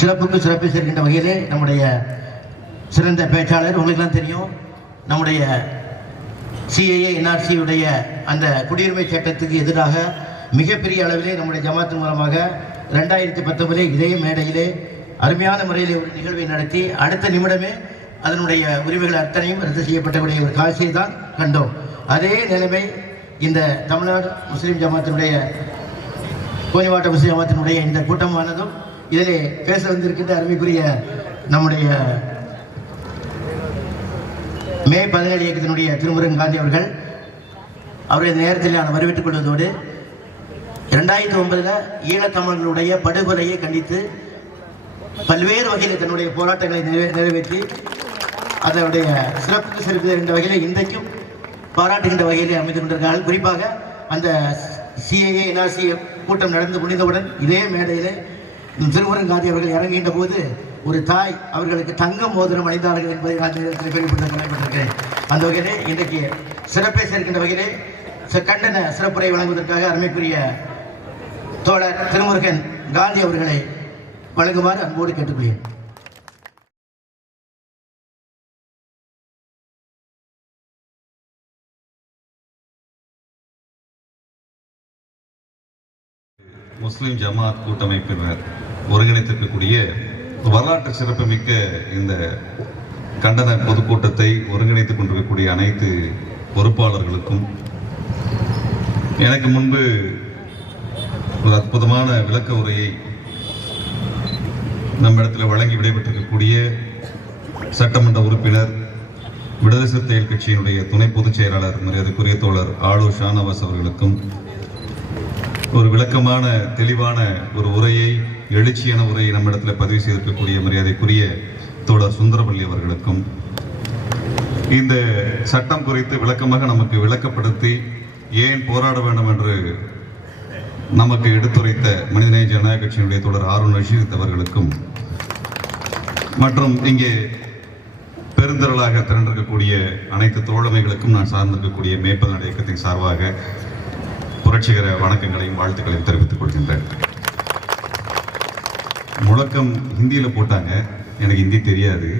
சிறப்புக்கு சிறப்பு சேர்க்கின்ற வகையிலே நம்முடைய சிறந்த பேச்சாளர், உங்களுக்கெல்லாம் தெரியும், நம்முடைய சிஏஏ என்ஆர்சியுடைய அந்த குடியுரிமை சட்டத்துக்கு எதிராக மிகப்பெரிய அளவிலே நம்முடைய ஜமாத்தின் மூலமாக 2019 இதே மேடையிலே அருமையான முறையிலே ஒரு நிகழ்வை நடத்தி அடுத்த நிமிடமே அதனுடைய உரிமைகள் அத்தனையும் ரத்து செய்யப்பட்டக்கூடிய ஒரு காட்சியை தான் கண்டோம். அதே நிலைமை இந்த தமிழ்நாடு முஸ்லீம் ஜமாத்தினுடைய கோனிவாட்ட முஸ்லீம் ஜமாத்தினுடைய இந்த கூட்டமானதும் இதிலே பேச வந்திருக்கின்ற அருமைக்குரிய நம்முடைய மே 17 இயக்கத்தினுடைய திருமுருகன் காந்தி அவருடைய நேரத்தில் நான் வரவேற்றுக் கொள்வதோடு 2009 ஈழத்தமிழர்களுடைய படுகொலையை கண்டித்து பல்வேறு வகையில் தன்னுடைய போராட்டங்களை நிறைவேற்றி அதனுடைய சிறப்புக்கு சிறப்பு என்ற வகையில் இன்றைக்கும் பாராட்டுகின்ற வகையில் அமைந்து கொண்டிருக்கிறார்கள். குறிப்பாக அந்த சிஏஏ என்ஆர்சி கூட்டம் நடந்து முடிந்தவுடன் இதே மேடையில் திருமுருகன் காந்தி அவர்கள் இறங்குகின்ற போது ஒரு தாய் அவர்களுக்கு தங்க மோதிரம் அணிந்தார்கள் என்பதை நான் கேள்விப்பட்டிருக்கிறேன். அந்த வகையிலே இன்றைக்கு சிறப்பை சேர்க்கின்ற வகையிலே கண்டன சிறப்புரை வழங்குவதற்காக அருமைக்குரிய தோழர் திருமுருகன் காந்தி அவர்களை வழங்குமாறு அன்போடு கேட்டுக்கொள்கிறேன். முஸ்லிம் ஜமாத் கூட்டமைப்பினர் ஒருங்கிணைத்திருக்கக்கூடிய வரலாற்று சிறப்புமிக்க இந்த கண்டன பொதுக்கூட்டத்தை ஒருங்கிணைத்துக் கொண்டிருக்கக்கூடிய அனைத்து பொறுப்பாளர்களுக்கும், எனக்கு முன்பு ஒரு அற்புதமான விளக்க உரையை நம்மிடத்தில் வழங்கி விடைபெற்றிருக்கக்கூடிய சட்டமன்ற உறுப்பினர் விடுதலை சிறுத்தைகள் கட்சியினுடைய துணை பொதுச் செயலாளர் மரியாதைக்குரிய தோழர் ஆளூர் ஷானவாஸ் அவர்களுக்கும், ஒரு விளக்கமான தெளிவான ஒரு உரையை, எழுச்சியான உரையை நம்மிடத்தில் பதிவு செய்திருக்கக்கூடிய மரியாதைக்குரிய தோழர் சுந்தரவல்லி அவர்களுக்கும், இந்த சட்டம் குறித்து விளக்கமாக நமக்கு விளக்கப்படுத்தி ஏன் போராட வேண்டும் என்று நமக்கு எடுத்துரைத்த மனிதநேய ஜனநாயக கட்சியினுடைய தோழர் ஹாரூன் ரஷீத் அவர்களுக்கும், மற்றும் இங்கே பெருந்திரளாக திரண்டிருக்கக்கூடிய அனைத்து தோழமைகளுக்கும் நான் சார்ந்திருக்கக்கூடிய மே 17 இயக்கத்தின் சார்பாக புரட்சிகர வணக்கங்களையும் வாழ்த்துக்களையும் தெரிவித்துக் கொள்கின்றேன். முழக்கம் ஹிந்தியில் போட்டாங்க, எனக்கு ஹிந்தி தெரியாது.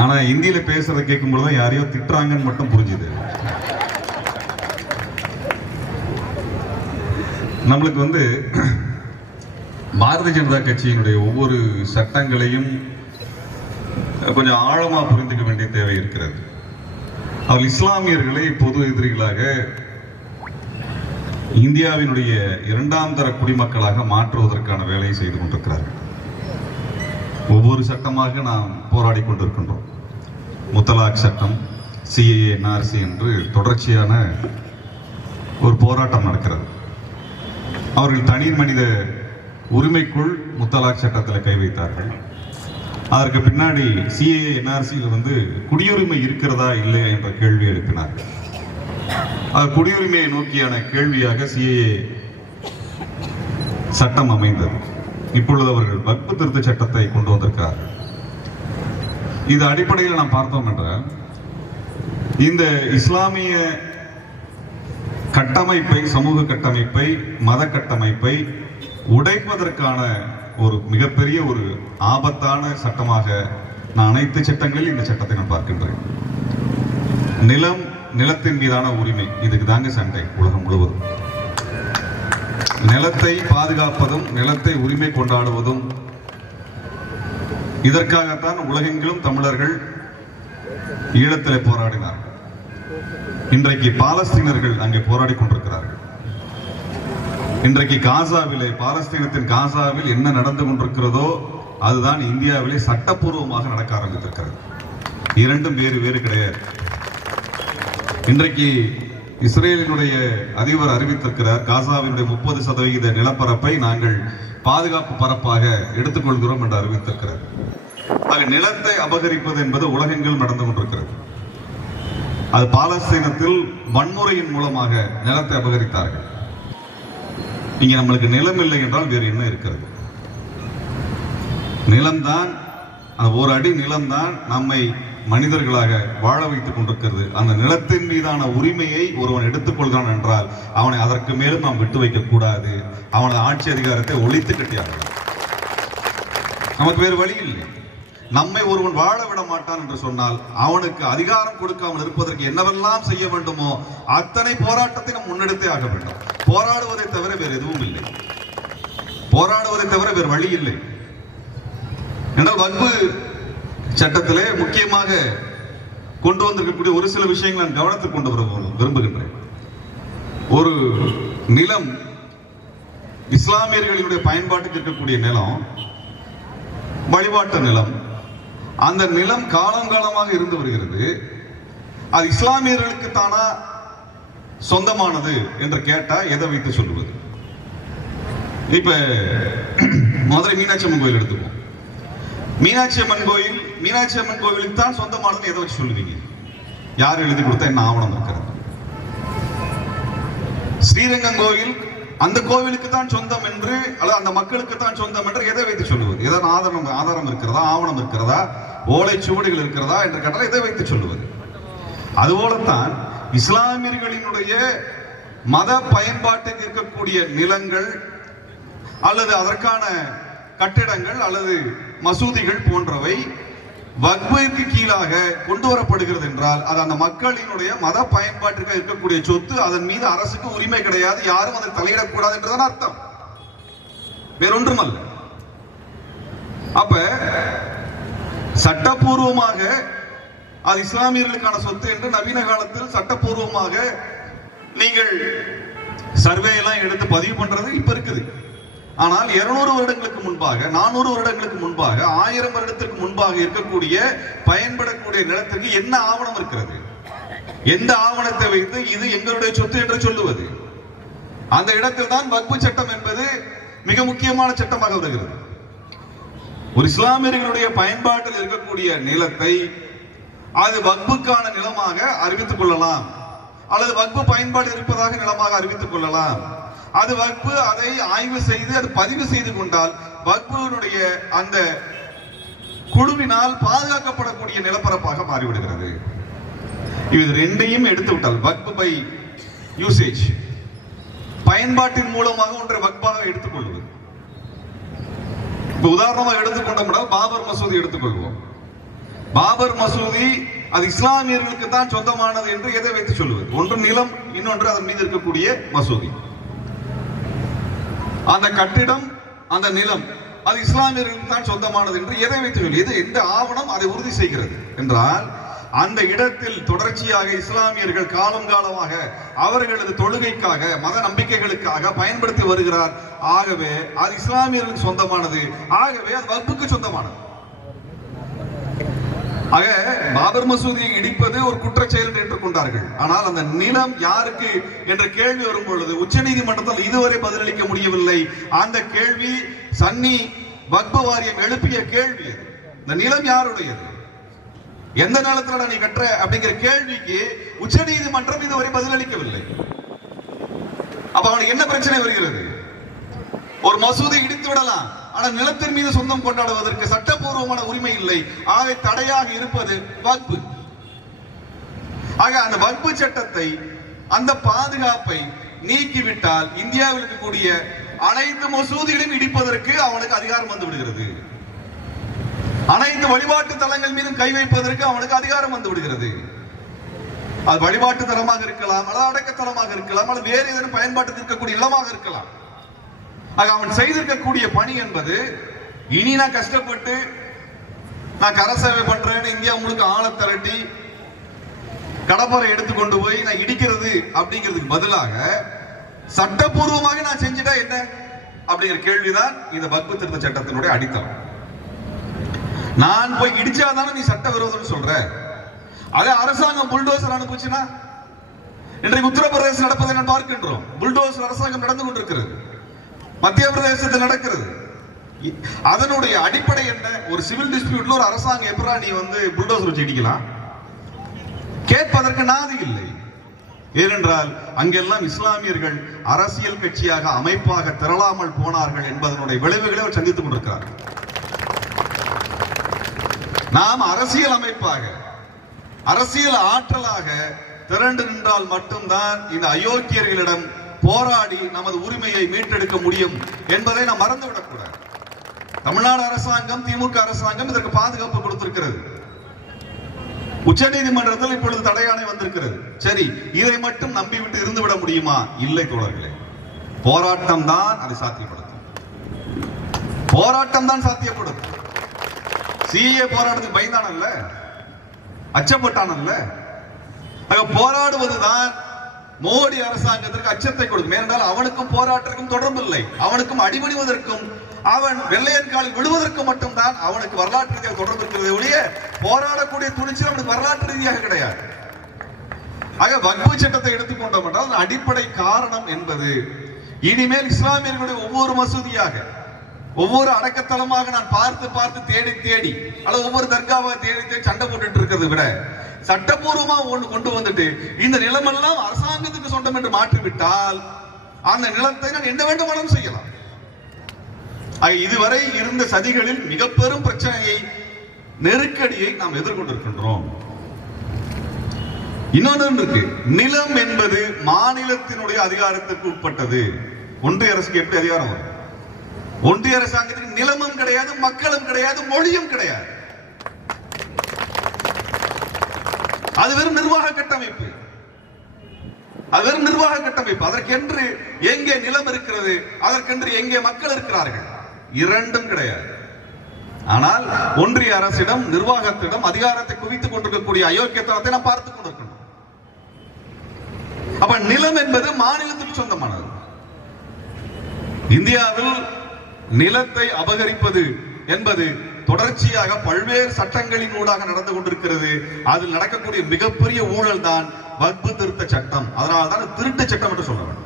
ஆனா ஹிந்தியில பேசுறதை கேட்கும்போது தான் யாரையோ திட்டுறாங்கன்னு மட்டும் புரிஞ்சுது. நம்மளுக்கு பாரதிய ஜனதா கட்சியினுடைய ஒவ்வொரு சட்டங்களையும் கொஞ்சம் ஆழமா புரிந்துக்க வேண்டிய தேவை இருக்கிறது. அவர் இஸ்லாமியர்களை பொது எதிரிகளாக இந்தியாவினுடைய 2ஆம் தர குடிமக்களாக மாற்றுவதற்கான வேலையை செய்து கொண்டிருக்கிறார்கள். ஒவ்வொரு சட்டமாக நாம் போராடி கொண்டிருக்கின்றோம். முத்தலாக் சட்டம், சிஏஏ என்ஆர்சி என்று தொடர்ச்சியான ஒரு போராட்டம் நடக்கிறது. அவர்கள் தனி மனித உரிமைக்குள் முத்தலாக் சட்டத்தில் கை வைத்தார்கள். அதற்கு பின்னாடி சிஏஏ என்ஆர்சியில் குடியுரிமை இருக்கிறதா இல்லையா என்ற கேள்வி எழுப்பினார்கள். குடியுரிமையை நோக்கியான கேள்வியாக சிஏஏ சட்டம் அமைந்தது. இப்பொழுது அவர்கள் வக்பு திருத்த சட்டத்தை கொண்டு வந்திருக்கிறார்கள். இது அடிப்படையில் நாம் பார்த்தோம் என்றால் இந்த இஸ்லாமிய கட்டமைப்பை, சமூக கட்டமைப்பை, மத கட்டமைப்பை உடைப்பதற்கான ஒரு மிகப்பெரிய ஒரு ஆபத்தான சட்டமாக நான் அனைத்து சட்டங்களில் இந்த சட்டத்தை நான் பார்க்கின்றேன். நிலத்தின் மீதான உரிமை, இதுக்கு தாங்க சண்டை உலகம் முழுவதும். நிலத்தை பாதுகாப்பதும் நிலத்தை உரிமை கொண்டாடுவதும், இதற்காகத்தான் உலகெங்கிலும் தமிழர்கள் ஈழத்திலே போராடினார்கள். இன்றைக்கு பாலஸ்தீனர்கள் அங்கே போராடி கொண்டிருக்கிறார்கள். இன்றைக்கு காசாவிலே, பாலஸ்தீனத்தின் காசாவில் என்ன நடந்து கொண்டிருக்கிறதோ அதுதான் இந்தியாவிலே சட்டப்பூர்வமாக நடக்க ஆரம்பித்திருக்கிறது. இரண்டும் வேறு வேறு கிடையாது. இன்றைக்கு இஸ்ரேலினுடைய அதிபர் அறிவித்திருக்கிறார், காசாவினுடைய 30% நிலப்பரப்பை நாங்கள் பாதுகாப்பு பரப்பாக எடுத்துக்கொள்கிறோம் என்று அறிவித்திருக்கிறார். ஆக நிலத்தை அபகரிப்பது என்பது உலகெங்கிலும் நடந்து கொண்டிருக்கிறது. அது பாலஸ்தீனத்தில் வன்முறையின் மூலமாக நிலத்தை அபகரித்தார்கள். இங்க நம்மளுக்கு நிலம் இல்லை என்றால் வேறு என்ன இருக்கிறது? நிலம்தான், ஒரு அடி நிலம்தான் நம்மை மனிதர்களாக வாழ வைத்துக் கொண்டிருக்கிறது. அந்த நிலத்தின் மீதான உரிமையை ஒருவன் எடுத்துக்கொள்கிறான் என்றால் அவனை அதற்கு மேலும் நாம் விட்டு வைக்க கூடாது. அவனது ஆட்சி அதிகாரத்தை ஒழித்து கட்டியார்கள். நமக்கு வேறு வழி இல்லை. நம்மை ஒருவன் வாழ விட மாட்டான் என்று சொன்னால் அவனுக்கு அதிகாரம் கொடுக்காமல் இருப்பதற்கு என்னவெல்லாம் செய்ய வேண்டுமோ அத்தனை போராட்டத்தை நாம் முன்னெடுத்தே ஆக வேண்டும். போராடுவதை தவிர வேறு எதுவும் இல்லை. போராடுவதை தவிர வேறு வழி இல்லை. என்றால் வக்பு சட்டத்திலே முக்கியமாக கொண்டு வந்திருக்கக்கூடிய ஒரு சில விஷயங்கள் நான் கவனத்துக்கு கொண்டு வர விரும்புகின்றேன். ஒரு நிலம் இஸ்லாமியர்களுடைய பயன்பாட்டுக்கு இருக்கக்கூடிய நிலம், வழிபாட்டு நிலம். அந்த நிலம் காலங்காலமாக இருந்து வருகிறது. அது இஸ்லாமியர்களுக்கு தானா சொந்தமானது என்று கேட்டா எதை வைத்து சொல்லுவது? இப்ப மதுரை மீனாட்சி அம்மன் கோயில் எடுத்துப்போம். மீனாட்சி அம்மன் கோயிலுக்கு தான் சொந்தமானது எதை வச்சு சொல்லுவீங்க? யார் எழுதி கொடுத்தா என்ன ஆவணம் இருக்கிறது? ஸ்ரீரங்கம் கோயில் அந்த கோவிலுக்கு தான் சொந்தம் என்று அல்லது அந்த மக்களுக்கு தான் சொந்தம் என்று எதை வைத்து சொல்லுவது? ஏதாவது ஆதாரம் இருக்கிறதா, ஆவணம் இருக்கிறதா, ஓலை சுவடுகள் இருக்கிறதா என்று கேட்டால் எதை வைத்து சொல்லுவது? அதுபோலத்தான் இஸ்லாமியர்களினுடைய மத பயன்பாட்டுக்கு இருக்கக்கூடிய நிலங்கள் அல்லது அதற்கான கட்டிடங்கள் அல்லது மசூதிகள் போன்றவை வக்ஃபிற்கு கீழாக கொண்டு வரப்படுகிறது என்றால் அது அந்த மக்களினுடைய மத பயன்பாட்டிற்கு இருக்கக்கூடிய சொத்து. அதன் மீது அரசுக்கு உரிமை கிடையாது, யாரும் அதை தலையிடக்கூடாது என்றுதான் அர்த்தம், வேறொன்றுமல்ல. அப்ப சட்டப்பூர்வமாக அது இஸ்லாமியர்களுக்கான சொத்து என்று நவீன காலத்தில் சட்டப்பூர்வமாக நீங்கள் சர்வே எல்லாம் எடுத்து பதிவு பண்றது இப்ப இருக்குது. ஆனால் 200 வருடங்களுக்கு முன்பாக, 400 வருடங்களுக்கு முன்பாக, 1000 வருடத்திற்கு முன்பாக இருக்கக்கூடிய பயன்படக்கூடிய நிலத்திற்கு என்ன ஆவணம் இருக்கிறது? எந்த ஆவணத்தை வைத்து இது எங்களுடைய சொத்து என்று சொல்லுவது? அந்த இடத்தில் தான் வக்ஃபு சட்டம் என்பது மிக முக்கியமான சட்டமாக வருகிறது. ஒரு இஸ்லாமியர்களுடைய பயன்பாட்டில் இருக்கக்கூடிய நிலத்தை அது வக்ஃபுக்கான நிலமாக அறிவித்துக் கொள்ளலாம், அல்லது வக்ஃபு பயன்பாடு இருப்பதாக நிலமாக அறிவித்துக் கொள்ளலாம். அது வக்ஃபு அதை ஆய்வு செய்து அது பதிவு செய்து கொண்டால் வக்ஃபுனுடைய அந்த குழுவினால் பாதுகாக்கப்படக்கூடிய நிலப்பரப்பாக மாறிவிடுகிறது. இது ரெண்டையும் எடுத்து விட்டால் வக்ஃபு பை யூசேஜ், பயன்பாட்டின் மூலமாக ஒன்றை வக்ஃபாக எடுத்துக்கொள்வது. இப்ப உதாரணமாக எடுத்துக்கொண்டோம், பாபர் மசூதி எடுத்துக்கொள்வோம். பாபர் மசூதி அது இஸ்லாமியர்களுக்கு தான் சொந்தமானது என்று எதை வைத்து சொல்லுவது? ஒன்று நிலம், இன்னொன்று அதன் மீது இருக்கக்கூடிய மசூதி. அந்த கட்டிடம், அந்த நிலம் அது இஸ்லாமியர்களுக்கு தான் சொந்தமானது என்று எதை வைத்து சொல்லி எந்த ஆவணம் அதை உறுதி செய்கிறது என்றால் அந்த இடத்தில் தொடர்ச்சியாக இஸ்லாமியர்கள் காலம் காலமாக அவர்களது தொழுகைக்காக, மத நம்பிக்கைகளுக்காக பயன்படுத்தி வருகிறார். ஆகவே அது இஸ்லாமியர்களுக்கு சொந்தமானது, ஆகவே அது வக்ஃபுக்கு சொந்தமானது. ஆக பாபர் மசூதியை இடிப்பது ஒரு குற்றச்செயல் என்று ஏற்றுக்கொண்டார்கள். ஆனால் அந்த நிலம் யாருக்கு என்ற கேள்வி வரும் பொழுது உச்ச நீதிமன்றத்தால் இதுவரை பதிலளிக்க முடியவில்லை. அந்த கேள்வி சன்னி வக்ஃபு வாரியம் எழுப்பிய கேள்வி. இந்த நிலம் யாருடையது, எந்த நிலத்துல நீ கட்டுற அப்படிங்கிற கேள்விக்கு உச்ச நீதிமன்றம் இதுவரை பதிலளிக்கவில்லை. அப்ப அவனுக்கு என்ன பிரச்சனை வருகிறது? ஒரு மசூதி இடித்து விடலாம், ஆனால் நிலத்தின் மீது சொந்தம் கொண்டாடுவதற்கு சட்டப்பூர்வமான உரிமை இல்லை. ஆக தடையாக இருப்பது வக்ஃபு. ஆக அந்த வக்ஃபு சட்டத்தை, அந்த பாதுகாப்பை நீக்கிவிட்டால் இந்தியாவில் இருக்கக்கூடிய அனைத்து மசூதிகளையும் இடிப்பதற்கு அவனுக்கு அதிகாரம் வந்து விடுகிறது. அனைத்து வழிபாட்டு தலங்கள் மீதும் கை வைப்பதற்கு அவனுக்கு அதிகாரம் வந்து விடுகிறது. அது வழிபாட்டு தலமாக இருக்கலாம், அல்லது அடக்கத்தலமாக இருக்கலாம், அல்லது வேறு ஏதேனும் பயன்பாட்டுக்கு இருக்கக்கூடிய இடமாக இருக்கலாம். ஆக அவன் செய்திருக்கக்கூடிய பணி என்பது, இனி நான் கஷ்டப்பட்டு நான் கர சேவை பண்றேன்னு இந்தியா முழுக்க ஆளை திரட்டி கடப்பரை எடுத்துக்கொண்டு போய் நான் இடிக்கிறது அப்படிங்கிறதுக்கு பதிலாக சட்டப்பூர்வமாக நான் செஞ்சுட்டா என்ன அப்படிங்கிற கேள்விதான் இந்த வக்ஃபு திருத்த சட்டத்தினுடைய அடித்தளம். நான் போய் இடிச்சாதானே நீ சட்ட விரோதம் சொல்ற. அதே அரசாங்கம் புல்டோசர் அனுப்புச்சுன்னா, இன்றைக்கு உத்தரப்பிரதேசம் நடப்பதை நான் பார்க்கின்றோம். புல்டோசர் அரசாங்கம் நடந்து கொண்டிருக்கிறது, மத்திய பிரதேசத்தில் நடக்கிறது. அதனுடைய அடிப்படை என்ன? ஒரு சிவில் டிஸ்பியூட்ல ஒரு அரசாங்கம் எப்பரா நீ புல்டோசர் வச்சு இடிக்கலாம் கேட்பதற்கு நாதி இல்லை. ஏனென்றால் அங்கெல்லாம் இஸ்லாமியர்கள் அரசியல் கட்சியாக, அமைப்பாக திரளாமல் போனார்கள் என்பதனுடைய விளைவுகளை அவர் சந்தித்துக் கொண்டிருக்கிறார். நாம் அரசியல் அமைப்பாக, அரசியல் ஆற்றலாக திரண்டு நின்றால் மட்டும்தான் இந்த அயோக்கியர்களிடம் போராடி நமது உரிமையை மீட்டெடுக்க முடியும் என்பதை நாம் மறந்துவிடக் கூடாது. தமிழ்நாடு அரசாங்கம், திமுக அரசாங்கம் இதற்கு பாதுகாப்பு கொடுத்திருக்கிறது. உச்ச நீதிமன்றத்தில் இப்பொழுது தடையாணை வந்திருக்கிறது. சரி, இதை மட்டும் நம்பிவிட்டு இருந்துவிட முடியுமா? இல்லை தோழர்களே, போராட்டம் தான் அதை சாத்தியப்படுத்தும். போராட்டம் தான் சாத்தியப்படுத்தும். சிஏ போராட்டத்துக்கு பயந்தானல்ல, அச்சப்பட்டானல்ல. போராடுவதுதான் மோடி அரசாங்கத்திற்கு அச்சத்தை கொடுக்கும். ஏனென்றால் அவனுக்கும் போராட்டத்திற்கும் தொடர்பு இல்லை. அவனுக்கும் அடிபணிவதற்கும் அவன் வெள்ளையன் காலில் விடுவதற்கும் மட்டும்தான் அவனுக்கு வரலாற்று ரீதியாக தொடர்பு இருக்கிறது ஒழிய போராடக்கூடிய துணிச்சல் அவனுக்கு வரலாற்று ரீதியாக கிடையாது. ஆக வக்ஃபு சட்டத்தை எடுத்துக்கொண்டோம் என்றால் அடிப்படை காரணம் என்பது இனிமேல் இஸ்லாமியர்களுடைய ஒவ்வொரு மசூதியாக, ஒவ்வொரு அடக்கத்தலமாக நான் பார்த்து பார்த்து தேடி தேடி அல்லது ஒவ்வொரு தர்காவாக தேடி தேடி சண்டை போட்டுட்டு இருக்கிறது விட சட்டபூர்வமா ஒன்று கொண்டு வந்துட்டு இந்த நிலமெல்லாம் அரசாங்கத்துக்கு சொந்தம் என்று மாற்றிவிட்டால் அந்த நிலத்தை நான் என்ன வேண்டுமானாலும் செய்யலாம். இதுவரை இருந்த சதிகளில் மிக பெரும் பிரச்சனையை, நெருக்கடியை நாம் எதிர்கொண்டிருக்கின்றோம். இன்னொன்று இருக்கு, நிலம் என்பது மாநிலத்தினுடைய அதிகாரத்திற்கு உட்பட்டது. ஒன்றிய அரசுக்கு எப்படி அதிகாரம் வரும்? ஒன்றிய அரசாங்கத்துக்கு நிலமும் கிடையாது, மக்களும் கிடையாது, மொழியும் கிடையாது. அது வெறும் நிர்வாக கட்டமைப்பு. அது வெறும் நிர்வாக கட்டமைப்பு. அதற்கென்று எங்கே நிலம் இருக்கிறது, அதற்கென்று எங்கே மக்கள் இருக்கிறார்கள், இரண்டும் கிடையாது. ஆனால் ஒன்றிய அரசிடம், நிர்வாகத்திடம் அதிகாரத்தை குவித்துக் கொண்டிருக்கக்கூடிய அயோக்கியத்தனத்தை நாம் பார்த்துக் கொண்டிருக்கிறோம். அப்ப நிலம் என்பது மாநிலத்துக்கு சொந்தமானது. இந்தியாவில் நிலத்தை அபகரிப்பது என்பது தொடர்ச்சியாக பல்வேறு சட்டங்களின் ஊடாக நடந்து கொண்டிருக்கிறது. அதில் நடக்கக்கூடிய மிகப்பெரிய ஊழல் தான் வக்ஃபு திருத்த சட்டம். அதனால்தான் திருட்டு சட்டம் என்று சொல்ல வேண்டும்.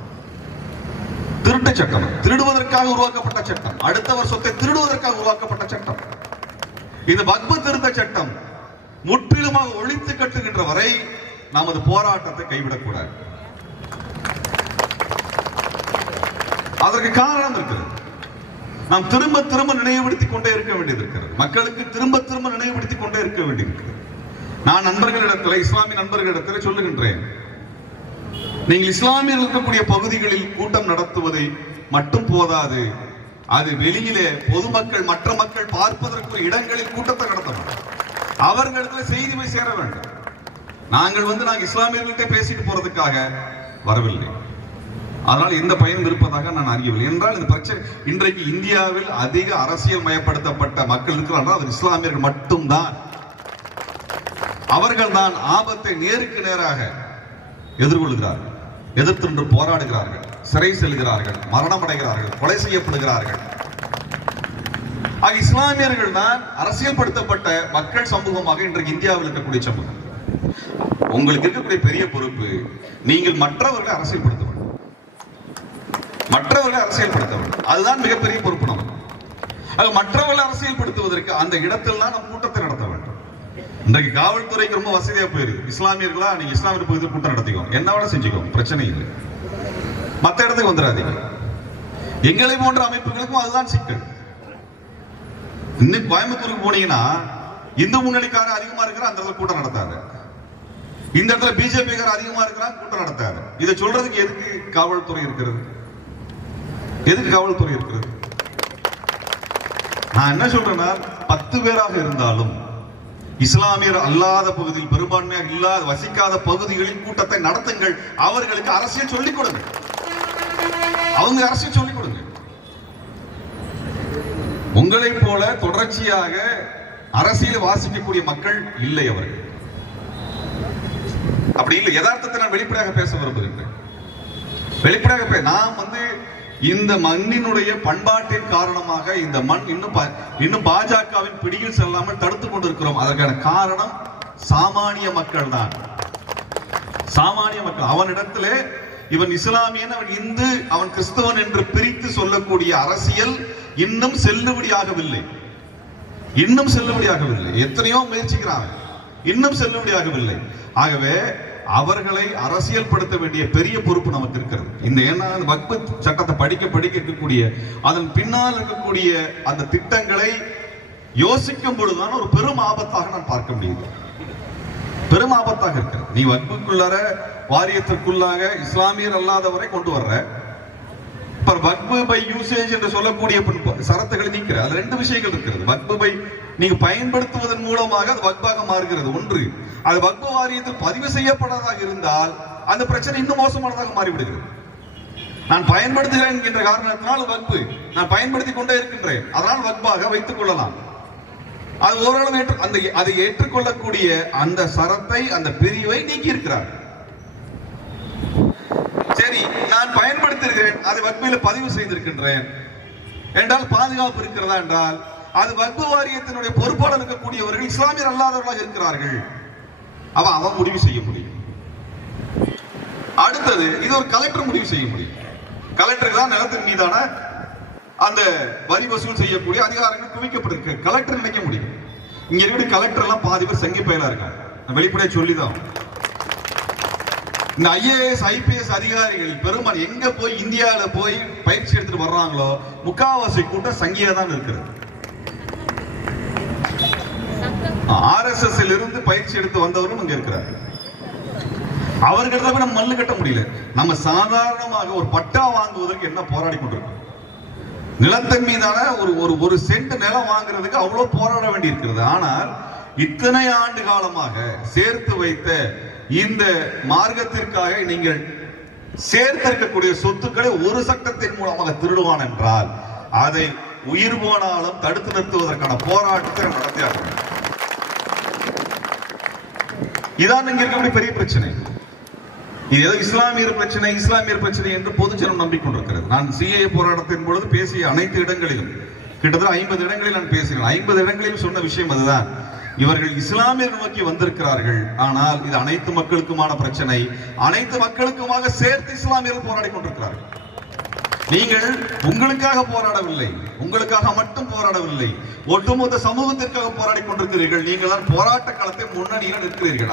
திருட்டு சட்டம், திருடுவதற்காக உருவாக்கப்பட்ட சட்டம், அடுத்தவர் சொத்தை திருடுவதற்காக உருவாக்கப்பட்ட சட்டம். இந்த வக்ஃபு திருத்த சட்டம் முற்றிலுமாக ஒழித்து கட்டுகின்ற வரை நமது போராட்டத்தை கைவிடக்கூடாது. அதற்கு காரணம் இருக்கிறது. நாம் திரும்ப திரும்ப நினைவுபடுத்திக் கொண்டே இருக்க வேண்டியது இருக்கிறது. மக்களுக்கு திரும்ப திரும்ப நினைவுபடுத்திக் கொண்டே இருக்க வேண்டியிருக்கிறது. நான் நண்பர்களிடத்தில், இஸ்லாமிய நண்பர்களிடத்தில் சொல்லுகின்றேன், நீங்கள் இஸ்லாமியர்கள் இருக்கக்கூடிய பகுதிகளில் கூட்டம் நடத்துவதை மட்டும் போதாது, அது வெளியிலே பொதுமக்கள், மற்ற மக்கள் பார்ப்பதற்கு இடங்களில் கூட்டத்தை நடத்த வேண்டும். அவர்களிடத்தில் செய்தி போய் சேர வேண்டும். நாங்கள் இஸ்லாமியர்கள்ட்ட பேசிட்டு போறதுக்காக வரவில்லை. அதனால் எந்த பயனும் இருப்பதாக நான் அறியவில்லை. என்றால் இந்த பிரச்சனை இன்றைக்கு இந்தியாவில் அதிக அரசியல் மயப்படுத்தப்பட்ட மக்கள் இருக்கிறார்கள், அது இஸ்லாமியர்கள் மட்டும்தான். அவர்கள் தான் ஆபத்தை நேருக்கு நேராக எதிர்கொள்கிறார்கள், எதிர்த்து போராடுகிறார்கள், சிறை செல்கிறார்கள், மரணம் அடைகிறார்கள், கொலை செய்யப்படுகிறார்கள். இஸ்லாமியர்கள் தான் அரசியல்படுத்தப்பட்ட மக்கள் சமூகமாக இன்றைக்கு இந்தியாவில் இருக்கக்கூடிய சமூகம். உங்களுக்கு இருக்கக்கூடிய பெரிய பொறுப்பு, நீங்கள் மற்றவர்களை அரசியல்படுத்த வேண்டும். மற்றவர்களை அரசியல்படுத்த வேண்டும். அதுதான் மிகப்பெரிய பொறுப்பு நமக்கு. மற்றவர்களை அரசியல்படுத்துவதற்கு அந்த இடத்தில் தான் நம் கூட்டத்தை நடத்த வேண்டும். இன்றைக்கு காவல்துறைக்கு ரொம்ப வசதியா போயிருக்கு. இஸ்லாமியர்களா, நீங்க இஸ்லாமிய பகுதியில் கூட்டம் நடத்திக்கோங்க, என்ன வேணா செஞ்சுக்கோங்க, பிரச்சனை இல்லை, மற்ற இடத்துக்கு வந்துடாதீங்க. எங்களை போன்ற அமைப்புகளுக்கும் அதுதான் சிக்கல். இன்னும் கோயம்புத்தூருக்கு போனீங்கன்னா இந்து முன்னணிக்காரர் அதிகமா இருக்கிற அந்த இடத்துல கூட்டம் நடத்தாது. இந்த இடத்துல பிஜேபி அதிகமா இருக்கிறாங்க, கூட்டம் நடத்தாது. இதை சொல்றதுக்கு எதுக்கு காவல்துறை இருக்கிறது? எதுக்கு காவல்துறை இருக்கிறது? நான் என்ன சொல்றேன்னா, 10 பேராக இருந்தாலும் இஸ்லாமியர் அல்லாத பகுதியில், பெரும்பான்மையாக இல்லாத வசிக்காத பகுதிகளில் கூட்டத்தை நடத்துங்கள். அவர்களுக்கு அரசியல் சொல்லிக் கொடுங்க. அவங்க அரசியல் சொல்லிக் கொடுங்க. உங்களை போல தொடர்ச்சியாக அரசியல் வாசிக்கக்கூடிய மக்கள் இல்லை அவர்கள். அப்படி இல்லை. யதார்த்தத்தை நான் வெளிப்படையாக பேச விரும்புகின்றேன். வெளிப்படையாக நாம் இந்த மண்ணினுடைய பண்பாட்டின் காரணமாக இந்த மண் இன்னும் பாஜகவின் பிடியில் செல்லாமல் தடுத்துக் கொண்டிருக்கிறோம். அதற்கான காரணம் சாமானிய மக்கள் தான். சாமானிய மக்கள். அவனிடத்திலே இவன் இஸ்லாமியன், அவன் இந்து, அவன் கிறிஸ்தவன் என்று பிரித்து சொல்லக்கூடிய அரசியல் இன்னும் செல்லுபடியாகவில்லை. இன்னும் செல்லுபடியாகவில்லை. எத்தனையோ முயற்சிக்கிறாங்க, இன்னும் செல்லுபடியாகவில்லை. ஆகவே அவர்களை அரசியல் படுத்த வேண்டிய பெரிய பொறுப்பு நமக்கு இருக்கிறது. இந்த வக்ஃபு சட்டத்தை படிக்க படிக்க இருக்கக்கூடிய அதன் பின்னால் இருக்கக்கூடிய அந்த திட்டங்களை யோசிக்கும் பொழுதுதான் ஒரு பெரும் ஆபத்தாக நான் பார்க்க முடியுது. பெரும் ஆபத்தாக இருக்கிறது. நீ வக்ஃபுக்குள்ளார, வாரியத்திற்குள்ளாக இஸ்லாமியர் அல்லாதவரை கொண்டு வர்ற, இப்ப வக்பு பை யூசேஜ் என்று சொல்லக்கூடிய சரத்துகளை நீக்கிறார். அது ரெண்டு விஷயங்கள் இருக்கிறது. வக்பு பை நீங்க பயன்படுத்துவதன் மூலமாக அது வக்பாக மாறுகிறது. ஒன்று, அது வக்பு வாரியத்தில் பதிவு செய்யப்படாதாக இருந்தால் அந்த பிரச்சனை இன்னும் மோசமானதாக மாறிவிடுகிறது. நான் பயன்படுத்துகிறேன் என்கின்ற காரணத்தினால் வக்பு, நான் பயன்படுத்திக் கொண்டே இருக்கின்றேன், அதனால் வக்பாக வைத்துக் கொள்ளலாம். அது ஓரளவு அதை ஏற்றுக்கொள்ளக்கூடிய அந்த சரத்தை, அந்த பிரிவை நீக்கி இருக்கிறார். சரி, நான் பயன்படுத்திருக்கிறேன், அதை வக்பில் பதிவு செய்திருக்கின்றேன் என்றால் பாதுகாப்பு இருக்கிறதா என்றால் அது வக்பு வாரியத்தினுடைய பொறுப்பாளர் இருக்கக்கூடியவர்கள் இஸ்லாமியர் அல்லாதவர்களாக இருக்கிறார்கள். அவன் முடிவு செய்ய முடியும். அடுத்தது, இது ஒரு கலெக்டர் முடிவு செய்ய முடியும். கலெக்டருக்கு தான் நிலத்தின் மீதான அந்த வரி வசூல் செய்யக்கூடிய அதிகாரங்கள் குவிக்கப்பட்டிருக்கு. கலெக்டர் நினைக்க முடியும். இங்க இருக்கிற கலெக்டர் எல்லாம் பாதி பேர் சங்கி பயலா இருக்காங்க. வெளிப்படையா சொல்லிதான் இந்த IAS IPS அதிகாரிகள் பெரும்பாலும் எங்க போய் இந்தியாவில போய் பயிற்சி எடுத்துட்டு வர்றாங்களோ முக்காவாசி கூட்டம் சங்கியா தான் இருக்கிறது. RSS இருந்து பயிற்சி எடுத்து வந்தவரும் இங்க இருக்கிறார். அவர்கிட்ட நம்ம மல்லு கட்ட முடியல. நம்ம சாதாரணமாக ஒரு பட்டா வாங்குவதற்கு என்ன போராடி கொண்டிருக்கோம். நிலத்தின் மீதான ஒரு சென்ட் நிலம் வாங்குறதுக்கு அவ்வளவு போராட வேண்டி இருக்கிறது. ஆனால் இத்தனை ஆண்டு காலமாக சேர்த்து வைத்த இந்த மார்க்கத்திற்காக நீங்கள் சேர்த்திருக்கக்கூடிய சொத்துக்களை ஒரு சட்டத்தின் மூலமாக திருடுவான் என்றால் அதை உயிர் போனாலும் தடுத்து நிறுத்துவதற்கான போராட்டத்தை நடத்தியார்கள். இதான் இங்க இருக்கக்கூடிய பெரிய பிரச்சனை. இது ஏதோ இஸ்லாமியர் பிரச்சனை என்று பொதுஜனம் நம்பிக்கொண்டிருக்கிறது. நான் CAA போராட்டத்தின் பொழுது பேசிய அனைத்து இடங்களிலும், கிட்டத்தட்ட 50 இடங்களில் நான் பேசினேன். 50 இடங்களிலும் சொன்ன விஷயம் அதுதான். இவர்கள் இஸ்லாமியர் நோக்கி வந்திருக்கிறார்கள், ஆனால் இது அனைத்து மக்களுக்குமான பிரச்சனை. அனைத்து மக்களுக்குமாக சேர்த்து இஸ்லாமியர்கள் போராடி கொண்டிருக்கிறார்கள். நீங்கள் உங்களுக்காக போராடவில்லை, உங்களுக்காக மட்டும் போராடவில்லை, ஒட்டுமொத்த சமூகத்திற்காக போராடி கொண்டிருக்கிறீர்கள். நீங்கள் தான் போராட்ட களத்தை முன்னணியில் நிற்கிறீர்கள்.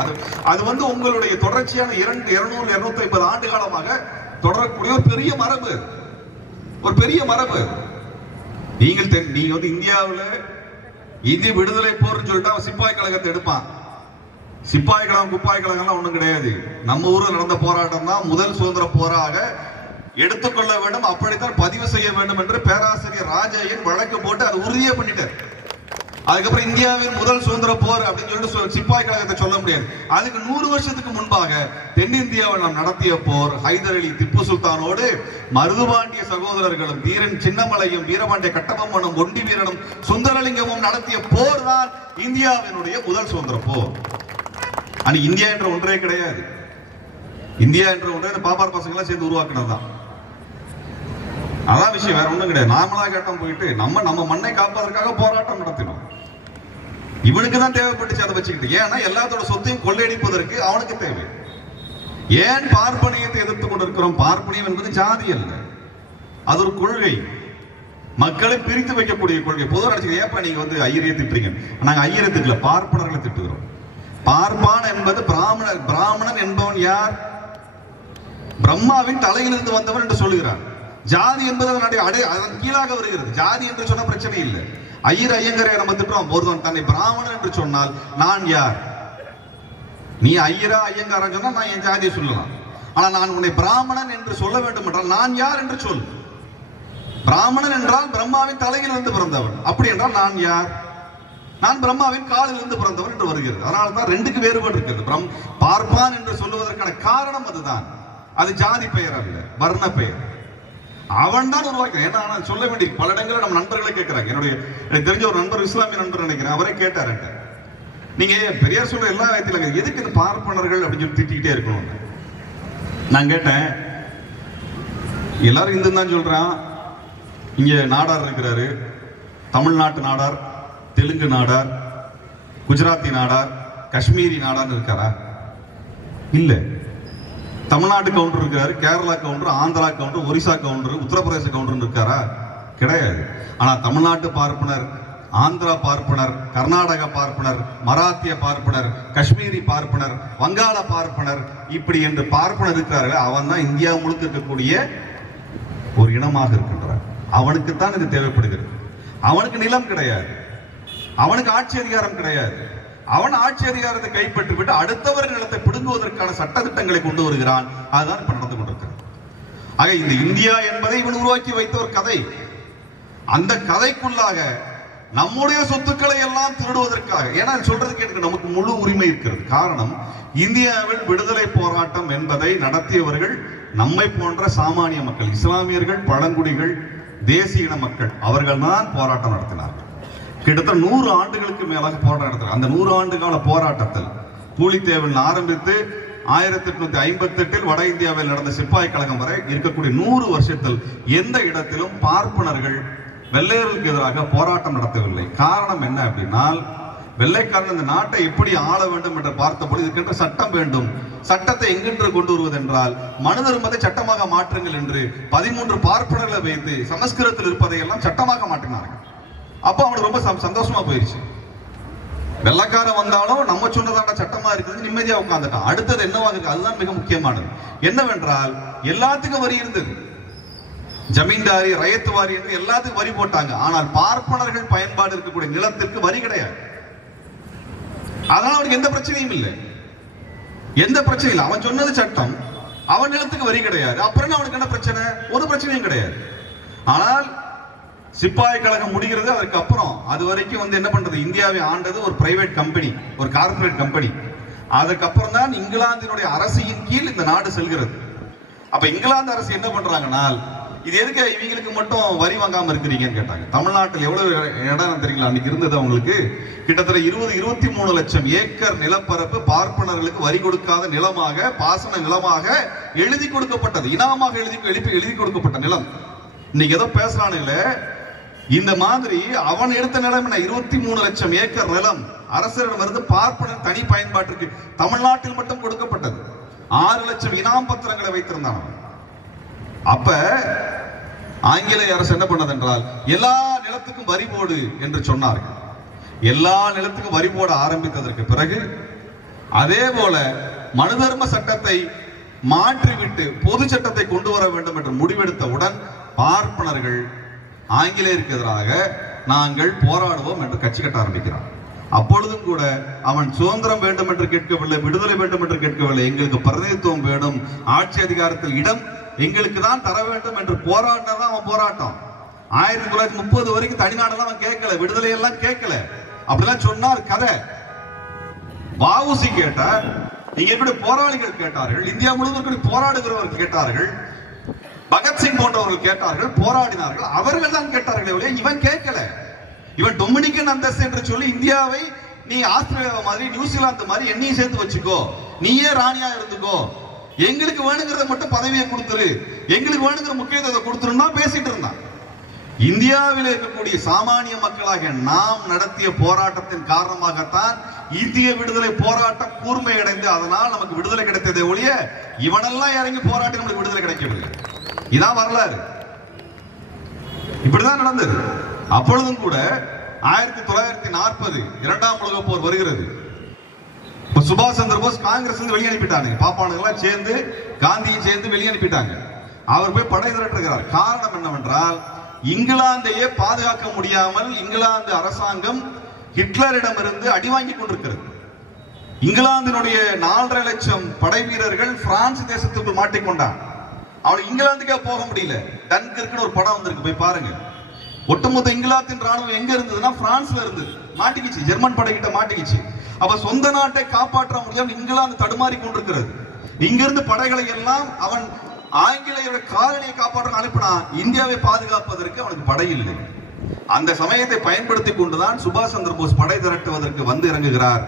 அது உங்களுடைய தொடர்ச்சியான 200-250 ஆண்டு காலமாக தொடரக்கூடிய ஒரு பெரிய மரபு. நீங்க இந்தியாவில் இந்திய விடுதலை போர்னு சொல்லிட்டு அவன் சிப்பாய் கழகத்தை எடுப்பான். சிப்பாய் கழகம் குப்பாய் கழகம்லாம் ஒண்ணும் கிடையாது. நம்ம ஊர்ல நடந்த போராட்டம் தான் முதல் சுதந்திர போராக எடுத்துக்கொள்ள வேண்டும், அப்படித்தான் பதிவு செய்ய வேண்டும் என்று பேராசிரியர் ராஜையன் வழக்கு போட்டு அதை உறுதியே பண்ணிட்டார். அதுக்கப்புறம் இந்தியாவின் முதல் சுதந்திர போர் அப்படின்னு சொல்லிட்டு சிப்பாய் கழகத்தை சொல்ல முடியாது. அதுக்கு 100 வருஷத்துக்கு முன்பாக தென்னிந்தியாவில் நாம் நடத்திய போர், ஹைதர் அலி திப்பு சுல்தானோடு மருதுபாண்டிய சகோதரர்களும் வீரன் சின்னமலையும் வீரபாண்டிய கட்டபொம்மனும் ஒண்டி வீரனும் சுந்தரலிங்கமும் நடத்திய போர் தான் இந்தியாவினுடைய முதல் சுதந்திர போர். ஆனா இந்தியா என்ற ஒன்றே கிடையாது. இந்தியா என்ற ஒன்றே பாப்பார் பசங்க எல்லாம் சேர்ந்து உருவாக்குனதுதான். அதான் விஷயம், வேற ஒண்ணும் கிடையாது. நாமளா கேட்டோம் போயிட்டு நம்ம மண்ணை காப்பதற்காக போராட்டம் நடத்தினோம். இவனுக்கு தான் தேவைப்பட்டுச்சு அதை வச்சுக்கிட்டு. ஏன்னா எல்லாத்தோட சொத்தையும் கொள்ளையடிப்பதற்கு அவனுக்கு தேவை. ஏன் பார்ப்பனியத்தை எதிர்த்து கொண்டிருக்கிறோம்? பார்ப்பனியம் என்பது ஜாதி அல்ல, அது ஒரு கொள்கை, மக்களை பிரித்து வைக்கக்கூடிய கொள்கை. பொதுவாக நினைச்சு ஏப்பா நீங்க ஐயரை திட்டுறீங்க. நாங்க ஐயரை திட்டல, பார்ப்பனர்களை திட்டுகிறோம். பார்ப்பான் என்பது பிராமணன் என்பவன் யார்? பிரம்மாவின் தலையிலிருந்து வந்தவன் என்று சொல்லுகிறார். ஜாதி என்பது அதன் கீழாக வருகிறது. ஜாதி என்று சொன்ன பிரச்சனை இல்லை. ஐயங்கரை நம்ம திட்டுறோம். ஒருவன் தன்னை பிராமணன் என்று சொன்னால் நான் யார்? நீ ஐயரா ஐயங்காரன் சொன்னா நான் என் ஜாதியை சொல்லலாம். ஆனா நான் உன்னை பிராமணன் என்று சொல்ல வேண்டும் என்றால் நான் யார் என்று சொல். பிராமணன் என்றால் பிரம்மாவின் தலையில் இருந்து பிறந்தவன். அப்படி என்றால் நான் யார்? நான் பிரம்மாவின் காலில் இருந்து பிறந்தவன் என்று வருகிறது. அதனால தான் ரெண்டுக்கு வேறுபாடு இருக்கிறது. பார்ப்பான் என்று சொல்லுவதற்கான காரணம் அதுதான். அது ஜாதி பெயர் அல்ல, வர்ண பெயர். அவன் தான் உருவாக்க. ஏன்னா நான் சொல்ல வேண்டிய பல இடங்களில் நம்ம நண்பர்களை கேட்கிறாங்க. எனக்கு தெரிஞ்ச ஒரு நண்பர், இஸ்லாமிய நண்பர் நினைக்கிறேன், அவரே கேட்டார், நீங்க பெரியார் சொல்ற எல்லா விதத்திலும் எதுக்கு இந்த பார்ப்பனர்கள் அப்படின்னு சொல்லி திட்டிக்கிட்டே இருக்கணும். நான் கேட்டேன், எல்லாரும் இந்து தான் சொல்றான். இங்க நாடார் இருக்கிறாரு, தமிழ்நாட்டு நாடார், தெலுங்கு நாடார், குஜராத்தி நாடார், காஷ்மீரி நாடார் இருக்காரா? இல்ல. தமிழ்நாட்டு கவுண்டர் இருக்காரு, Kerala counter, Andhra counter, Orissa counter, Uttar Pradesh counter இருக்காரா? கிடையாது. ஆனா தமிழ்நாட்டு பார்ப்பனர், ஆந்திரா பார்ப்பனர், கர்நாடக பார்ப்பனர், மராத்திய பார்ப்பனர், காஷ்மீரி பார்ப்பனர், வங்காள பார்ப்பனர், இப்படி என்று பார்ப்பனர் இருக்கிறார்கள். அவன் தான் இந்தியா முழுக்க இருக்கக்கூடிய ஒரு இனமாக இருக்கின்றார். அவனுக்குத்தான் இது தேவைப்படுகிறது. அவனுக்கு நிலம் கிடையாது, அவனுக்கு ஆட்சி அதிகாரம் கிடையாது. அவன் ஆட்சி அதிகாரத்தை கைப்பற்றி விட்டு அடுத்தவர் நிலத்தை பிடுங்குவதற்கான சட்ட திட்டங்களை கொண்டு வருகிறான். அதுதான் இப்ப நடந்து கொண்டிருக்கிறது. ஆக இந்த இந்தியா என்பதை இவன் உருவாக்கி வைத்த ஒரு கதை. அந்த கதைக்குள்ளாக நம்முடைய சொத்துக்களை எல்லாம் திருடுவதற்காக, ஏன்னா சொல்றதுக்கு எனக்கு நமக்கு முழு உரிமை இருக்கிறது. காரணம், இந்தியாவில் விடுதலை போராட்டம் என்பதை நடத்தியவர்கள் நம்மை போன்ற சாமானிய மக்கள், இஸ்லாமியர்கள், பழங்குடிகள், தேசிய இன மக்கள், அவர்கள் தான் போராட்டம் நடத்தினார்கள். கிட்டத்தட்ட 100 ஆண்டுகளுக்கு மேலாக போராட்டம் நடத்தினார். அந்த 100 ஆண்டு கால போராட்டத்தில் பூலித்தேவன் ஆரம்பித்து 1858 வட இந்தியாவில் நடந்த சிப்பாய் கழகம் வரை இருக்கக்கூடிய 100 வருஷத்தில் எந்த இடத்திலும் பார்ப்பனர்கள் வெள்ளையர்களுக்கு எதிராக போராட்டம் நடத்தவில்லை. காரணம் என்ன அப்படின்னா, வெள்ளைக்காரன் இந்த நாட்டை எப்படி ஆள வேண்டும் என்று பார்த்தபோது இதுக்கென்று சட்டம் வேண்டும். சட்டத்தை எங்கென்று கொண்டு வருவது என்றால் மனு தர்மத்தை சட்டமாக மாற்றுங்கள் என்று 13 பார்ப்பனர்களை வைத்து சமஸ்கிருதத்தில் இருப்பதை எல்லாம் சட்டமாக மாற்றினார்கள். அப்போ அவனுக்கு ரொம்ப சந்தோஷமா போயிருச்சு. வெள்ளக்காரன் வந்தாலும் நம்ம சொன்னதான சட்டமா இருக்குது, நிம்மதியா உட்கார்ந்துட்டான். அடுத்தது என்னவாக இருக்கு, அதுதான் மிக முக்கியமானது. என்னவென்றால் எல்லாத்துக்கும் வரி இருந்தது, ஜமீன்தாரி, ரயத்து வாரி என்று எல்லாத்துக்கும் வரி போட்டாங்க. ஆனால் பார்ப்பனர்கள் பயன்பாடு இருக்கக்கூடிய நிலத்திற்கு வரி கிடையாது. அதனால அவனுக்கு எந்த பிரச்சனையும் இல்லை, எந்த பிரச்சனையும் இல்லை. அவன் சொன்னது சட்டம், அவன் நிலத்துக்கு வரி கிடையாது. அப்புறம் அவனுக்கு என்ன பிரச்சனை? ஒரு பிரச்சனையும் கிடையாது. ஆனால் சிப்பாய் கழகம் முடிகிறது, அதற்கு அப்புறம் அது வரைக்கும் என்ன பண்றது, இந்தியாவை ஆண்டது ஒரு பிரைவேட் கம்பெனி, ஒரு கார்பரேட் கம்பெனி. அதுக்கப்புறம் தான் இங்கிலாந்தினுடைய அரசின் கீழ் இந்த நாடு செல்கிறது. அப்ப இங்கிலாந்து அரசு என்ன பண்றாங்கன்னா, இது எதுக்கு இவங்களுக்கு மட்டும் வரி வாங்காம இருக்கிறீங்கன்னு கேட்டாங்க. தமிழ்நாட்டில் எவ்வளவு இடம் தெரியுங்களா அன்னைக்கு இருந்தது அவங்களுக்கு? கிட்டத்தட்ட 23 லட்சம் ஏக்கர் நிலப்பரப்பு பார்ப்பனர்களுக்கு வரி கொடுக்காத நிலமாக, பாசன நிலமாக எழுதி கொடுக்கப்பட்டது, இனாமாக எழுதி கொடுக்கப்பட்ட நிலம். இன்னைக்கு ஏதோ பேசுறானுங்கள, இந்த மாதிரி அவன் எடுத்த நிலம் என்ன, 23 லட்சம் ஏக்கர் நிலம் அரசரிடமிருந்து பார்ப்பனர் தனி பயன்பாட்டிற்கு தமிழ்நாட்டில் மட்டும் கொடுக்கப்பட்டது. 6 லட்சம் இனாம் பத்திரங்களை வைத்திருந்தான். அப்ப ஆங்கிலேய அரசு என்ன பண்ணது என்றால், எல்லா நிலத்துக்கும் வரி போடு என்று சொன்னார்கள். எல்லா நிலத்துக்கும் வரி போட ஆரம்பித்ததற்கு பிறகு அதே போல மனு தர்ம சட்டத்தை மாற்றிவிட்டு பொது சட்டத்தை கொண்டு வர வேண்டும் என்று முடிவெடுத்தவுடன் பார்ப்பனர்கள் ஆங்கிலேயருக்கு எதிராக நாங்கள் போராடுவோம் என்று கட்சி கட்ட ஆரம்பிக்கிறார். அப்பொழுதும் கூட அவன் சுதந்திரம் வேண்டும் என்று கேட்கவில்லை, விடுதலை வேண்டும் என்று கேட்கவில்லை, எங்களுக்கு பிரதிநிதித்துவம் வேணும், ஆட்சி அதிகாரத்தில் இடம் எங்களுக்கு தான் தர வேண்டும் என்று போராடினதான் அவன் போராட்டம். 1930 வரைக்கும் தனிநாடெல்லாம் அவன் கேட்கல, விடுதலை எல்லாம் கேட்கல. அப்படிலாம் சொன்னார் கதை. வஉசி கேட்டார், நீங்க எப்படி போராளிகள் கேட்டார்கள், இந்தியா முழுவதும் போராடுகிறவர்கள் கேட்டார்கள், பகத்சிங் போன்றவர்கள் கேட்டார்கள், போராடினார்கள், அவர்கள் தான் கேட்டார்கள், இவன் கேட்கல. இவன் டொமினிக்கன் அந்தஸ்து என்று சொல்லி இந்தியாவை நீ ஆஸ்திரேலியா மாதிரி, நியூசிலாந்து மாதிரி என்னையும் சேர்த்து வச்சுக்கோ, நீயே ராணியா இருந்துக்கோ, எங்களுக்கு வேணுங்கிறத மட்டும் பதவியை கொடுத்துரு, எங்களுக்கு வேணுங்கிற முக்கியத்துவத்தை கொடுத்துருன்னா பேசிட்டு இருந்தான். இந்தியாவில் இருக்கக்கூடிய சாமானிய மக்களாக நாம் நடத்திய போராட்டத்தின் காரணமாகத்தான் இந்திய விடுதலை போராட்டம் கூர்மையடைந்து அதனால் நமக்கு விடுதலை கிடைத்ததே ஒழிய இவனெல்லாம் இறங்கி போராட்டி நமக்கு விடுதலை கிடைக்கவில்லை. இதான் வரலாறு, இப்படிதான் நடந்தது. அப்பொழுதும் கூட 1940 இரண்டாம் உலக போர் வருகிறது. சுபாஷ் சந்திர போஸ் காங்கிரஸ் வெளியே அனுப்பிட்டாங்க, பாப்பானுங்கெல்லாம் சேர்ந்து காந்தியும் சேர்ந்து வெளியே அனுப்பிட்டாங்க. அவர் போய் படை திரட்டுகிறார். காரணம் என்னவென்றால், இங்கிலாந்தையே பாதுகாக்க முடியாமல் இங்கிலாந்து அரசாங்கம் ஹிட்லரிடமிருந்து அடி வாங்கி கொண்டிருக்கிறது. இங்கிலாந்தினுடைய 4.5 லட்சம் படை வீரர்கள் பிரான்ஸ் தேசத்துக்குள் மாட்டிக்கொண்டான். அவன் இங்கிலாந்துக்கே போக முடியல. டன்கிர்க்னு ஒரு படம் வந்திருக்கு, போய் பாருங்க. ஒட்டுமொத்த இங்கிலாந்தின் ராணுவம் எங்க இருந்ததுன்னா பிரான்ஸ்ல இருந்தது, மாட்டிக்கிச்சு, ஜெர்மன் படைகிட்ட மாட்டிக்கிச்சு. அப்ப சொந்த நாட்டை காப்பாற்ற முடியாமல் இங்கிலாந்து தடுமாறி கொண்டிருக்கிறது. இங்கிருந்து படைகளை எல்லாம் அவன் ஆங்கிலேயரோட காலனியை காப்பாற்ற அனுப்பினா, இந்தியாவை பாதுகாப்பதற்கு அவனுக்கு படை இல்லை. அந்த சமயத்தை பயன்படுத்தி கொண்டுதான் சுபாஷ் சந்திர போஸ் படை திரட்டுவதற்கு வந்து இறங்குகிறார்.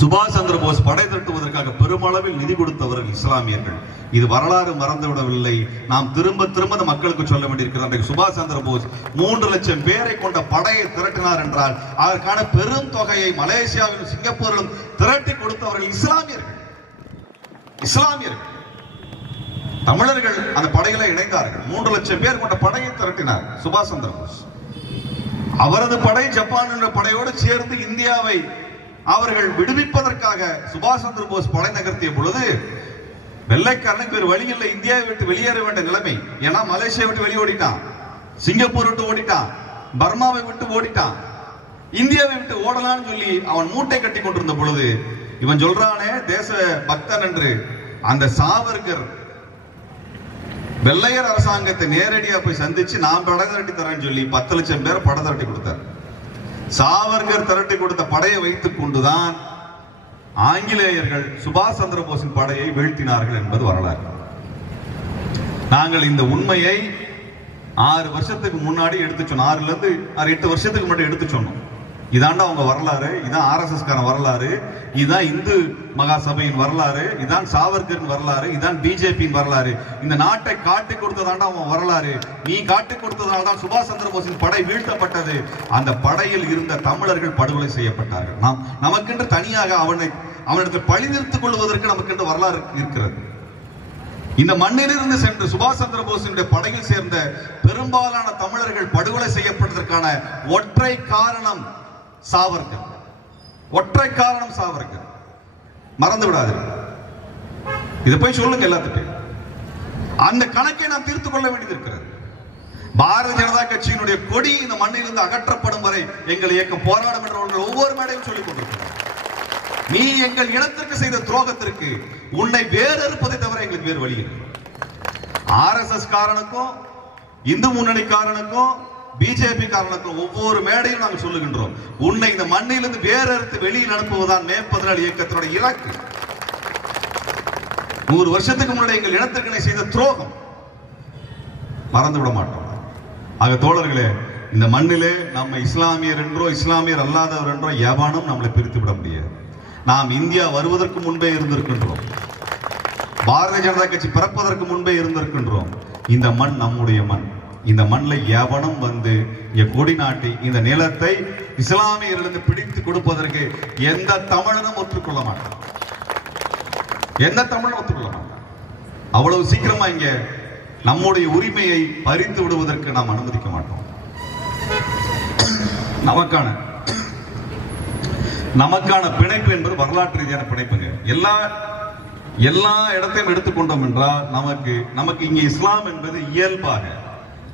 சுபாஷ் சந்திர போஸ் படை திரட்டுவதற்காக பெருமளவில் நிதி கொடுத்தவர்கள் இஸ்லாமியர்கள். இது வரலாறு மறந்துவிடவில்லை, நாம் திரும்ப திரும்ப மக்களுக்கு சொல்ல வேண்டியிருக்கிறது. சுபாஷ் சந்திர போஸ் 3 லட்சம் பேரை கொண்ட படையை திரட்டினார் என்றால் அதற்கான பெரும் தொகையை மலேசியாவிலும் சிங்கப்பூரிலும் திரட்டி கொடுத்தவர்கள் இஸ்லாமியர்கள். இஸ்லாமியர்கள் தமிழர்கள் அந்த படைகளை இணைந்தார்கள். 3 லட்சம் பேர் கொண்ட படையை திரட்டினார் சுபாஷ் சந்திர போஸ். அவரது படை ஜப்பான் படையோடு சேர்ந்து இந்தியாவை அவர்கள் விடுவிப்பதற்காக சுபாஷ் சந்திர போஸ் படை நகர்த்திய பொழுது வெள்ளைக்காரனுக்கு வேறு வழி இல்லை, இந்தியாவை விட்டு வெளியேற வேண்டிய நிலைமை. ஏன்னா மலேசியா விட்டு வெளியே ஓடிட்டான், சிங்கப்பூர் விட்டு ஓடிட்டான், பர்மாவை விட்டு ஓடிட்டான், இந்தியாவை விட்டு ஓடலான்னு சொல்லி அவன் மூட்டை கட்டி கொண்டிருந்த பொழுது இவன் சொல்றானே தேச பக்தன் என்று, அந்த சாவர்கர் வெள்ளையர் அரசாங்கத்தை நேரடியா போய் சந்திச்சு நான் படை திரட்டி தரேன்னு சொல்லி 10 லட்சம் பேர் படை திரட்டி கொடுத்தார். சாவர்கர் திரட்டி கொடுத்த படையை வைத்துக் கொண்டுதான் ஆங்கிலேயர்கள் சுபாஷ் சந்திர போஸின் படையை வீழ்த்தினார்கள் என்பது வரலாறு. நாங்கள் இந்த உண்மையை 6 வருஷத்துக்கு முன்னாடி எடுத்து சொன்னோம். 6 ல இருந்து 8 வருஷத்துக்கு முன்னாடி எடுத்து சொன்னோம். இதாண்டா அவங்க வரலாறு, இதான் RSS கான வரலாறு, இதான் இந்து மகாசபையின் வரலாறு, இதான் சாவர்கரின் வரலாறு, இதான் பிஜேபியின் வரலாறு. இந்த நாட்டை காட்டி கொடுத்ததாண்டா அவன் வரலாறு. நீ காட்டி கொடுத்ததால் தான் சுபாஷ் சந்திர போஸின் படை வீழ்த்தப்பட்டது. அந்த படையில் இருந்த தமிழர்கள் படுகொலை செய்யப்பட்டார்கள். நமக்கென்று தனியாக அவனிடத்தில் பழி நிறுத்திக் கொள்வதற்கு நமக்கென்று வரலாறு இருக்கிறது. இந்த மண்ணிலிருந்து சென்று சுபாஷ் சந்திர போஸினுடைய படையில் சேர்ந்த பெரும்பாலான தமிழர்கள் படுகொலை செய்யப்பட்டதற்கான ஒற்றை காரணம் சாவர்கர். ஒற்றை காரணம் சாவர்கர். மறந்து விடாதீர்கள். இதை போய் சொல்லுங்க எல்லாத்துக்கும். அந்த கணக்கை நாம் தீர்த்துக் கொள்ள வேண்டியது இருக்கிறது. பாரதிய ஜனதா கட்சியினுடைய கொடி இந்த மண்ணிலிருந்து அகற்றப்படும் வரை எங்கள் இயக்கம் போராடும் என்று ஒவ்வொரு மேடையும் சொல்லிக் கொண்டிருக்கிறார். நீ எங்கள் இனத்திற்கு செய்த துரோகத்திற்கு உன்னை வேறு இருப்பதை தவிர எங்களுக்கு வேறு வழி இல்லை. RSS காரனுக்கும் இந்து முன்னணி காரனுக்கும் பிஜேபி காரனுக்கும் ஒவ்வொரு மேடையும் நாங்கள் சொல்லுகின்றோம், உன்னை இந்த மண்ணிலிருந்து வேறு அறுத்து வெளியில் அனுப்புவதுதான் மே14 இயக்கத்தினுடைய இலக்கு. 100 வருஷத்துக்கு முன்னாடி எங்கள் இனத்திற்கு செய்த துரோகம் மறந்து விட மாட்டோம். ஆக தோழர்களே, இந்த மண்ணிலே நம்ம இஸ்லாமியர் என்றோ இஸ்லாமியர் அல்லாதவர் என்றோ எவனும் நம்மளை பிரித்து விட முடியாது. நாம் இந்தியா வருவதற்கு முன்பே இருந்திருக்கின்றோம். பாரதிய ஜனதா கட்சி பிறப்பதற்கு முன்பே இருந்திருக்கின்றோம். இந்த மண் நம்முடைய மண். இந்த மண்ணில் எவனும் வந்து கொடி நாட்டி இந்த நிலத்தை இஸ்லாமியர்களுக்கு பிடித்து கொடுப்பதற்கு எந்த தமிழனும் ஒத்துக்கொள்ள மாட்டான். எந்த தமிழனும் ஒத்துக்கொள்ள மாட்டான். அவ்வளவு சீக்கிரமா இங்க நம்முடைய உரிமையை பறித்து விடுவதற்கு நாம் அனுமதிக்க மாட்டோம். நமக்கான பிணைப்பு என்பது வரலாற்று ரீதியான பிணைப்புங்க. எல்லா இடத்தையும் எடுத்துக்கொண்டோம் என்றால் நமக்கு இங்கே இஸ்லாம் என்பது இயல்பாக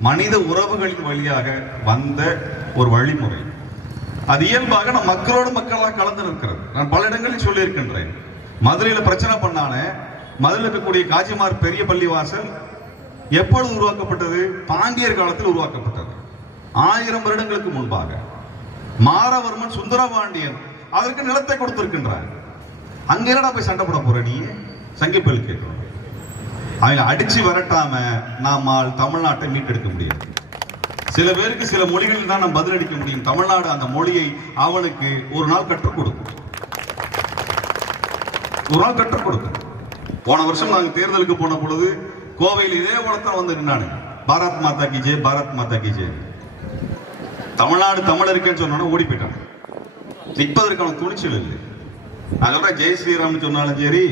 மனித உறவுகளின் வழியாக வந்த ஒரு வழிமுறை. அது இயல்பாக நம் மக்களோடு மக்களாக கலந்து நிற்கிறது. நான் பல இடங்களில் சொல்லியிருக்கின்றேன். மதுரையில் பிரச்சனை பண்ணானே, மதுரையில் இருக்கக்கூடிய காஜிமார் பெரிய பள்ளிவாசல் எப்பொழுது உருவாக்கப்பட்டது? பாண்டியர் காலத்தில் உருவாக்கப்பட்டது. 1000 வருடங்களுக்கு முன்பாக. மாரவர்மன் சுந்தரபாண்டியன் அதற்கு நிலத்தை கொடுத்திருக்கின்றார். அங்க என்னடா போய் சண்டை போட போற நீ? சங்கிப்பல் கேட்கிறோம். அவங்க அடிச்சு வரட்டாம நம்மால் தமிழ்நாட்டை மீட்டெடுக்க முடியாது. சில பேருக்கு சில மொழிகளில் தான் நாம் பதிலளிக்க முடியும். தமிழ்நாடு அந்த மொழியை அவனுக்கு ஒரு நாள் கற்றுக் கொடுக்கும். போன வருஷம் நாங்கள் தேர்தலுக்கு போன பொழுது கோவையில் இதே போலத்தான் வந்து நின்னானு, பாரத் மாதா கி ஜெய், பாரத் மாதா கி ஜெய். தமிழ்நாடு தமிழருக்கேன்னு சொன்னோன்னா ஓடி போயிட்டாங்க. நிற்பதற்கான துணிச்சல் இல்லை. நான் சொல்றேன், ஜெய் ஸ்ரீராம் சொன்னாலும் சரி,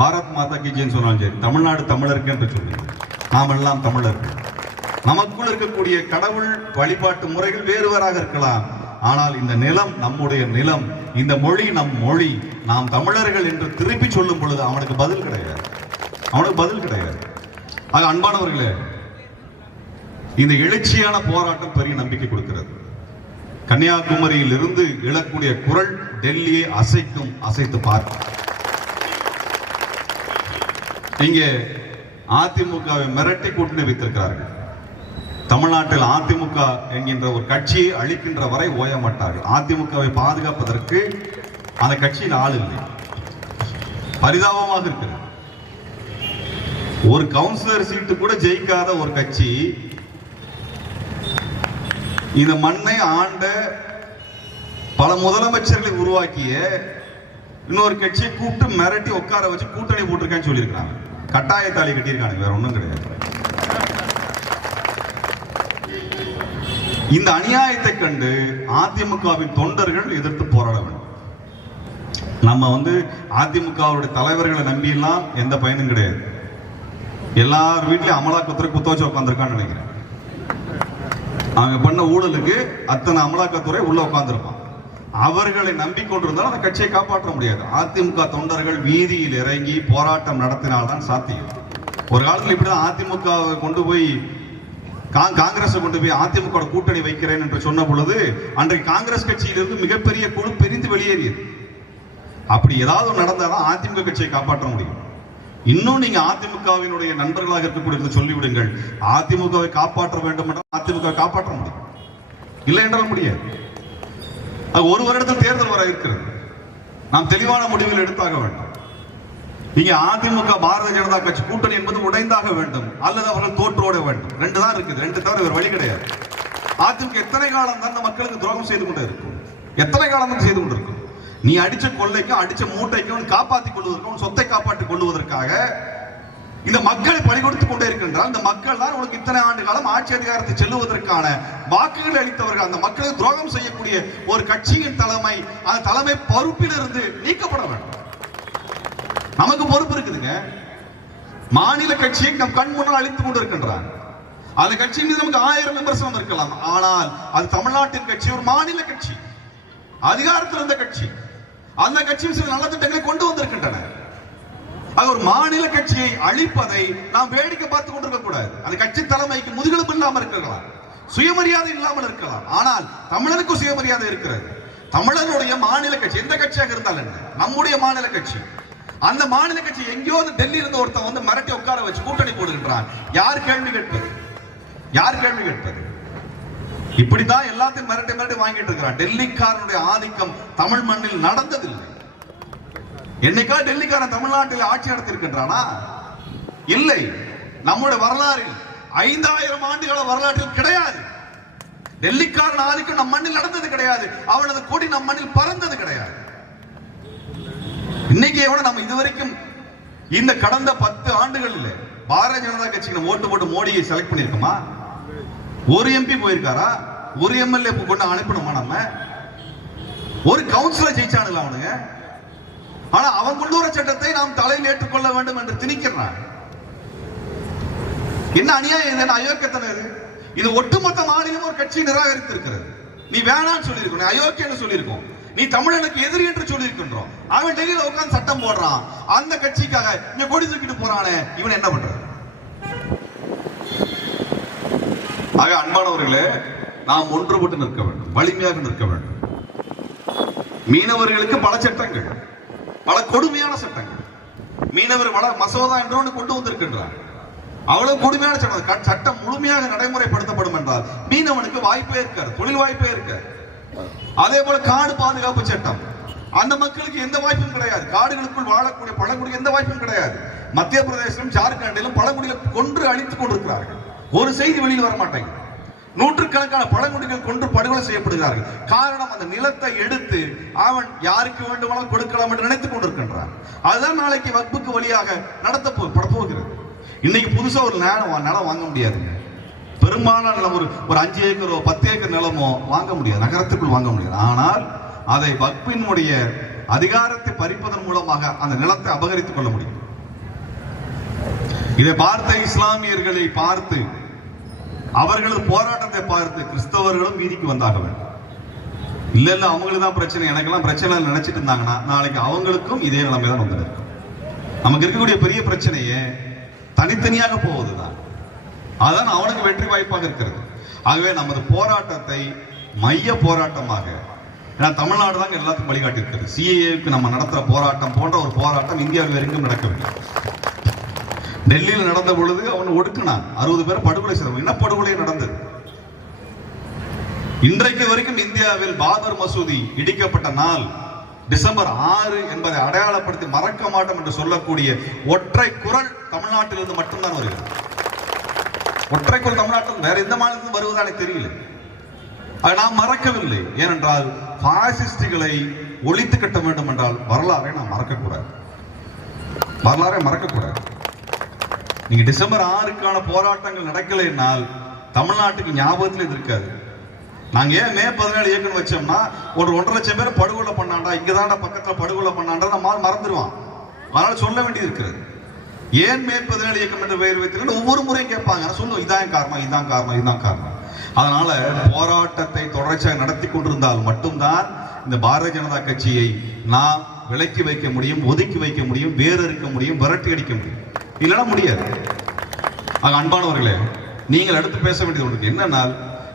பாரத் மாதா கி ஜெய்ன்னு சொன்னாலும் சரி, தமிழ்நாடு தமிழருக்கு என்று சொல்லுங்க. நாம் எல்லாம் தமிழர்கள். நமக்குள் இருக்கக்கூடிய கடவுள் வழிபாட்டு முறைகள் வேறு வேறாக இருக்கலாம். ஆனால் இந்த நிலம் நம்முடைய நிலம், இந்த மொழி நம் மொழி, நாம் தமிழர்கள் என்று திருப்பி சொல்லும் பொழுது அவனுக்கு பதில் கிடையாது. ஆக அன்பானவர்களே, இந்த எழுச்சியான போராட்டம் பெரிய நம்பிக்கை கொடுக்கிறது. கன்னியாகுமரியில் இருந்து எழக்கூடிய குரல் டெல்லியை அசைத்து பார்க்கும். இங்கே அதிமுகவை மிரட்டி கூட்டணி வைத்திருக்கிறார்கள். தமிழ்நாட்டில் அதிமுக என்கின்ற ஒரு கட்சியை அழிக்கின்ற வரை ஓய மாட்டார்கள். அதிமுகவை பாதுகாப்பதற்கு அந்த கட்சியில் ஆள் இல்லை. பரிதாபமாக இருக்கிறது. ஒரு கவுன்சிலர் சீட்டு கூட ஜெயிக்காத ஒரு கட்சி இந்த மண்ணை ஆண்ட பல முதலமைச்சர்களை உருவாக்கிய இன்னொரு கட்சியை கூப்பிட்டு மிரட்டி உட்கார வச்சு கூட்டணி போட்டிருக்கான்னு சொல்லியிருக்காங்க. கட்டாய தாலி கட்டியிருக்காங்க, வேற ஒன்றும் கிடையாது. இந்த அநியாயத்தை கண்டு அதிமுகவின் தொண்டர்கள் எதிர்த்து போராட வேண்டும். நம்ம அதிமுகவுடைய தலைவர்களை நம்பி எல்லாம் எந்த பயனும் கிடையாது. எல்லார் வீட்லயும் அமலாக்கத்துறை குத்த வச்சு உட்காந்துருக்கான்னு நினைக்கிறேன். அவங்க பண்ண ஊழலுக்கு அத்தனை அமலாக்கத்துறை உள்ள உட்கார்ந்துருப்பான். அவர்களை நம்பிக்கொண்டிருந்தால் அந்த கட்சியை காப்பாற்ற முடியாது. அதிமுக தொண்டர்கள் வீதியில் இறங்கி போராட்டம் நடத்தினால்தான் சாத்தியம். ஒரு காலத்தில் இப்படிதான் அதிமுகவை கொண்டு போய் காங்கிரஸை கொண்டு போய் அதிமுக கூட்டணி வைக்கிறேன் என்று சொன்ன பொழுது அன்றைக்கு காங்கிரஸ் கட்சியிலிருந்து மிகப்பெரிய குழு பிரிந்து வெளியேறியது. அப்படி ஏதாவது நடந்தாதான் அதிமுக கட்சியை காப்பாற்ற முடியும். இன்னும் நீங்க அதிமுகவினுடைய நண்பர்களாக இருக்கக்கூடியது சொல்லிவிடுங்கள். அதிமுகவை காப்பாற்ற வேண்டும் என்றால் அதிமுகவை காப்பாற்ற முடியும், இல்லை என்றால் முடியாது. அது ஒரு வருடத்தில் தேர்தல் வர இருக்கிறது. நாம் தெளிவான முடிவில் எடுத்தாக வேண்டும். நீங்க அதிமுக பாரதிய ஜனதா கட்சி கூட்டணி என்பது உடைந்தாக வேண்டும், அல்லது அவர்கள் தோற்றோட வேண்டும். ரெண்டு தான் இருக்குது, ரெண்டு தவிர வேறு வழி கிடையாது. அதிமுக எத்தனை காலம் தான் மக்களுக்கு துரோகம் செய்து கொண்டே இருக்கும், எத்தனை காலம் தான் செய்து கொண்டிருக்கும். நீ அடிச்ச கொள்ளைக்கும் அடிச்ச மூட்டைக்கும் காப்பாற்றிக் கொள்வதற்கும் சொத்தை காப்பாற்றிக் கொள்வதற்காக இந்த மக்களை பறி கொடுத்துக் கொண்டே இருக்கின்றால் இந்த மக்கள் தான் உனக்கு இத்தனை ஆண்டு காலம் ஆட்சி அதிகாரத்தை செல்லுவதற்கான வாக்குகளை அளித்தவர்கள். அந்த மக்களுக்கு துரோகம் செய்யக்கூடிய ஒரு கட்சியின் தலைமை, அந்த தலைமை பொறுப்பிலிருந்து நீக்கப்பட வேண்டும். நமக்கு பொறுப்பு இருக்குதுங்க. மாநில கட்சியை நம் கண் முன்னால் அழித்துக் கொண்டிருக்கின்றார். அந்த கட்சியின் மீது நமக்கு 1000 விமர்சனம் இருக்கலாம். ஆனால் அது தமிழ்நாட்டின் கட்சி, ஒரு மாநில கட்சி, அதிகாரத்தில் இருந்த கட்சி. அந்த கட்சியில் சில நல்ல திட்டங்களை கொண்டு வந்திருக்கின்றன. அது ஒரு மாநில கட்சியை அழிப்பதை நாம் வேடிக்கை பார்த்துக் கொண்டிருக்க கூடாது. அந்த கட்சி தலைமைக்கு முதுகெலும்பு இல்லாமல் இருக்கலாம், சுயமரியாதை இல்லாமல் இருக்கலாம். ஆனால் தமிழனுக்கு சுயமரியாதை இருக்கிறது. தமிழனுடைய மாநில கட்சி எந்த கட்சியாக இருந்தால் என்ன, நம்முடைய மாநில கட்சி. அந்த மாநில கட்சி எங்கேயோ டெல்லி இருந்து ஒருத்தன் வந்து மிரட்டி உட்கார வச்சு கூட்டணி போடுகின்றான். யார் கேள்வி கேட்பது, யார் கேள்வி கேட்பது? இப்படிதான் எல்லாத்தையும் மிரட்டி மிரட்டி வாங்கிட்டு இருக்கிறான். டெல்லிக்காரனுடைய ஆதிக்கம் தமிழ் மண்ணில் நடந்ததில்லை. என்னைக்கா டெல்லிக்காரன் தமிழ்நாட்டில் ஆட்சி நடத்திருக்கின்றானா? இல்லை. நம்முடைய வரலாறில் 5000 ஆண்டுகள வரலாற்றில் கிடையாது. டெல்லிக்காரன் ஆதிக்கம் நம் மண்ணில் நடந்தது கிடையாது. அவனது கொடி நம் மண்ணில் பறந்தது கிடையாது. இன்னைக்கு எவ்வளவு நம்ம இதுவரைக்கும் இந்த கடந்த 10 ஆண்டுகளில் பாரதிய ஜனதா கட்சிக்கு ஓட்டு போட்டு மோடியை செலக்ட் பண்ணிருக்கோமா? ஒரு எம்பி போயிருக்காரா? ஒரு எம்எல்ஏ கொண்டு அனுப்பணுமா? நம்ம ஒரு கவுன்சிலர் ஜெயிச்சானுல அவனுங்க. ஆனா அவன் கொண்டு வர சட்டத்தை நாம் தலையில் ஏற்றுக்கொள்ள வேண்டும் என்று திணிக்கிறான். என்ன அநியாயம், என்ன அயோக்கியத்தனம் இது? இது ஒட்டுமொத்த மாநிலம் ஒரு கட்சி நிராகரித்து இருக்கிறது. நீ வேணான்னு சொல்லியிருக்கோம், நீ அயோக்கியன்னு சொல்லியிருக்கோம், நீ தமிழனுக்கு எதிரி என்று சொல்லி இருக்கின்றோம். அவன் டெல்லியில உட்கார்ந்து சட்டம் போடுறான். அந்த கட்சிக்காக இங்க கொடி தூக்கிட்டு போறானே, இவன் என்ன பண்றான்? ஆக அன்பானவர்களே, நாம் ஒன்றுபட்டு நிற்க வேண்டும், வலிமையாக நிற்க வேண்டும். மீனவர்களுக்கு பல சட்டங்கள், பல கொடுமையான சட்டங்கள். மீனவர் வள மசோதா என்று ஒன்று கொண்டு வந்திருக்கின்றார். அவ்வளவு கொடுமையான சட்டம். சட்டம் முழுமையாக நடைமுறைப்படுத்தப்படும் என்றால் மீனவனுக்கு வாய்ப்பே இருக்காது, தொழில் வாய்ப்பே இருக்காது. அதே போல காடு பாதுகாப்பு சட்டம், அந்த மக்களுக்கு எந்த வாய்ப்பும் கிடையாது. காடுகளுக்குள் வாழக்கூடிய பழங்குடிக்கு எந்த வாய்ப்பும் கிடையாது. மத்திய பிரதேசம், ஜார்க்கண்டிலும் பழங்குடிகளை கொன்று அழித்துக் கொண்டிருக்கிறார்கள். ஒரு செய்தி வெளியில் வர மாட்டேங்குது. நூற்றுக்கணக்கான பழங்குடிகள் கொன்று படுகொலை செய்யப்படுகிறார்கள். காரணம், அந்த நிலத்தை எடுத்து அவன் யாருக்கு வேண்டுமானால் கொடுக்கலாம் என்று நினைத்துக் கொண்டிருக்கின்றான். அதுதான் நாளைக்கு வக்புக்கு வழியாக நடத்தப்பட போகிறது. இன்னைக்கு புதுசா ஒரு நிலம் வாங்க முடியாதுங்க. பெரும்பாலான நிலம் ஒரு 5 ஏக்கரோ 10 ஏக்கர் நிலமோ வாங்க முடியாது, நகரத்துக்குள் வாங்க முடியாது. ஆனால் அதை வக்பினுடைய அதிகாரத்தை பறிப்பதன் மூலமாக அந்த நிலத்தை அபகரித்துக் கொள்ள முடியும். இதை பார்த்த இஸ்லாமியர்களை பார்த்து, அவர்களது போராட்டத்தை பார்த்து கிறிஸ்தவர்களும் வீதிக்கு வந்தாக வேண்டும். இல்ல இல்ல அவங்களுக்கு தான் பிரச்சனை, எனக்கெல்லாம் பிரச்சனை நினைச்சிட்டு இருந்தாங்கன்னா நாளைக்கு அவங்களுக்கும் இதே நிலைமை தான் வந்து இருக்கும். நமக்கு இருக்கக்கூடிய பெரிய பிரச்சனையே தனித்தனியாக போவதுதான். அதான் அவனுக்கு வெற்றி வாய்ப்பாக இருக்கிறது. ஆகவே நமது போராட்டத்தை மைய போராட்டமாக, ஏன்னா தமிழ்நாடு தான் எல்லாத்துக்கும் வழிகாட்டி இருக்கிறது. சிஏஏக்கு நம்ம நடத்துற போராட்டம் போன்ற ஒரு போராட்டம் இந்தியாவில் எங்கும் நடக்கவில்லை. டெல்லியில் நடந்த பொழுது அவன் ஒடுக்கினான், 60 பேர் படுகொலை செய்தார். இனப்படுகொலை நடந்தது. இன்றைக்கு வரைக்கும் இந்தியாவில் பாபர் மசூதி இடிக்கப்பட்ட நாள் டிசம்பர் 6 என்பதை அடையாளப்படுத்தி மறக்க மாட்டோம் என்று சொல்லக்கூடிய ஒற்றை குரல் தமிழ்நாட்டிலிருந்து மட்டும்தான் வருகிறது. ஒற்றை குரல் தமிழ்நாட்டில் வேற எந்த மாநிலத்திலும் வருவதானே தெரியல. அதை நாம் மறக்கவில்லை. ஏனென்றால் பாசிஸ்டுகளை ஒழித்து கட்ட வேண்டும் என்றால் வரலாறை நாம் மறக்கக்கூடாது, வரலாறை மறக்கக்கூடாது. நீங்க டிசம்பர் 6க்கான போராட்டங்கள் நடக்கலைன்னால் தமிழ்நாட்டுக்கு ஞாபகத்தில் இது இருக்காது. நாங்க ஏன் மே 17 இயக்கம்னு வச்சோம்னா, ஒரு 1.5 லட்சம் பேர் படுகொலை பண்ணாண்டா, இங்கதான்டா பக்கத்துல படுகொலை பண்ணாண்டா நம்ம மறந்துடுவான். அதனால சொல்ல வேண்டியது இருக்கிறது. ஏன் மே 17 இயக்கம் என்று பெயர் வைத்து ஒவ்வொரு முறையும் கேட்பாங்க. சொல்லுவோம், இதான் காரணம், இதான் காரணம், இதான் காரணம். அதனால போராட்டத்தை தொடர்ச்சியாக நடத்தி கொண்டிருந்தால் மட்டும்தான் இந்த பாரதிய ஜனதா கட்சியை நாம் விலக்கி வைக்க முடியும், ஒதுக்கி வைக்க முடியும், வேறறுக்க முடியும், விரட்டி அடிக்க முடியும். இல்லைன்னா முடியாது. ஆக அன்பானவர்களே, நீங்கள் அடுத்து பேச வேண்டியது ஒன்று என்னன்னா,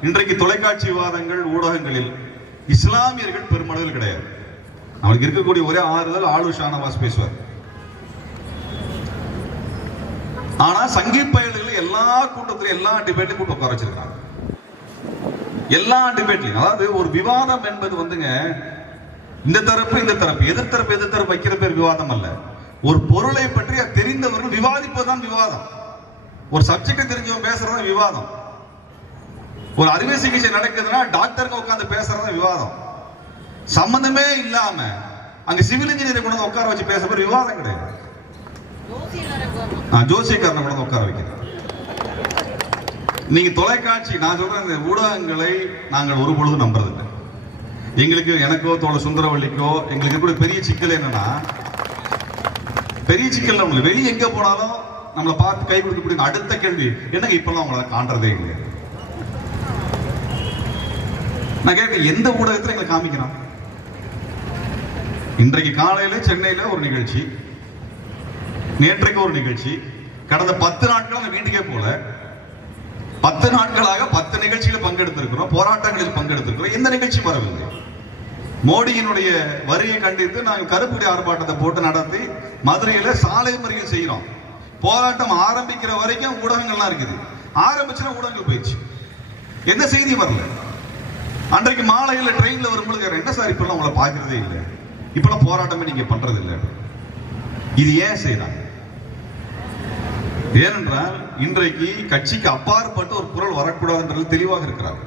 இன்றைக்கு தொலைக்காட்சி விவாதங்கள், ஊடகங்களில் இஸ்லாமியர்கள் பெருமளவில் கிடையாது. நம்மளுக்கு இருக்கக்கூடிய ஒரே ஆறுதல் ஆளு ஷானவாஸ் பேசுவார். ஆனா சங்கி பயல்கள் எல்லா கூட்டத்திலும் எல்லா டிபேட்லையும் கூட்ட உட்கார வச்சிருக்காங்க. எல்லா டிபேட்லையும். அதாவது ஒரு விவாதம் என்பது வந்துங்க இந்த தரப்பு இந்த தரப்பு எதிர்த்தரப்பு வைக்கிற பேர் விவாதம் அல்ல. ஒரு பொருளை பற்றி தெரிந்தவர்கள் விவாதிப்பதுதான் விவாதம். ஒரு சப்ஜெக்டை தெரிஞ்சவங்க பேசுறதா விவாதம். ஒரு அறுவை சிகிச்சை நடக்குதுன்னா டாக்டருங்க உட்கார்ந்து பேசுறதா விவாதம். சம்பந்தமே இல்லாம அங்க சிவில் இன்ஜினியரை கொண்டு உட்கார வச்சு பேச பேர் விவாதம் கிடையாது. ஜோசியக்காரனை கொண்டு உட்கார வைக்கிறேன். நீங்க தொலைக்காட்சி, நான் சொல்றேன், இந்த ஊடகங்களை நாங்கள் ஒரு பொழுது நம்புறதில்லை. எங்களுக்கு, எனக்கோ தோழர் சுந்தரவள்ளிக்கோ எங்களுக்கு இருக்கக்கூடிய பெரிய சிக்கல் என்னன்னா, பெரிய சிக்கல் நம்மள வெளியே எங்க போனாலும் நம்மளை பார்த்து கை கொடுக்க அடுத்த கேள்வி என்னங்க இப்பெல்லாம் அவங்கள காண்றதே இல்லை. நான் கேட்க எந்த ஊடகத்தில் எங்களை காமிக்கிறான்? இன்றைக்கு காலையில சென்னையில ஒரு நிகழ்ச்சி, நேற்றைக்கு ஒரு நிகழ்ச்சி, கடந்த 10 நாட்கள் அந்த வீட்டுக்கே போல 10 நாட்களாக 10 நிகழ்ச்சியில் பங்கெடுத்திருக்கிறோம், போராட்டங்களில் பங்கெடுத்திருக்கிறோம். எந்த நிகழ்ச்சி வரவில்லை. மோடியினுடைய வரியை கண்டித்து நாங்கள் கருப்புடி ஆர்ப்பாட்டத்தை போட்டு நடத்தி மதுரையில சாலை மறியல் செய்கிறோம். போராட்டம் ஆரம்பிக்கிற வரைக்கும் ஊடகங்கள்லாம் இருக்குது. ஆரம்பிச்சுன்னா ஊடகங்கள் போயிடுச்சு, எந்த செய்தி வரல. அன்றைக்கு மாலையில் ட்ரெயின்ல வரும்போது என்ன சார் இப்பெல்லாம் உங்களை பார்க்கறதே இல்லை, இப்பெல்லாம் போராட்டமே நீங்க பண்றது இல்லை. இது ஏன் செய்யறாங்க? ஏனென்றால் இன்றைக்கு கட்சிக்கு அப்பாற்பட்டு ஒரு குரல் வரக்கூடாதுன்றது தெளிவாக இருக்கிறார்.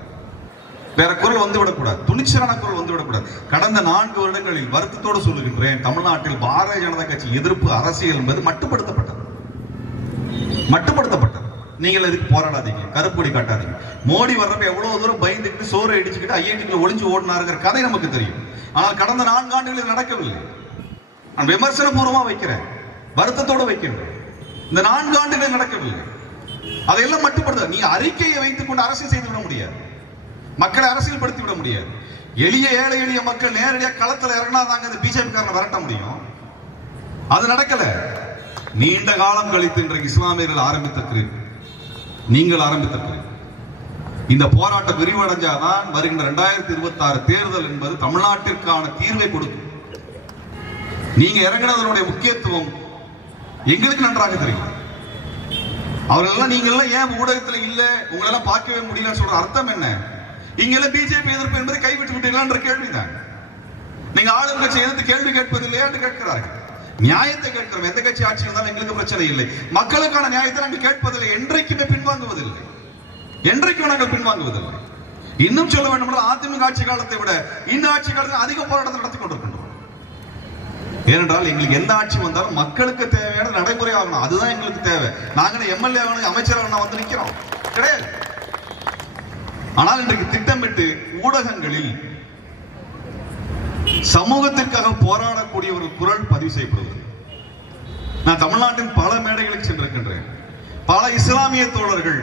வேற குரல் வந்துவிடக்கூடாது, துணிச்சலான குரல் வந்துவிடக்கூடாது. கடந்த 4 வருடங்களில் வருத்தத்தோடு சொல்லுகின்றேன், தமிழ்நாட்டில் பாரதிய ஜனதா கட்சி எதிர்ப்பு அரசியல் என்பது மட்டுப்படுத்தப்பட்டது. நீங்கள் இதுக்கு போராடாதீங்க, கருப்பொடி காட்டாதீங்க. மோடி வர்றப்ப எவ்வளவு தூரம் பயந்துக்கிட்டு சோறு அடிச்சுக்கிட்டு ஐஐடிக்குள்ள ஒளிஞ்சு ஓடினாருங்கிற கதை நமக்கு தெரியும். ஆனால் கடந்த 4 ஆண்டுகளில் நடக்கவில்லை. நான் விமர்சன பூர்வமா வைக்கிறேன், வருத்தத்தோடு வைக்கின்றேன். இந்த 4 ஆண்டுகளில் நடக்கவில்லை. அதையெல்லாம் மட்டுப்படுத்த நீ அறிக்கையை வைத்துக் கொண்டு அரசியல் செய்து விட முடியாது, மக்களை அரசியல் படுத்தி விட முடியாது. ஏழை எளிய மக்கள் நேரடியாக களத்தில் இறங்கினாதாங்க இந்த பிஜேபி காரனை விரட்ட முடியும். அது நடக்கல. நீண்ட காலம் கழித்து இன்றைக்கு இஸ்லாமியர்கள் ஆரம்பித்திருக்கிறீர்கள், நீங்கள் ஆரம்பித்திருக்கிறீர்கள். இந்த போராட்டம் விரிவடைஞ்சாதான் வருகின்ற 2026 தேர்தல் என்பது தமிழ்நாட்டிற்கான தீர்வை கொடுக்கும். நீங்க இறங்கினதனுடைய முக்கியத்துவம் எங்களுக்கு நன்றாக தெரியும். அவர்களெல்லாம் நீங்க எல்லாம் ஏன் ஊடகத்தில் இல்ல, உங்களெல்லாம் பார்க்கவே முடியலன்னு சொல்ற அர்த்தம் என்ன? இங்க எல்லாம் பிஜேபி எதிர்ப்பு என்பதை கைவிட்டு விட்டீங்களான்ற கேள்விதான். நீங்க ஆளும் கட்சி எதிர்த்து கேள்வி கேட்பது இல்லையா என்று கேட்கிறார்கள். நியாயத்தை கேட்கிறோம். எந்த கட்சி ஆட்சி இருந்தாலும் எங்களுக்கு பிரச்சனை இல்லை. மக்களுக்கான நியாயத்தை நாங்கள் கேட்பதில்லை, என்றைக்குமே பின்வாங்குவதில்லை, என்றைக்கும் நாங்கள் பின்வாங்குவதில்லை. இன்னும் சொல்ல வேண்டும் என்றால் அதிமுக ஆட்சி காலத்தை விட இந்த ஆட்சி காலத்தில் அதிக போராட்டத்தை நடத்தி கொண்டிருக்கின்றோம். ஏனென்றால் எங்களுக்கு எந்த ஆட்சி வந்தாலும் மக்களுக்கு தேவையான நடைமுறை ஆகணும், அதுதான் எங்களுக்கு தேவை. நாங்கள் எம்எல்ஏ ஆகணும், அமைச்சர் ஆகணும் வந்து நிற்கிறோம் கிடையாது. ஆனால் இன்றைக்கு திட்டமிட்டு ஊடகங்களில் சமூகத்திற்காக போராடக்கூடிய ஒரு குரல் பதிவு செய்யப்படுவது. நான் தமிழ்நாட்டின் பல மேடைகளுக்கு சென்றிருக்கின்றேன். பல இஸ்லாமிய தோழர்கள்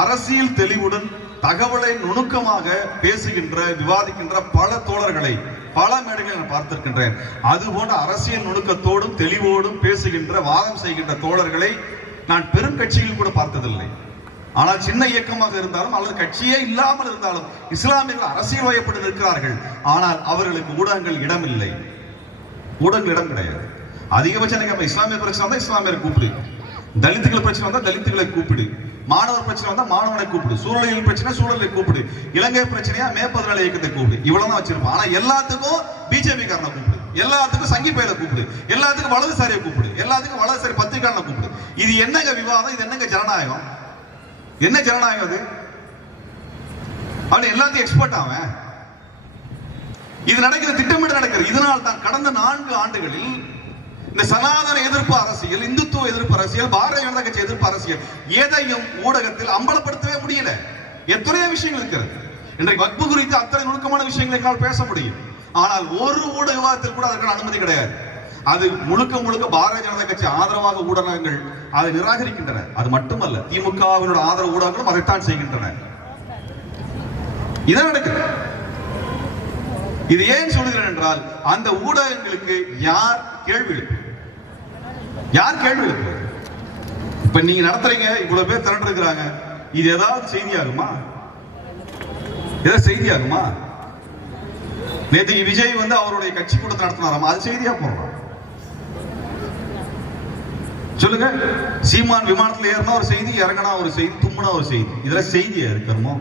அரசியல் தெளிவுடன் தகவலை நுணுக்கமாக பேசுகின்ற, விவாதிக்கின்ற பல தோழர்களை பல மேடைகளில் நான் பார்த்திருக்கின்றேன். அதுபோன்ற அரசியல் நுணுக்கத்தோடும் தெளிவோடும் பேசுகின்ற, வாதம் செய்கின்ற தோழர்களை நான் பெரும் கட்சியில் கூட பார்த்ததில்லை. ஆனால் சின்ன இயக்கமாக இருந்தாலும் அல்லது கட்சியே இல்லாமல் இருந்தாலும் இஸ்லாமியர்கள் அரசியல் வயப்பட்டு நிற்கிறார்கள். ஆனால் அவர்களுக்கு ஊடகங்கள் இடம் இல்லை, ஊடகங்கள் இடம் கிடையாது. அதிகபட்சம் நம்ம இஸ்லாமிய பிரச்சனை வந்தா இஸ்லாமியரை கூப்பிடு, தலித்துகள் பிரச்சனை வந்தா தலித்துகளை கூப்பிடு, மாணவர் பிரச்சனை வந்தா மாணவனை கூப்பிடு, சூழலியல் பிரச்சனை சூழலை கூப்பிடு, இலங்கை பிரச்சனையா மே14 இயக்கத்தை கூப்பிடு, இவ்வளவுதான் வச்சிருப்போம். ஆனா எல்லாத்துக்கும் பிஜேபி காரனை கூப்பிடு, எல்லாத்துக்கும் சங்கி பயில கூப்பிடு, எல்லாத்துக்கும் வலதுசாரியை கூப்பிடு, எல்லாத்துக்கும் வலதுசாரி பத்திரிகையாளனை கூப்பிடு. இது என்னங்க விவாதம்? இது என்னங்க ஜனநாயகம்? என்ன ஜனநாயகம் அது? அவன் எல்லாத்தையும் எக்ஸ்பர்ட் ஆவன். இது நடக்கிற திட்டமிட்டு நடக்கிறது. இதனால் தான் கடந்த 4 ஆண்டுகளில் இந்த சனாதன எதிர்ப்பு அரசியல், இந்துத்துவ எதிர்ப்பு அரசியல், பாரதிய ஜனதா கட்சி எதிர்ப்பு அரசியல் எதையும் ஊடகத்தில் அம்பலப்படுத்தவே முடியல. எத்தனையோ விஷயங்கள் இருக்கிறது. இன்றைக்கு வக்பு குறித்து அத்தனை நுணுக்கமான விஷயங்களை என்னால் பேச முடியும். ஆனால் ஒரு ஊடக விவாதத்தில் கூட அதற்கான அனுமதி கிடையாது. அது முழுக்க பாரதிய ஜனதா கட்சி ஆதரவாக ஊடகங்கள் அதை நிராகரிக்கின்றன. அது மட்டுமல்ல, திமுகவினுடைய ஆதரவு ஊடகங்களும் அதைத்தான் செய்கின்றன. இதான் நடக்குது. இது ஏன் சொல்கிறேன் என்றால், அந்த ஊடகங்களுக்கு யார் கேள்வி எழுப்பு? யார் கேள்வி எழுப்பு? இப்ப நீங்க நடத்துறீங்க, இவ்வளவு பேர் திரண்டு இருக்கிறாங்க, இது ஏதாவது செய்தியாகுமா? ஏதாவது செய்தியாகுமா? நேற்று விஜய் அவருடைய கட்சி கூட்டத்தை நடத்தினாராம், அது செய்தியா போடுறோம். சொல்லுங்க. சீமான் விமானத்தில் ஏறினா ஒரு செய்தி, இறங்கினா ஒரு செய்தி, தும்முனா ஒரு செய்தி. இதெல்லாம் செய்தியா இருக்கணுமோ?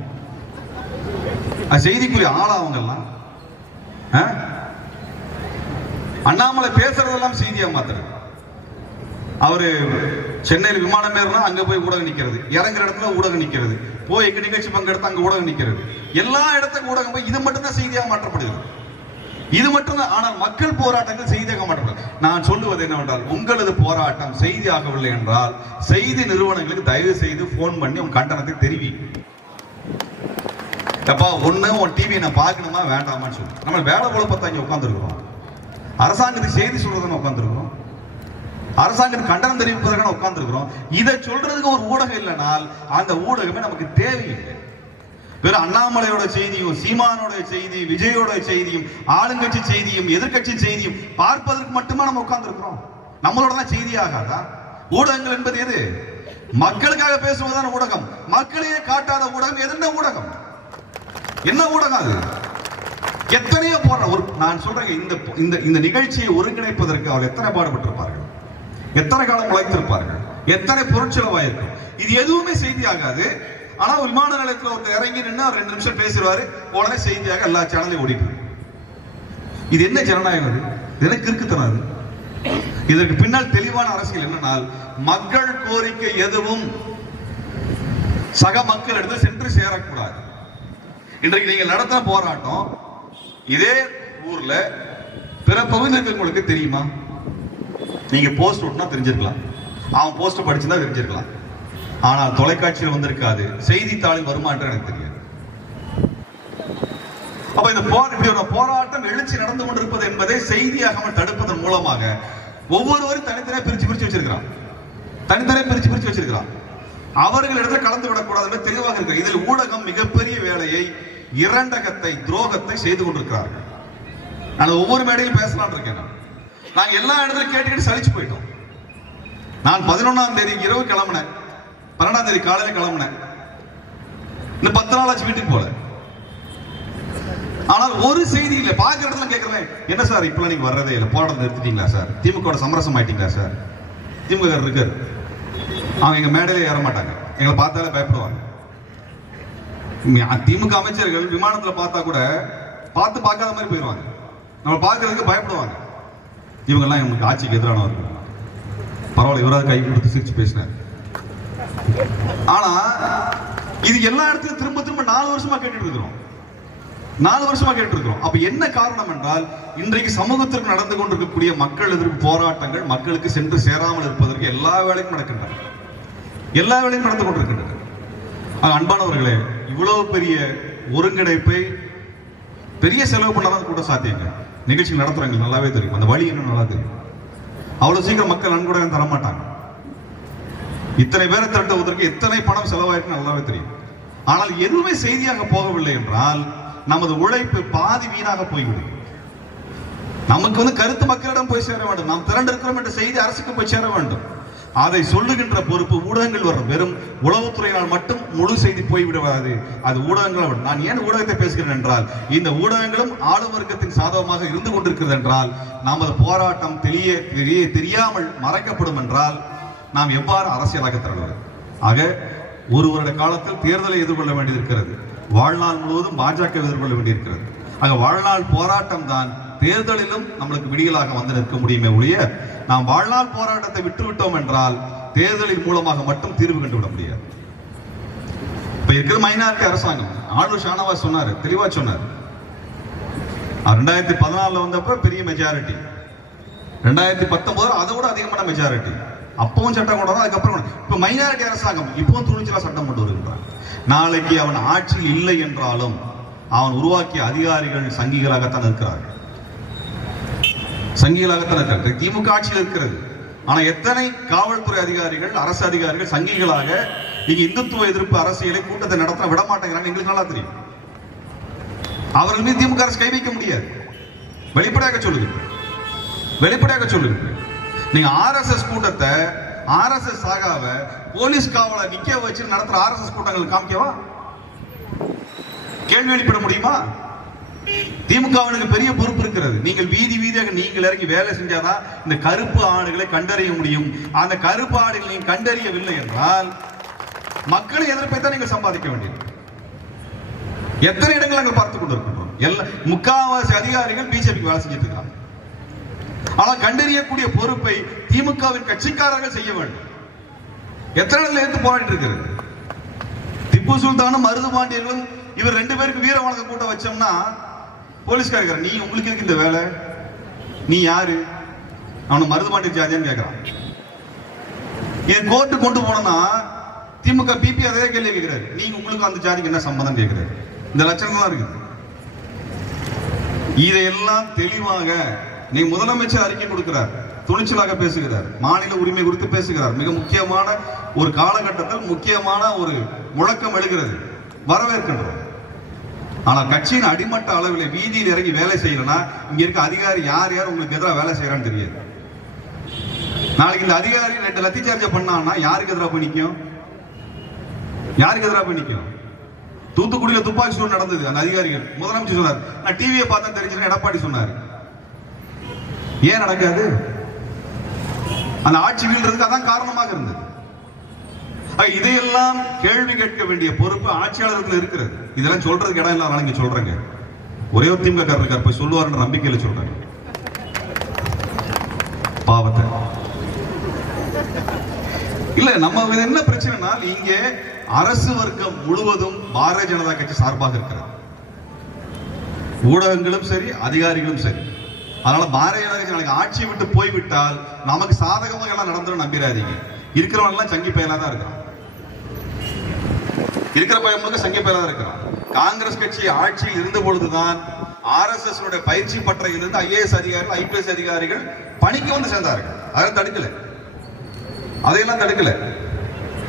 செய்திக்குரிய ஆளா அவங்க எல்லாம்? அண்ணாமலை பேசுறதெல்லாம் செய்தியா மாத்துறது. அவரு சென்னையில் விமானம் ஏறினா அங்க போய் ஊடகம் நிக்கிறது, இறங்குற இடத்துல ஊடகம் நிக்கிறது, போய் எங்க நிகழ்ச்சி பங்கெடுத்து அங்க ஊடகம் நிக்கிறது, எல்லா இடத்துக்கும் ஊடகம் போய் இது மட்டும் தான் செய்தியாக மாற்றப்படுகிறது. இது மட்டும்தான். ஆனால் மக்கள் போராட்டங்கள் செய்தியாக மாற்றப்படும். நான் சொல்லுவது என்னவென்றால், உங்களது போராட்டம் செய்தியாகவில்லை என்றால் செய்தி நிறுவனங்களுக்கு தயவு செய்து போன் பண்ணி உங்க கண்டனத்தை தெரிவிங்க. எப்பா ஒண்ணு உன் டிவி நான் பார்க்கணுமா வேண்டாமான்னு சொல்லு. நம்ம வேலை குழப்பத்தை இங்க உட்காந்துருக்கிறோம். அரசாங்கத்துக்கு செய்தி சொல்றதுன்னு உட்காந்துருக்கிறோம். அரசாங்கத்துக்கு கண்டனம் தெரிவிப்பதற்கான உட்காந்துருக்கிறோம். இதை சொல்றதுக்கு ஒரு ஊடகம் இல்லைனால் அந்த ஊடகமே நமக்கு தேவையில்லை. வெறும் அண்ணாமலையோட செய்தியும், சீமானோட செய்தி, விஜயோட செய்தியும், ஆளுங்கட்சி செய்தியும், எதிர்கட்சி செய்தியும் பார்ப்பதற்கு மட்டுமா நம்ம உட்கார்ந்துருக்கிறோம்? நம்மளோட தான் செய்தி ஆகாதா? ஊடகங்கள் என்பது எது? மக்களுக்காக பேசுவதுதான் ஊடகம். மக்களையே காட்டாத ஊடகம் எதுன ஊடகம்? என்ன ஊடகம் அது? எத்தனையோ போற நான் சொல்றேன், இந்த நிகழ்ச்சியை ஒருங்கிணைப்பதற்கு அவர் எத்தனை பாடுபட்டிருப்பார்கள், எத்தனை காலம் உழைத்திருப்பார்கள், எத்தனை பொருட்செலவாயிருக்கும். இது எதுவுமே செய்தி ஆகாது. ஆனா விமான நிலையத்தில் ஒருத்தர் இறங்கி நின்று அவர் 2 நிமிஷம் பேசுவாரு, உடனே செய்தியாக எல்லா சேனலையும் ஓடிட்டு. இது என்ன ஜனநாயகம்? இது என்ன கிறுக்குத்தனம்? இதற்கு பின்னால் தெளிவான அரசியல் என்னன்னா, மக்கள் கோரிக்கை எதுவும் சக மக்கள் எடுத்து சென்று சேரக்கூடாது. இன்றைக்கு நீங்க நடத்தின போராட்டம் இதே ஊர்ல பிற பகுதியில் உங்களுக்கு தெரியுமா? நீங்க போஸ்ட் ஓட்டுனா தெரிஞ்சிருக்கலாம், அவன் போஸ்ட் படிச்சுதான் தெரிஞ்சிருக்கலாம். ஆனால் தொலைக்காட்சியில் வந்திருக்காது, செய்தித்தாளில் வருமா என்று எனக்கு தெரியாது. அப்ப இந்த இப்படி ஒரு போராட்டம் எழுச்சி நடந்து கொண்டிருப்பது என்பதை செய்தியாக தடுப்பதன் மூலமாக ஒவ்வொருவரும் தனித்தனியாக பிரிச்சு வச்சிருக்கிறான். தனித்தனியாக பிரிச்சு வச்சிருக்கிறான். அவர்கள் இடத்துல கலந்து விடக்கூடாது என்று தெளிவாக இருக்கு. இதில் ஊடகம் மிகப்பெரிய வேலையை, இரண்டகத்தை, துரோகத்தை செய்து கொண்டிருக்கிறார்கள். நான் ஒவ்வொரு மேடையில் பேசலாம் இருக்கேன். நாங்க எல்லா இடத்துலையும் கேட்டுக்கிட்டு சலிச்சு போயிட்டோம். நான் 11ஆம் தேதி இரவு கிளம்பினேன், 12ஆம் தேதி காலையில கிளம்பினேன். இன்னும் 10 நாள் ஆச்சு வீட்டுக்கு போல. ஆனால் ஒரு செய்தி இல்லை. பாக்குற இடத்துல கேட்கிறேன், என்ன சார் இப்பெல்லாம் நீங்க வர்றதே இல்லை, போராட்டம் நிறுத்திட்டீங்களா சார், திமுக சமரசம் ஆயிட்டீங்களா சார்? திமுக இருக்காரு, அவங்க எங்க மேடையில ஏற மாட்டாங்க, எங்களை பார்த்தாலே பயப்படுவாங்க. திமுக அமைச்சர்கள் விமானத்துல பார்த்தா கூட பார்க்காத மாதிரி போயிடுவாங்க, நம்ம பார்க்கறதுக்கு பயப்படுவாங்க. இவங்க எல்லாம் எங்களுக்கு ஆட்சிக்கு எதிரானவர்கள். பரவாயில்ல, இவராது கை கொடுத்து சிரிச்சு பேசினார். ஆனா இது எல்லா இடத்துலையும் திரும்ப 4 வருஷமா கேட்டுட்டு இருக்கிறோம். 4 வருஷமா கேட்டு இருக்கிறோம். அப்ப என்ன காரணம் என்றால், இன்றைக்கு சமூகத்திற்கு நடந்து கொண்டிருக்கக்கூடிய மக்கள் எதிர்ப்பு போராட்டங்கள் மக்களுக்கு சென்று சேராமல் இருப்பதற்கு எல்லா வேலையும் நடக்கின்றன. எல்லா வேலையும் நடந்து கொண்டிருக்கின்றன. அன்பானவர்களே, இவ்வளவு பெரிய ஒருங்கிணைப்பை பெரிய செலவு பண்ணாதான் கூட சாத்தியங்க. நிகழ்ச்சி நடத்துறாங்க நல்லாவே தெரியும், அந்த வழி என்ன நல்லா தெரியும். அவ்வளவு சீக்கிரம் மக்கள் நன்கொடை தர மாட்டாங்க. இத்தனை பேரை திரட்டுவதற்கு எத்தனை பணம் செலவாயிருக்கு நல்லாவே தெரியும். ஆனால் எதுவுமே செய்தியாக போகவில்லை என்றால் நமது உழைப்பு பாதி வீணாக போய்விடும். நமக்கு கருத்து மக்களிடம் போய் சேர வேண்டும். நாம் திரண்டு இருக்கிறோம் என்ற செய்தி அரசுக்கு போய் சேர வேண்டும். அதை சொல்லுகின்ற பொறுப்பு ஊடகங்கள் வரும். வெறும் உளவுத்துறையினால் மட்டும் முழு செய்தி போய்விடுவாது, அது ஊடகங்கள். நான் ஏன் ஊடகத்தை பேசுகிறேன் என்றால், இந்த ஊடகங்களும் ஆளும் வர்க்கத்தின் சாதகமாக இருந்து கொண்டிருக்கிறது என்றால், நமது போராட்டம் தெரியாமல் மறைக்கப்படும் என்றால் நாம் எவ்வாறு அரசியலாக தருவது? ஆக ஒரு வருட காலத்தில் தேர்தலை எதிர்கொள்ள வேண்டியிருக்கிறது. வாழ்நாள் முழுவதும் பாஜக எதிர்கொள்ள வேண்டியிருக்கிறது. ஆக வாழ்நாள் போராட்டம் தான் தேர்தலிலும் நம்மளுக்கு விடியலாக வந்து நிற்க முடியுமே ஒழிய, நாம் வாழ்நாள் போராட்டத்தை விட்டுவிட்டோம் என்றால் தேர்தலின் மூலமாக மட்டும் தீர்வு கண்டுவிட முடியாது. இப்ப இருக்கிற மைனாரிட்டி அரசாங்கம், ஆளுநர் ஷானவாஸ் சொன்னாரு, தெளிவா சொன்னார். 2014 வந்தப்ப பெரிய மெஜாரிட்டி, 2019 அதை விட அதிகமான மெஜாரிட்டி. அப்பவும் சட்டம் கொண்டு வரும், அதுக்கப்புறம் இப்ப மைனாரிட்டி அரசாங்கம் இப்பவும் துணிச்சலா சட்டம் கொண்டு வருகின்றான். நாளைக்கு அவன் ஆட்சியில் இல்லை என்றாலும் அவன் உருவாக்கிய அதிகாரிகள் சங்கிகளாகத்தான் இருக்கிறார்கள். சங்கிகளாகத்தான் இருக்கிறார்கள். திமுக ஆட்சியில் இருக்கிறது. ஆனா எத்தனை காவல்துறை அதிகாரிகள், அரசு அதிகாரிகள் சங்கிகளாக இங்க இந்துத்துவ எதிர்ப்பு அரசியலை கூட்டத்தை நடத்த விட மாட்டேங்கிறாங்க. எங்களுக்கு நல்லா தெரியும். அவர்கள் மீது திமுக அரசு கை வைக்க முடியாது. வெளிப்படையாக சொல்லுங்க. நீங்க RSS கூட்டத்தை, RSS சாகாவ போலீஸ் காவலை நிக்க வச்சு நடத்துற RSS கூட்டங்களுக்கு காமிக்கவா? கேள்வி எழுப்பிட முடியுமா? திமுகவினுக்கு பெரிய பொறுப்பு இருக்கிறது. நீங்கள் வீதி வீதியாக நீங்கள் இறங்கி வேலை செஞ்சாதான் இந்த கருப்பு ஆடுகளை கண்டறிய முடியும். அந்த கருப்பு ஆடுகளை நீங்கள் கண்டறியவில்லை என்றால் மக்களை எதிர்ப்பை தான் நீங்கள் சம்பாதிக்க வேண்டியது. எத்தனை இடங்கள் நாங்கள் பார்த்துக் கொண்டிருக்கின்றோம். முக்காவாசி அதிகாரிகள் பிஜேபிக்கு வேலை செஞ்சுட்டு இருக்காங்க. ஆனால் கண்டறியக்கூடிய பொறுப்பை திமுகவின் கட்சிக்காரர்கள் செய்ய வேண்டும். எத்தனை இடத்துல இருந்து போராடிட்டு இருக்கிறது. திப்பு சுல்தானும் மருது பாண்டியர்களும் இவர் 2 பேருக்கு வீர வணக்க கூட்டம் வச்சோம்னா போலீஸ்காரர், நீ உங்களுக்கு இருக்கு இந்த வேலை, நீ யாரு, அவனை மருது பாண்டிய ஜாதியான்னு கேட்கிறான். என் கோர்ட்டு கொண்டு போனோம்னா திமுக பிபி அதே கேள்வி கேட்கிறாரு, நீங்க உங்களுக்கு அந்த ஜாதிக்கு என்ன சம்பந்தம் கேட்கிறாரு. இந்த லட்சணம் தான் இருக்குது. இதையெல்லாம் தெளிவாக நீ முதலமைச்சர் அறிக்கை கொடுக்கிறார், துணிச்சலாக பேசுகிறார், மாநில உரிமை குறித்து பேசுகிறார். மிக முக்கியமான ஒரு காலகட்டத்தில் முக்கியமான ஒரு முழக்கம் எழுகிறது, வரவேற்கின்றோம். ஆனால் கட்சியின் அடிமட்ட அளவில் வீதியில் இறங்கி வேலை செய்யலன்னா இங்க இருக்க அதிகாரி யார் யார் உங்களுக்கு எதிராக வேலை செய்யறான்னு தெரியாது. நாளைக்கு இந்த அதிகாரி 2 லத்தி சார்ஜ் பண்ணான்னா யாருக்கு எதிராக போய் நிற்கும்? யாருக்கு எதிராக போய் நிற்கும்? தூத்துக்குடியில துப்பாக்கி சூடு நடந்தது. அந்த அதிகாரிகள் முதலமைச்சர் சொன்னார், நான் டிவியை பார்த்தா தெரிஞ்சுன்னு எடப்பாடி சொன்னார். ஏன் நடக்காது? அந்த ஆட்சி வீழ்றதுக்கு அதான் காரணமாக இருந்தது. இதையெல்லாம் கேள்வி கேட்க வேண்டிய பொறுப்பு ஆட்சியாளர்கள் இருக்கிறது. இதெல்லாம் சொல்றதுக்கு இடம் இல்லாத இங்க சொல்றேங்க. ஒரே ஒரு திமுக காரர் போய் சொல்லுவாருன்ற நம்பிக்கையில சொல்றாங்க. பாவத்தை இல்ல, நம்ம என்ன பிரச்சனைனா இங்கே அரசு வர்க்கம் முழுவதும் பாரதிய ஜனதா கட்சி சார்பாக இருக்கிறது. ஊடகங்களும் சரி, அதிகாரிகளும் சரி. அதனால பாரதிய ஜனதா கட்சி நாளைக்கு ஆட்சியை விட்டு போய்விட்டால் நமக்கு சாதகமாக எல்லாம் நடந்துடும் நம்பிடாதீங்க. இருக்கிறவங்க எல்லாம் சங்கி பயலா தான் இருக்கிறான். இருக்கிற பையன் சங்கி பயலா தான் இருக்கிறான். காங்கிரஸ் கட்சி ஆட்சியில் இருந்த பொழுதுதான் RSS பயிற்சி பட்டறையிலிருந்து IAS அதிகாரிகள், IPS அதிகாரிகள் பணிக்கு வந்து சேர்ந்தார்கள். அதெல்லாம் தடுக்கல, அதையெல்லாம் தடுக்கல.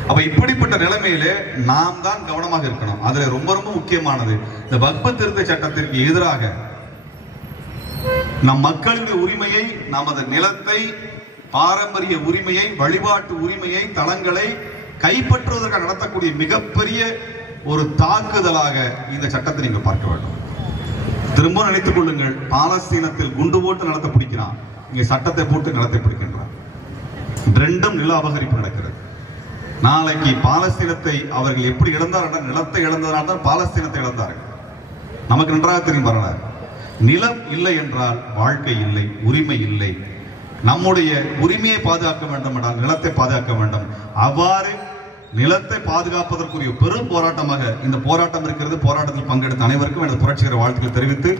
அப்ப இப்படிப்பட்ட நிலைமையிலே நாம் தான் கவனமாக இருக்கணும். அதுல ரொம்ப ரொம்ப முக்கியமானது இந்த வக்பு திருத்த சட்டத்திற்கு எதிராக நம் மக்களுடைய உரிமையை, நமது நிலத்தை, பாரம்பரிய உரிமையை, வழிபாட்டு உரிமையை, தளங்களை கைப்பற்றுவதற்காக நடத்தக்கூடிய மிகப்பெரிய ஒரு தாக்குதலாக இந்த சட்டத்தை நீங்கள் பார்க்க வேண்டும். திரும்ப நினைத்துக் கொள்ளுங்கள், பாலஸ்தீனத்தில் குண்டு போட்டு நிலத்தை பிடிக்கிறான், இங்கே சட்டத்தை போட்டு நிலத்தை பிடிக்கின்றான். 2ம் நில அபகரிப்பு நடக்கிறது. நாளைக்கு பாலஸ்தீனத்தை அவர்கள் எப்படி இழந்தார்கள்? நிலத்தை இழந்ததனால் தான் பாலஸ்தீனத்தை இழந்தார்கள். நமக்கு நன்றாக தெரியும் வரலாறு. நிலம் இல்லை என்றால் வாழ்க்கை இல்லை, உரிமை இல்லை. நம்முடைய உரிமையை பாதுகாக்க வேண்டும் என்றால் நிலத்தை பாதுகாக்க வேண்டும். அவ்வாறு நிலத்தை பாதுகாப்பதற்குரிய பெரும் போராட்டமாக இந்த போராட்டம் இருக்கிறது. போராட்டத்தில் பங்கெடுத்த அனைவருக்கும் எனது புரட்சிகர வாழ்த்துக்களை தெரிவித்து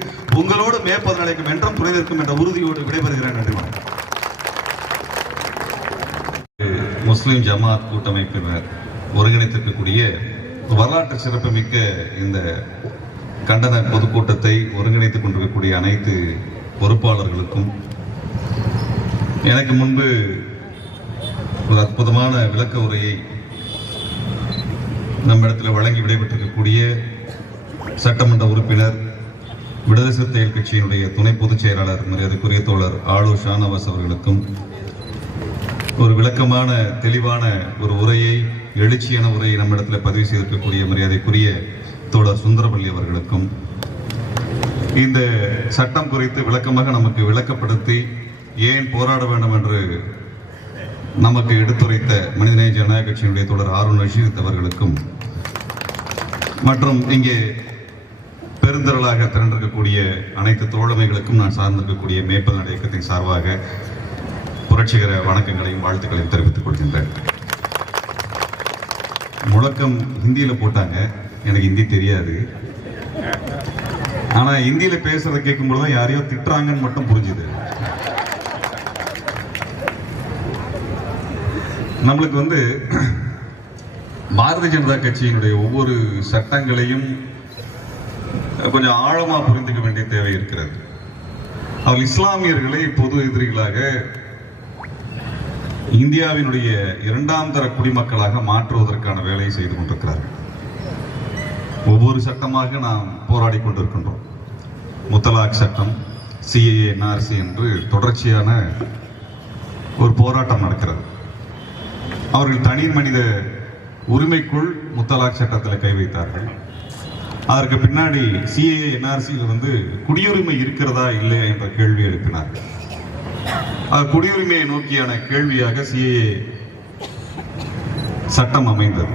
உங்களோடு மே 14 என்றும் துணை நிற்கும் என்ற உறுதியோடு விடைபெறுகிறேன். நன்றி. முஸ்லிம் ஜமாத் கூட்டமைப்பினர் ஒருங்கிணைத்திருக்கக்கூடிய வரலாற்று சிறப்புமிக்க இந்த கண்டன பொதுக்கூட்டத்தை ஒருங்கிணைத்துக் கொண்டிருக்கக்கூடிய அனைத்து பொறுப்பாளர்களுக்கும், எனக்கு முன்பு ஒரு அற்புதமான விளக்க உரையை நம்மிடத்தில் வழங்கி விடைபெற்றிருக்கக்கூடிய சட்டமன்ற உறுப்பினர், விடுதலை சிறுத்தைகள் கட்சியினுடைய துணை பொதுச் செயலாளர் மரியாதைக்குரிய தோழர் ஆளூர் ஷானவாஸ் அவர்களுக்கும், ஒரு விளக்கமான தெளிவான ஒரு உரையை, எழுச்சியான உரையை நம்மிடத்தில் பதிவு செய்திருக்கக்கூடிய மரியாதைக்குரிய தோழர் சுந்தரவல்லி அவர்களுக்கும், இந்த சட்டம் குறித்து விளக்கமாக நமக்கு விளக்கப்படுத்தி ஏன் போராட வேண்டும் என்று நமக்கு எடுத்துரைத்த மனிதநேய ஜனநாயக கட்சியினுடைய தோழர் ஹாரூன் ரஷீத் அவர்களுக்கும், மற்றும் இங்கே பெருந்திரளாக திரண்டிருக்கக்கூடிய அனைத்து தோழமைகளுக்கும் நான் சார்ந்திருக்கக்கூடிய மே 14 இயக்கத்தின் சார்பாக புரட்சிகர வணக்கங்களையும் வாழ்த்துக்களையும் தெரிவித்துக் கொள்கின்றேன். முழக்கம் ஹிந்தியில போட்டாங்க, எனக்கு ஹிந்தி தெரியாது. ஆனா ஹிந்தியில பேசுறதை கேட்கும்போது தான் யாரையோ திட்டுறாங்கன்னு மட்டும் புரிஞ்சுது. நம்மளுக்கு பாரதிய ஜனதா கட்சியினுடைய ஒவ்வொரு சட்டங்களையும் கொஞ்சம் ஆழமா புரிந்துக்க வேண்டிய தேவை இருக்கிறது. அவர் இஸ்லாமியர்களை பொது எதிரிகளாக, இந்தியாவினுடைய 2ஆம் தர குடிமக்களாக மாற்றுவதற்கான வேலையை செய்து கொண்டிருக்கிறார்கள். ஒவ்வொரு சட்டமாக நாம் போராடி கொண்டிருக்கின்றோம். முத்தலாக் சட்டம், CAA, NRC என்று தொடர்ச்சியான ஒரு போராட்டம் நடக்கிறது. அவர்கள் தனி மனித உரிமைக்குள் முத்தலாக் சட்டத்தில் கை வைத்தார்கள். அதற்கு பின்னாடி சிஏஏ என்ஆர்சியில் வந்து குடியுரிமை இருக்கிறதா இல்லையா என்ற கேள்வி எழுப்பினார். குடியுரிமையை நோக்கியான கேள்வியாக சிஏஏ சட்டம் அமைந்தது.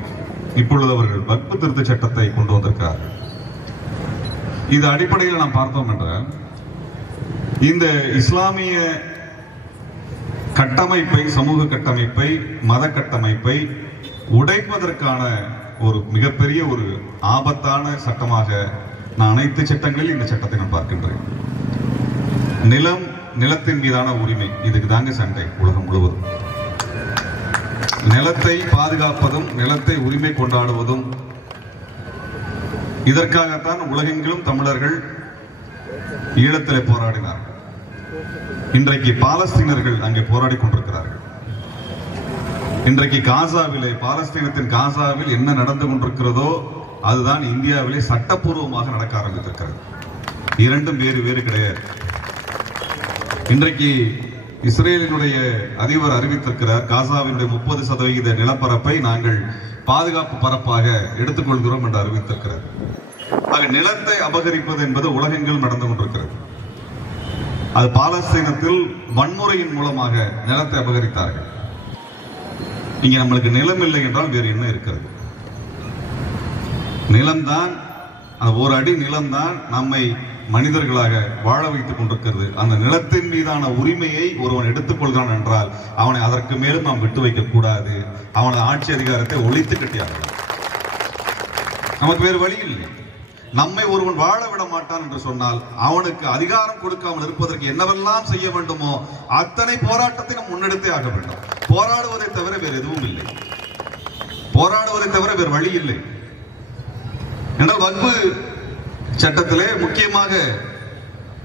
இப்பொழுது அவர்கள் வக்ஃப் திருத்த சட்டத்தை கொண்டு வந்திருக்கிறார்கள். இது அடிப்படையில் நாம் பார்த்தோம் என்றால் இந்த இஸ்லாமிய கட்டமைப்பை, சமூக கட்டமைப்பை, மத கட்டமைப்பை உடைப்பதற்கான ஒரு மிகப்பெரிய ஒரு ஆபத்தான சட்டமாக நான் அனைத்து சட்டங்களில் இந்த சட்டத்தை நான் பார்க்கின்றேன். நிலம், நிலத்தின் மீதான உரிமை, இதுக்கு தாங்க சண்டை உலகம் முழுவதும். நிலத்தை பாதுகாப்பதும் நிலத்தை உரிமை கொண்டாடுவதும், இதற்காகத்தான் உலகெங்கிலும் தமிழர்கள் ஈழத்திலே போராடினார்கள். இன்றைக்கு பாலஸ்தீனர்கள் அங்கே போராடி கொண்டிருக்கிறார்கள். இன்றைக்கு காசாவிலே, பாலஸ்தீனத்தின் காசாவில் என்ன நடந்து கொண்டிருக்கிறதோ அதுதான் இந்தியாவிலே சட்டப்பூர்வமாக நடக்க ஆரம்பித்திருக்கிறது. இரண்டும் வேறு வேறு கிடையாது. இன்றைக்கு இஸ்ரேலினுடைய அதிபர் அறிவித்திருக்கிறார், காசாவினுடைய 30% நிலப்பரப்பை நாங்கள் பாதுகாப்பு பரப்பாக எடுத்துக்கொள்கிறோம் என்று அறிவித்திருக்கிறார். ஆக நிலத்தை அபகரிப்பது என்பது உலகெங்கிலும் நடந்து கொண்டிருக்கிறது. அது பாலஸ்தீனத்தில் வன்முறையின் மூலமாக நிலத்தை அபகரித்தார்கள். இங்க நம்மளுக்கு நிலம் இல்லை என்றால் வேறு என்ன இருக்கிறது? நிலம்தான், அந்த ஒரு அடி நிலம்தான் நம்மை மனிதர்களாக வாழ வைத்துக் கொண்டிருக்கிறது. அந்த நிலத்தின் மீதான உரிமையை ஒருவன் எடுத்துக்கொள்கிறான் என்றால் அவனை அதற்கு மேலும் நாம் விட்டு வைக்க கூடாது. அவனது ஆட்சி அதிகாரத்தை ஒழித்து கட்டியார்கள். நமக்கு வேறு வழி இல்லை. நம்மை ஒருவன் வாழ விட மாட்டான் என்று சொன்னால் அவனுக்கு அதிகாரம் கொடுக்காமல் இருப்பதற்கு என்னவெல்லாம் செய்ய வேண்டுமோ அத்தனை போராட்டத்தை நாம் முன்னெடுத்தே ஆக வேண்டும். போராடுவதை தவிர வேறு எதுவும் இல்லை. போராடுவதை தவிர வேறு வழி இல்லை. என்றால் வக்ஃப் சட்டத்திலே முக்கியமாக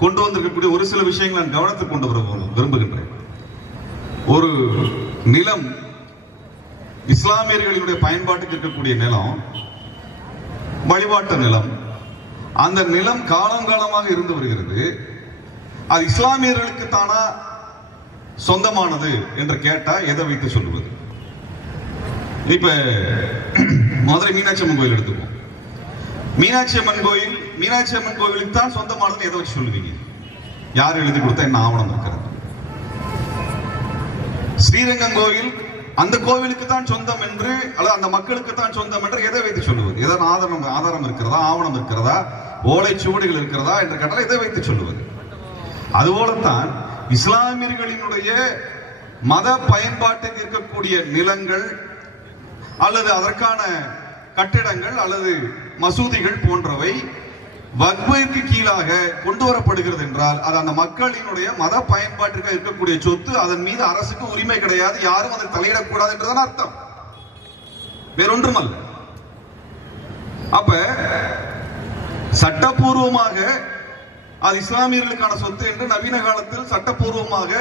கொண்டு வந்திருக்கக்கூடிய ஒரு சில விஷயங்கள் நான் கவனத்துக்கு கொண்டு வர விரும்புகின்றேன். ஒரு நிலம், இஸ்லாமியர்களுடைய பயன்பாட்டுக்கு இருக்கக்கூடிய நிலம், வழிபாட்டு நிலம். அந்த நிலம் காலங்காலமாக இருந்து வருகிறது. அது இஸ்லாமியர்களுக்கு தானா சொந்தமானது என்று கேட்டா எதை வைத்து சொல்லுவது? இப்ப மதுரை மீனாட்சி அம்மன் கோயில் எடுத்துப்போம். மீனாட்சி அம்மன் கோயிலுக்கு தான் சொந்தமானது எதை வச்சு சொல்லுவீங்க? யார் எழுதி கொடுத்தா என்ன ஆவணம் இருக்கிறது? ஸ்ரீரங்கம் கோயில் அந்த கோவிலுக்கு தான் சொந்தம் என்று, அல்லது அந்த மக்களுக்கு தான் சொந்தம் என்று எதை வைத்து சொல்லுவது? ஏதாவது ஆதாரம் இருக்கிறதா, ஆவணம் இருக்கிறதா, ஓலைச்சுவடிகள் இருக்கிறதா என்று கேட்டால் எதை வைத்து சொல்லுவது? அதுபோலத்தான் இஸ்லாமியர்களினுடைய மத பயன்பாட்டுக்கு இருக்கக்கூடிய நிலங்கள் அல்லது அதற்கான கட்டிடங்கள் அல்லது மசூதிகள் போன்றவை வக்ஃபிற்கு கீழாக கொண்டு வரப்படுகிறது என்றால் அது அந்த மக்களினுடைய மத பயன்பாட்டிற்கு இருக்கக்கூடிய சொத்து. அதன் மீது அரசுக்கு உரிமை கிடையாது, யாரும் அதை தலையிடக்கூடாது என்றுதான் அர்த்தம், வேறொன்றும் அல்ல. அப்ப சட்டப்பூர்வமாக அது இஸ்லாமியர்களுக்கான சொத்து என்று நவீன காலத்தில் சட்டப்பூர்வமாக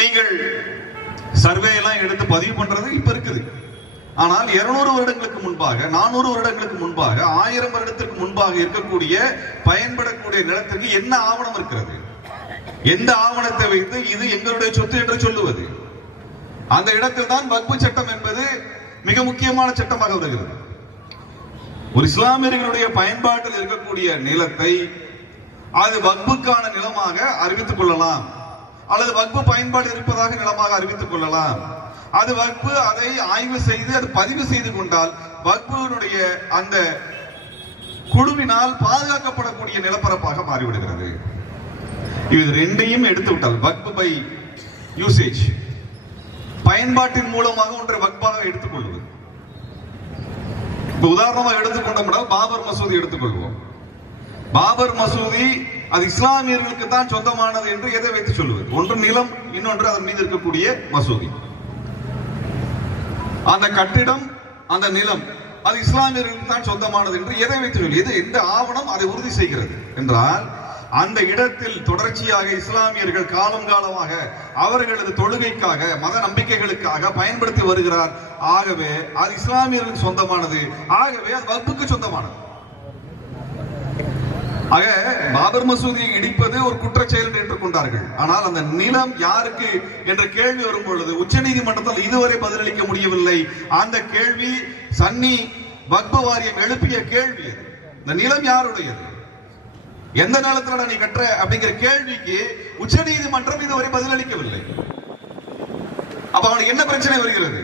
நீங்கள் சர்வே எல்லாம் எடுத்து பதிவு பண்றது இப்ப இருக்குது. ஆனால் 200 வருடங்களுக்கு முன்பாக, 400 வருடங்களுக்கு முன்பாக, 1000 வருடத்திற்கு முன்பாக இருக்கக்கூடிய பயன்படக்கூடிய நிலத்திற்கு என்ன ஆவணம் இருக்கிறது? எந்த ஆவணத்தை வைத்து இது எங்களுடைய சொத்து என்று சொல்லுவது? அந்த இடத்தில் தான் வக்ஃப் சட்டம் என்பது மிக முக்கியமான சட்டமாக வருகிறது. ஒரு இஸ்லாமியர்களுடைய பயன்பாட்டில் இருக்கக்கூடிய நிலத்தை அது வக்ஃபுக்கான நிலமாக அறிவித்துக் கொள்ளலாம், அல்லது வக்ஃப் பயன்பாடு இருப்பதாக நிலமாக அறிவித்துக் கொள்ளலாம். அது வக்ஃப் அதை ஆய்வு செய்து அது பதிவு செய்து கொண்டால் வக்ஃபினுடைய அந்த குழுவினால் பாதுகாக்கப்படக்கூடிய நிலப்பரப்பாக மாறிவிடுகிறது. இது ரெண்டையும் எடுத்து விட்டால் வக்ஃப் பை யூசேஜ், பயன்பாட்டின் மூலமாக ஒன்றை வக்ஃபாக எடுத்துக்கொள்வது. இப்ப உதாரணமாக எடுத்துக்கொண்டோம், பாபர் மசூதி எடுத்துக்கொள்வோம். பாபர் மசூதி அது இஸ்லாமியர்களுக்கு தான் சொந்தமானது என்று எதை வைத்து சொல்லுவது? ஒன்று நிலம், இன்னொன்று அதன் மீது இருக்கக்கூடிய மசூதி. அந்த கட்டிடம், அந்த நிலம் அது இஸ்லாமியர்களுக்கு தான் சொந்தமானது என்று எதை வைத்து சொல்லுவது? எந்த ஆவணம் அதை உறுதி செய்கிறது என்றால் அந்த இடத்தில் தொடர்ச்சியாக இஸ்லாமியர்கள் காலம் காலமாக அவர்களது தொழுகைக்காக, மத நம்பிக்கைகளுக்காக பயன்படுத்தி வருகிறார். ஆகவே அது இஸ்லாமியர்களுக்கு சொந்தமானது, ஆகவே அது வக்ஃபுக்கு சொந்தமானது. ஆக பாபர் மசூதியை இடிப்பது ஒரு குற்றச் செயல் என்று ஏற்றுக்கொண்டார்கள். ஆனால் அந்த நிலம் யாருக்கு என்ற கேள்வி வரும் பொழுது உச்ச நீதிமன்றத்தால் இதுவரை பதிலளிக்க முடியவில்லை. அந்த கேள்வி சன்னி வக்ஃப் வாரியம் எழுப்பிய கேள்வி. இந்த நிலம் யாருடையது, எந்த நிலத்துல நீ கட்டுற அப்படிங்கிற கேள்விக்கு உச்ச நீதிமன்றம் இதுவரை பதிலளிக்கவில்லை. அப்ப அவனுக்கு என்ன பிரச்சனை வருகிறது?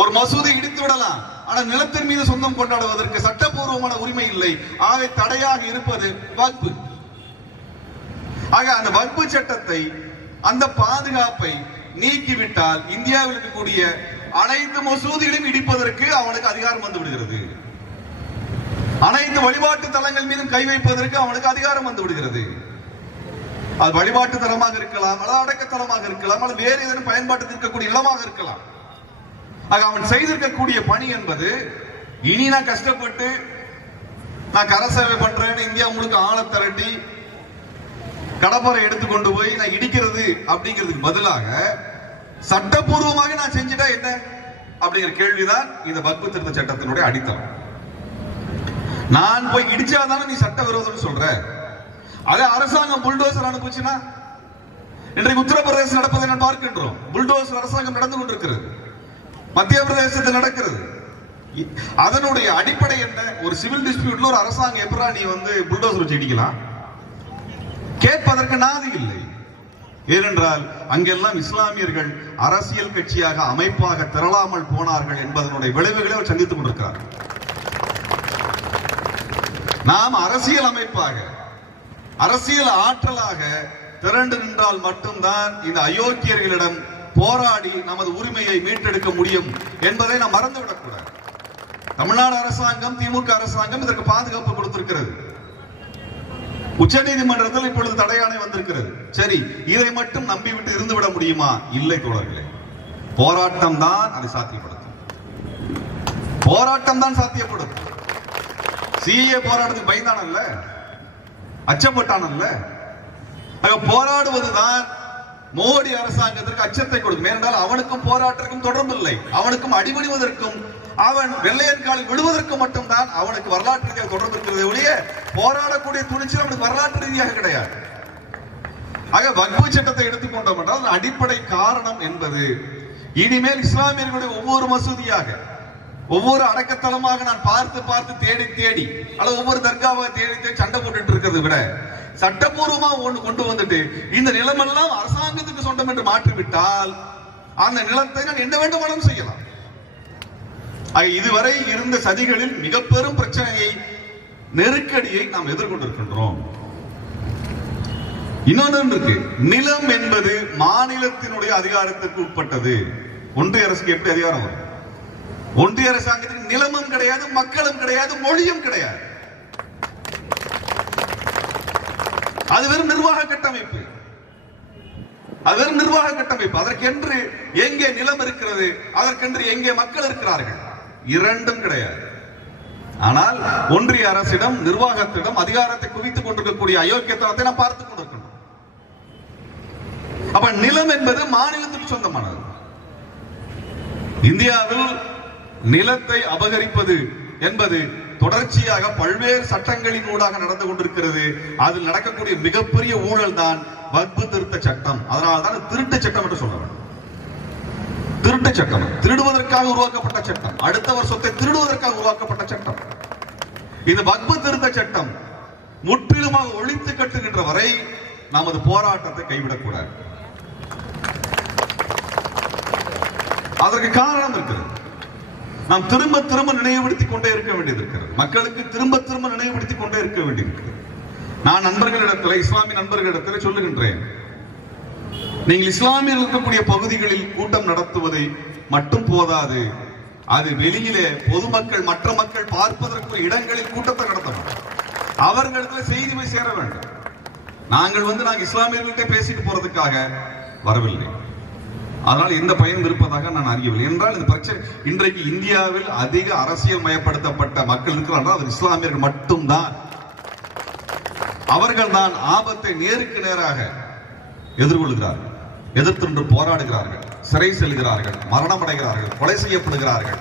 ஒரு மசூதி இடித்து விடலாம், ஆனா நிலத்தின் மீது சொந்தம் கொண்டாடுவதற்கு சட்டப்பூர்வமான உரிமை இல்லை. ஆக தடையாக இருப்பது வக்ஃபு. ஆக அந்த வக்ஃபு சட்டத்தை, அந்த பாதுகாப்பை நீக்கிவிட்டால் இந்தியாவில் இருக்கக்கூடிய அனைத்து மசூதிகளையும் இடிப்பதற்கு அவனுக்கு அதிகாரம் வந்து விடுகிறது. அனைத்து வழிபாட்டு தலங்கள் மீதும் கை வைப்பதற்கு அவனுக்கு அதிகாரம் வந்து விடுகிறது. அது வழிபாட்டு தலமாக இருக்கலாம், அல்லது அடக்கத்தலமாக இருக்கலாம், அல்லது வேறு ஏதேனும் பயன்பாட்டுக்கு இருக்கக்கூடிய இடமாக இருக்கலாம். ஆக அவன் செய்திருக்கக்கூடிய பணி என்பது, இனி நான் கஷ்டப்பட்டு நான் கரசேவை பண்றேன்னு இந்தியா முழுக்க ஆளை திரட்டி கடப்பரை எடுத்துக்கொண்டு போய் நான் இடிக்கிறது அப்படிங்கிறதுக்கு பதிலாக சட்டப்பூர்வமாக நான் செஞ்சுட்டா என்ன அப்படிங்கிற கேள்விதான் இந்த வக்ஃபு திருத்த சட்டத்தினுடைய அடித்தளம். நான் போய் இடிச்சாதானே நீ சட்ட விரோதம் சொல்ற. அதே அரசாங்கம் புல்டோசர் அனுப்பிச்சுன்னா, இன்றைக்கு உத்தரப்பிரதேசம் நடப்பதை நான் பார்க்கின்றோம். புல்டோசர் அரசாங்கம் நடந்து கொண்டிருக்கிறது, மத்திய பிரதேசத்தில் நடக்கிறது. அதனுடைய அடிப்படை என்ன? ஒரு சிவில் டிஸ்பியூட்ல ஒரு அரசாங்கம் எப்படா நீ புல்டோசர் வச்சு இடிக்கலாம் கேட்பதற்கு நாதி இல்லை. ஏனென்றால் அங்கெல்லாம் இஸ்லாமியர்கள் அரசியல் கட்சியாக, அமைப்பாக திரளாமல் போனார்கள் என்பதனுடைய விளைவுகளை அவர் சந்தித்துக் கொண்டிருக்கிறார். நாம் அரசியல் அமைப்பாக, அரசியல் ஆற்றலாக திரண்டு நின்றால் மட்டும்தான் இந்த அயோக்கியர்களிடம் போராடி நமது உரிமையை மீட்டெடுக்க முடியும் என்பதை நாம் மறந்துவிடக் கூடாது. தமிழ்நாடு அரசாங்கம், திமுக அரசாங்கம் இதற்கு பாதுகாப்பு கொடுத்திருக்கிறது. உச்ச நீதிமன்றத்தில் இப்பொழுது தடையாணை வந்திருக்கிறது. சரி, இதை மட்டும் நம்பிவிட்டு இருந்துவிட முடியுமா? இல்லை தோழர்களே, போராட்டம் தான் அதை சாத்தியப்படுத்தும். போராட்டம் தான் சாத்தியப்படுத்தும். சிஏ போராட்டத்துக்கு பயந்தானல்ல, அச்சப்பட்டானல்ல. போராடுவதுதான் மோடி அரசாங்கத்திற்கு அச்சத்தை கொடுக்கும். ஏனென்றால் அவனுக்கும் போராட்டத்திற்கும் தொடர்பு இல்லை. அவனுக்கும் அடிபணிவதற்கும், அவன் வெள்ளையன் காலில் விடுவதற்கு மட்டும்தான் அவனுக்கு வரலாற்று ரீதியாக தொடர்பு இருக்கிறதே ஒழிய போராடக்கூடிய துணிச்சல் அவனுக்கு வரலாற்று ரீதியாக கிடையாது. ஆக வக்ஃபு சட்டத்தை எடுத்துக்கொண்டோம் என்றால் அடிப்படை காரணம் என்பது, இனிமேல் இஸ்லாமியர்களுடைய ஒவ்வொரு மசூதியாக, ஒவ்வொரு அடக்கத்தலமாக நான் பார்த்து பார்த்து தேடி தேடி, அல்லது ஒவ்வொரு தர்காவை தேடி தேடி சண்டை போட்டுட்டு இருக்கிறது விட, சட்டப்பூர்வமா ஒன்று கொண்டு வந்துட்டு இந்த நிலமெல்லாம் அரசாங்கத்துக்கு சொந்தம் என்று மாற்றிவிட்டால் அந்த நிலத்தை நான் என்ன வேண்டுமானாலும் செய்யலாம். இதுவரை இருந்த சதிகளில் மிக பெரும் பிரச்சனையை, நெருக்கடியை நாம் எதிர்கொண்டிருக்கின்றோம். இன்னொன்று இருக்கு, நிலம் என்பது மாநிலத்தினுடைய அதிகாரத்திற்கு உட்பட்டது. ஒன்றிய அரசுக்கு எப்படி அதிகாரம் வரும்? ஒன்றிய அரசாங்கத்திற்கு நிலமும் கிடையாது, மக்களும் கிடையாது, மொழியும் கிடையாது. அது வெறும் நிர்வாக கட்டமைப்பு. அது வெறும் நிர்வாக கட்டமைப்பு. அதற்கென்று எங்கே நிலம் இருக்கிறது, அதற்கென்று எங்கே மக்கள் இருக்கிறார்கள்? இரண்டும் கிடையாது. ஆனால் ஒன்றிய அரசிடம், நிர்வாகத்திடம் அதிகாரத்தை குவித்துக் கொண்டிருக்கக்கூடிய அயோக்கியத்தனத்தை நாம் பார்த்துக் கொண்டிருக்கிறோம். அப்ப நிலம் என்பது மாநிலத்துக்கு சொந்தமானது. இந்தியாவில் நிலத்தை அபகரிப்பது என்பது தொடர்ச்சியாக பல்வேறு சட்டங்களின் ஊடாக நடந்து கொண்டிருக்கிறது. அதில் நடக்கக்கூடிய மிகப்பெரிய ஊழல் தான் வக்ஃபு திருத்த சட்டம். அதனால்தான் திருட்டு சட்டம் என்று சொல்ல வேண்டும். திருட்டு சட்டம், திருடுவதற்காக உருவாக்கப்பட்ட சட்டம், அடுத்தவர் சொத்தை திருடுவதற்காக உருவாக்கப்பட்ட சட்டம். இந்த வக்ஃபு திருத்த சட்டம் முற்றிலுமாக ஒழித்து கட்டுகின்ற வரை நமது போராட்டத்தை கைவிடக்கூடாது. அதற்கு காரணம் இருக்கிறது. நாம் திரும்ப திரும்ப நினைவுபடுத்திக் கொண்டே இருக்க வேண்டியது இருக்கிறது. மக்களுக்கு திரும்ப திரும்ப நினைவுபடுத்திக் கொண்டே இருக்க வேண்டியிருக்கிறது. நான் நண்பர்களிடத்தில், இஸ்லாமிய நண்பர்களிடத்தில் சொல்லுகின்றேன், நீங்கள் இஸ்லாமியர்கள் இருக்கக்கூடிய பகுதிகளில் கூட்டம் நடத்துவதை மட்டும் போதாது, அது வெளியிலே பொதுமக்கள், மற்ற மக்கள் பார்ப்பதற்கு இடங்களில் கூட்டத்தை நடத்தணும். அவர்களிடத்தில் செய்தி போய் சேர வேண்டும். நாங்கள் இஸ்லாமியர்கள்ட்ட பேசிட்டு போறதுக்காக வரவில்லை. அதனால் எந்த பயனும் இருப்பதாக நான் அறியவில்லை. என்றால் இந்த பிரச்சனை, இன்றைக்கு இந்தியாவில் அதிக அரசியல் மயப்படுத்தப்பட்ட மக்கள் இருக்கிறார்கள், அது இஸ்லாமியர்கள் மட்டும்தான். அவர்கள் தான் ஆபத்தை நேருக்கு நேராக எதிர்கொள்கிறார்கள், எதிர்த்து போராடுகிறார்கள், சிறை செல்கிறார்கள், மரணம் அடைகிறார்கள், கொலை செய்யப்படுகிறார்கள்.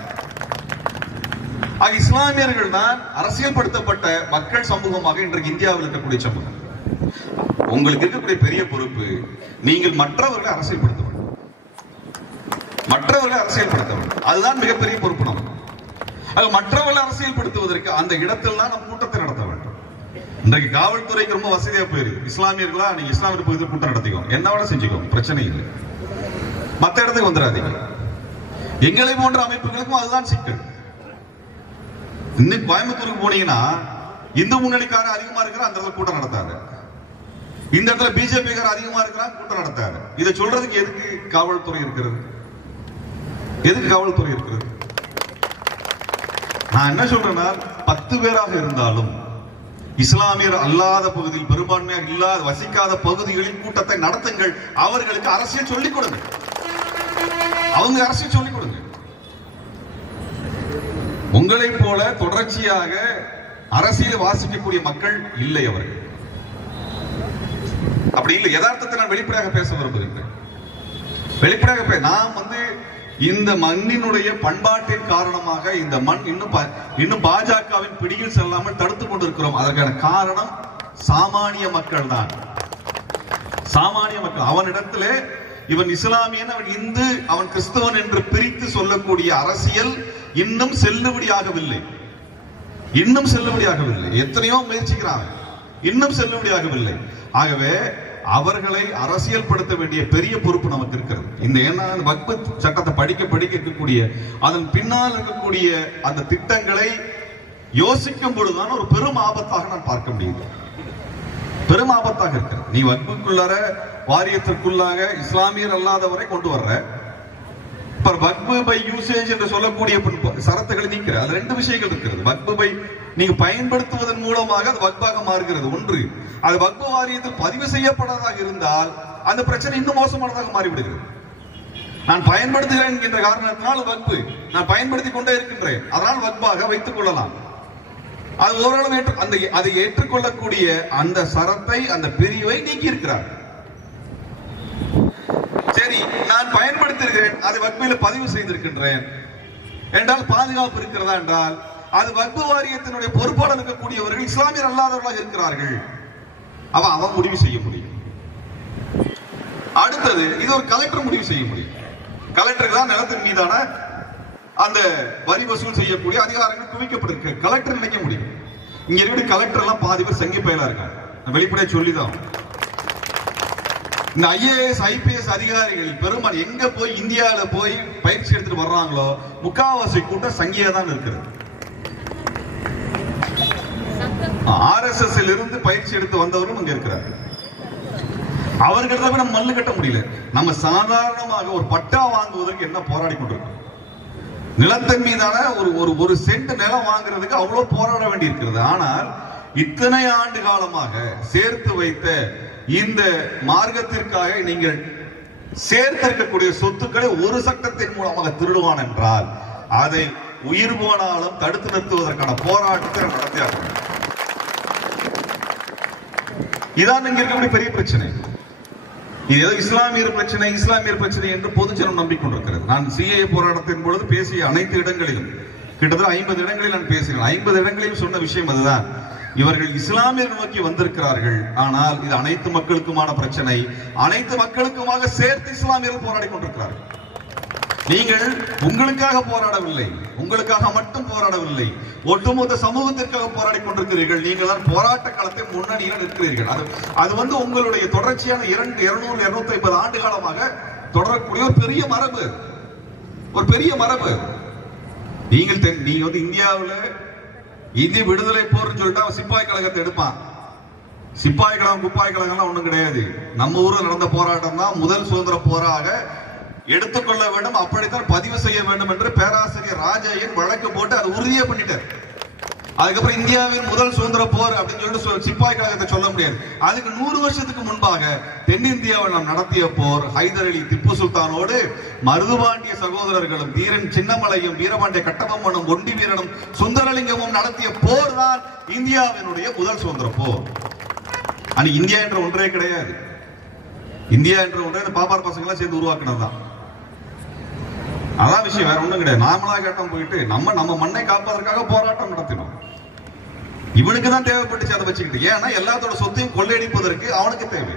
இஸ்லாமியர்கள் தான் அரசியல்படுத்தப்பட்ட மக்கள் சமூகமாக இன்றைக்கு இந்தியாவில் இருக்கக்கூடிய சமூகம். உங்களுக்கு இருக்கக்கூடிய பெரிய பொறுப்பு, நீங்கள் மற்றவர்களை அரசியல்படுத்த வேண்டும், மற்றவர்களை அரசியல்படுத்த வேண்டும். அதுதான் மிகப்பெரிய பொறுப்பு நமக்கு. மற்றவர்கள் அரசியல்படுத்துவதற்கு அந்த இடத்தில் தான் நம் கூட்டத்தை நடத்த வேண்டும். இன்றைக்கு காவல்துறைக்கு ரொம்ப வசதியா போயிருக்கு. இஸ்லாமியர்களா நீங்க இஸ்லாமிய பகுதியில் கூட்டம் நடத்திக்கோங்க, என்ன வேலை செஞ்சுக்கோங்க, பிரச்சனை இல்லை, மற்ற இடத்துக்கு வந்துடாதீங்க. எங்களை போன்ற அமைப்புகளுக்கும் அதுதான் சிக்கல். இன்னைக்கு கோயம்புத்தூருக்கு போனீங்கன்னா இந்து முன்னணிக்காரர் அதிகமா இருக்கிற அந்த இடத்துல கூட்டம் நடத்தாரு, இந்த இடத்துல பிஜேபி அதிகமா இருக்கிறாங்க கூட்டம் நடத்தாரு. இதை சொல்றதுக்கு எதுக்கு காவல்துறை இருக்கிறது? எதுக்கு காவல்துறை இருக்கிறது? நான் என்ன சொல்றேன்னா 10 பேராக இருந்தாலும் இஸ்லாமியர் அல்லாத பகுதியில் பெரும்பான்மையாக இல்லாத வசிக்காத பகுதிகளில் கூட்டத்தை நடத்துங்கள். அவர்களுக்கு அரசியல் சொல்லிக் கொடுங்க, அவங்க அரசியல் சொல்லிக் கொடுங்க. உங்களை போல தொடர்ச்சியாக அரசியல் வாசிக்கக்கூடிய மக்கள் இல்லை அவர்கள். அப்படி இல்லை. யதார்த்தத்தை நான் வெளிப்படையாக பேச விரும்புகிறேன். வெளிப்படையாக நாம் இந்த மண்ணினுடைய பண்பாட்டின் காரணமாக இந்த மண் இன்னும் பாஜகவின் பிடியில் செல்லாமல் தடுத்துக் கொண்டிருக்கிறோம். அதற்கான காரணம் சாமானிய மக்கள் தான். சாமானிய மக்கள். அவனிடத்திலே இவன் இஸ்லாமியன், அவன் இந்து, அவன் கிறிஸ்தவன் என்று பிரித்து சொல்லக்கூடிய அரசியல் இன்னும் செல்லுபடியாகவில்லை. இன்னும் செல்லுபடியாகவில்லை. எத்தனையோ முயற்சிக்கிறாங்க, இன்னும் செல்லுபடியாகவில்லை. ஆகவே அவர்களை அரசியல் படுத்த வேண்டிய பெரிய பொறுப்பு நமக்கு இருக்கிறது. இந்த வக்ஃபு சட்டத்தை படிக்க இருக்கக்கூடிய அதன் பின்னால் இருக்கக்கூடிய அந்த திட்டங்களை யோசிக்கும் பொழுதுதான் ஒரு பெரும் ஆபத்தாக நான் பார்க்க முடியுது. பெரும் ஆபத்தாக இருக்கிறது. நீ வக்ஃபுக்குள்ளார வாரியத்திற்குள்ளாக இஸ்லாமியர் அல்லாதவரை கொண்டு வர்ற, வக்ஃபு பை யூசேஜ் என்று சொல்லக்கூடிய சரத்துகளை நீக்கிற. அது 2 விஷயங்கள் இருக்கிறது. வக்ஃபு பை நீங்க பயன்படுத்துவதன் மூலமாக அது வக்ஃபாக மாறுகிறது. ஒன்று, அது வக்ஃபு வாரியத்தில் பதிவு செய்யப்படாததாக இருந்தால் அந்த பிரச்சனை இன்னும் மோசமானதாக மாறிவிடுகிறது. நான் பயன்படுத்துகிறேன் என்கின்ற காரணத்தினால் வக்ஃபு நான் பயன்படுத்தி கொண்டே இருக்கின்றேன், அதனால் வக்ஃபாக வைத்துக் கொள்ளலாம். அது ஓரளவு அதை ஏற்றுக்கொள்ளக்கூடிய அந்த சரத்தை, அந்த பிரிவை நீக்கி இருக்கிறார். சரி, நான் பயன்படுத்திருக்கிறேன், அதை வக்ஃபில் பதிவு செய்திருக்கின்றேன் என்றால் பாதுகாப்பு இருக்கிறதா என்றால் அது வக்ஃபு வாரியத்தினுடைய பொறுப்பாளர் இருக்கக்கூடியவர்கள் இஸ்லாமியர் அல்லாதவர்களாக இருக்கிறார்கள். அவன் முடிவு செய்ய முடியும். அடுத்தது, இது ஒரு கலெக்டர் முடிவு செய்ய முடியும். கலெக்டருக்கு தான் நிலத்தின் மீதான அந்த வரி வசூல் செய்யக்கூடிய அதிகாரங்கள் குவிக்கப்பட்டிருக்கு. கலெக்டர் நினைக்க முடியும். இங்க இருக்கிற கலெக்டர் எல்லாம் பாதி பேர் சங்கி பயலா இருக்காங்க. வெளிப்படையா சொல்லிதான். இந்த IAS IPS அதிகாரிகள் பெரும்பாலும் எங்க போய் இந்தியாவில போய் பயிற்சி எடுத்துட்டு வர்றாங்களோ முக்காவாசி கூட்டம் சங்கியா தான் இருக்கிறது. RSS இருந்து பயிற்சி எடுத்து வந்தவரும் இங்க இருக்கிறார். அவர்கிட்ட நம்ம மல்லு கட்ட முடியல. நம்ம சாதாரணமாக ஒரு பட்டா வாங்குவதற்கு என்ன போராடி கொண்டிருக்கோம். நிலத்தின் மீதான ஒரு சென்ட் நிலம் வாங்குறதுக்கு அவ்வளவு போராட வேண்டி இருக்கிறது. ஆனால் இத்தனை ஆண்டு காலமாக சேர்த்து வைத்த இந்த மார்க்கத்திற்காக நீங்கள் சேர்த்திருக்கக்கூடிய சொத்துக்களை ஒரு சட்டத்தின் மூலமாக திருடுவான் என்றால் அதை உயிர் போனாலும் தடுத்து நிறுத்துவதற்கான போராட்டத்தை நடத்தியார்கள். இதான் இங்க இருக்கக்கூடிய பெரிய பிரச்சனை. இது ஏதோ இஸ்லாமியர் பிரச்சனை என்று பொதுஜனம் நம்பிக்கொண்டிருக்கிறது. நான் CAA போராட்டத்தின் பொழுது பேசிய அனைத்து இடங்களிலும், கிட்டத்தட்ட 50 இடங்களில் நான் பேசினேன். 50 இடங்களிலும் சொன்ன விஷயம் அதுதான். இவர்கள் இஸ்லாமியர் நோக்கி வந்திருக்கிறார்கள், ஆனால் இது அனைத்து மக்களுக்குமான பிரச்சனை. அனைத்து மக்களுக்குமாக சேர்த்து இஸ்லாமியர்கள் போராடி கொண்டிருக்கிறார்கள். நீங்கள் உங்களுக்காக போராடவில்லை, உங்களுக்காக மட்டும் போராடவில்லை, ஒட்டுமொத்த சமூகத்திற்காக போராடி கொண்டிருக்கிறீர்கள். நீங்கள் தான் போராட்ட களத்தை முன்னணியில் நிற்கிறீர்கள். அது உங்களுடைய தொடர்ச்சியான 200-250 ஆண்டு காலமாக தொடரக்கூடிய ஒரு பெரிய மரபு, ஒரு பெரிய மரபு. நீ இந்தியாவில் இந்திய விடுதலை போர்னு சொல்லிட்டு அவன் சிப்பாய் கழகத்தை எடுப்பான். சிப்பாய் கழகம் குப்பாய் கழகம்லாம் ஒண்ணும் கிடையாது. நம்ம ஊரில் நடந்த போராட்டம் தான் முதல் சுதந்திர போராக எடுத்துக்கொள்ள வேண்டும், அப்படித்தான் பதிவு செய்ய வேண்டும் என்று பேராசிரியர் ராஜையன் வழக்கு போட்டு அதை உறுதியே பண்ணிட்டார். அதுக்கப்புறம் இந்தியாவின் முதல் சுதந்திர போர் அப்படின்னு சொல்லிட்டு சிப்பாய் கழகத்தை சொல்ல முடியாது. அதுக்கு 100 வருஷத்துக்கு முன்பாக தென்னிந்தியாவில் நாம் நடத்திய போர், ஹைதர் அலி திப்பு சுல்தானோடு மருதுபாண்டிய சகோதரர்களும் தீரன் சின்னமலையும் வீரபாண்டிய கட்டபொம்மனும் ஒண்டி வீரனும் சுந்தரலிங்கமும் நடத்திய போர் தான் இந்தியாவினுடைய முதல் சுதந்திர போர். ஆனா இந்தியா என்ற ஒன்றே கிடையாது. இந்தியா என்ற ஒன்றே பாப்பார் பசங்க சேர்ந்து உருவாக்குனதுதான். அதான் விஷயம், வேற ஒண்ணும் கிடையாது. நாமளா கேட்டோம் போயிட்டு நம்ம மண்ணை காப்பதற்காக போராட்டம் நடத்தினோம். இவனுக்கு தான் தேவைப்பட்டுச்சு அதை வச்சுக்கிட்டு. ஏன்னா எல்லாத்தோட சொத்தையும் கொள்ளையடிப்பதற்கு அவனுக்கு தேவை.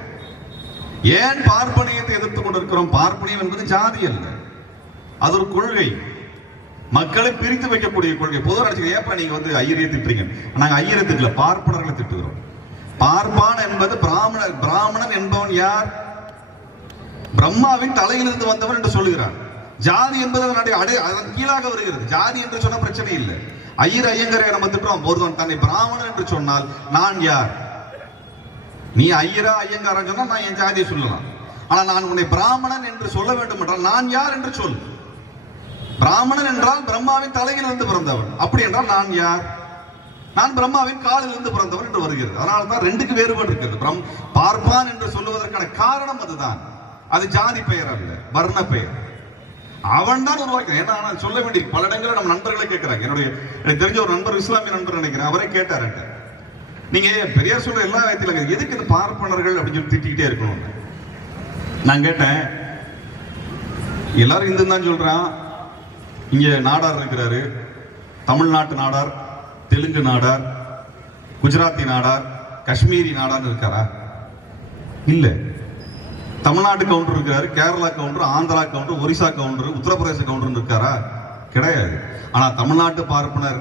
ஏன் பார்ப்பனியத்தை எதிர்த்து கொண்டிருக்கிறோம்? பார்ப்பனியம் என்பது ஜாதி அல்ல, அது ஒரு கொள்கை. மக்களை பிரித்து வைக்கக்கூடிய கொள்கை. பொதுவாக நினைச்சுக்க, ஏப்பா நீங்க வந்து ஐயரை திட்டுறீங்க? நாங்க ஐயரை திட்டல, பார்ப்பனர்களை திட்டுகிறோம். பார்ப்பான் என்பது பிராமணன் என்பவன் யார்? பிரம்மாவின் தலையிலிருந்து வந்தவன் என்று சொல்லுகிறான். ஜாதி என்பது அதன் கீழாக வருகிறது. ஜாதி என்று சொன்ன பிரச்சனை இல்லை. ஐயர் ஐயங்கரை நம்ம திட்டுறோம். ஒருவன் தன்னை பிராமணன் என்று சொன்னால் நான் யார்? நீ ஐயரா ஐயங்காரன் சொன்னா நான் என் ஜாதியை சொல்லலாம். ஆனா நான் உன்னை பிராமணன் என்று சொல்ல வேண்டும் என்றால் நான் யார் என்று சொல். பிராமணன் என்றால் பிரம்மாவின் தலையிலிருந்து பிறந்தவன். அப்படி என்றால் நான் யார்? நான் பிரம்மாவின் காலிலிருந்து பிறந்தவன் என்று வருகிறது. அதனால்தான் ரெண்டுக்கு வேறுபாடு இருக்கிறது. பார்ப்பான் என்று சொல்லுவதற்கான காரணம் அதுதான். அது ஜாதி பெயர் அல்ல, வர்ண பெயர். அவன் தான் உருவாக்கிறான். ஏன்னா நான் சொல்ல வேண்டிய பல இடங்களில் நம்ம நண்பர்களை கேட்கிறாங்க. எனக்கு தெரிஞ்ச ஒரு நண்பர், இஸ்லாமிய நண்பர் நினைக்கிறேன், அவரே கேட்டார், நீங்க பெரியார் சொல்ற எல்லா விதத்திலும் எதுக்கு இது பார்ப்பனர்கள் அப்படின்னு சொல்லி திட்டிக்கிட்டே இருக்கணும். நான் கேட்டேன், எல்லாரும் இந்து தான் சொல்றான். இங்க நாடார் இருக்கிறாரு, தமிழ்நாட்டு நாடார், தெலுங்கு நாடார், குஜராத்தி நாடார், காஷ்மீரி நாடார் இருக்காரா? இல்ல. தமிழ்நாட்டு கவுண்டர் இருக்காரு, Kerala counter, Andhra counter, Orissa counter, Uttar Pradesh counter இருக்காரா? கிடையாது. ஆனா தமிழ்நாட்டு பார்ப்பனர்,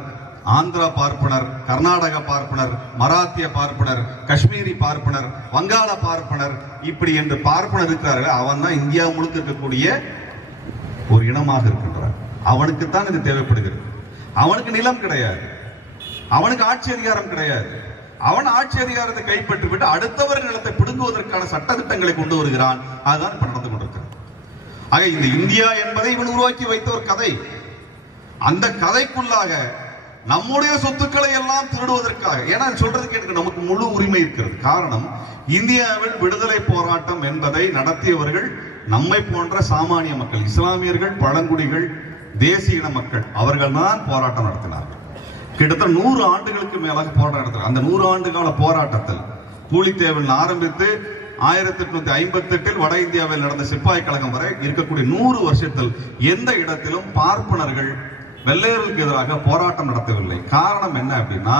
ஆந்திரா பார்ப்பனர், கர்நாடக பார்ப்பனர், மராத்திய பார்ப்பனர், காஷ்மீரி பார்ப்பனர், வங்காள பார்ப்பனர், இப்படி என்று பார்ப்பனர் இருக்கிறார்கள். அவன் தான் இந்தியா முழுக்க இருக்கக்கூடிய ஒரு இனமாக இருக்கின்றான். அவனுக்குத்தான் இது தேவைப்படுகிறது. அவனுக்கு நிலம் கிடையாது, அவனுக்கு ஆட்சி அதிகாரம் கிடையாது. அவன் ஆட்சி அதிகாரத்தை கைப்பற்றி விட்டு அடுத்தவர் நிலத்தை பிடுங்குவதற்கான சட்ட திட்டங்களை கொண்டு வருகிறான். அதுதான் இப்ப நடந்து கொண்டிருக்கிறது. ஆக இந்த இந்தியா என்பதை இவன் உருவாக்கி வைத்த ஒரு கதை. அந்த கதைக்குள்ளாக நம்முடைய சொத்துக்களை எல்லாம் திருடுவதற்காக, ஏன்னா சொல்றதுக்கு எனக்கு நமக்கு முழு உரிமை இருக்கிறது. காரணம், இந்தியாவில் விடுதலை போராட்டம் என்பதை நடத்தியவர்கள் நம்மை போன்ற சாமானிய மக்கள், இஸ்லாமியர்கள், பழங்குடிகள், தேசிய இன மக்கள், அவர்கள் தான் போராட்டம் நடத்தினார்கள். கிட்டத்தட்ட 100 ஆண்டுகளுக்கு மேலாக போராட்டம் நடத்தினார். அந்த 100 ஆண்டு கால போராட்டத்தில் பூலித்தேவன் ஆரம்பித்து 1858 வட இந்தியாவில் நடந்த சிப்பாய் கழகம் வரை இருக்கக்கூடிய 100 வருஷத்தில் எந்த இடத்திலும் பார்ப்பனர்கள் வெள்ளையர்களுக்கு எதிராக போராட்டம் நடத்தவில்லை. காரணம் என்ன அப்படின்னா,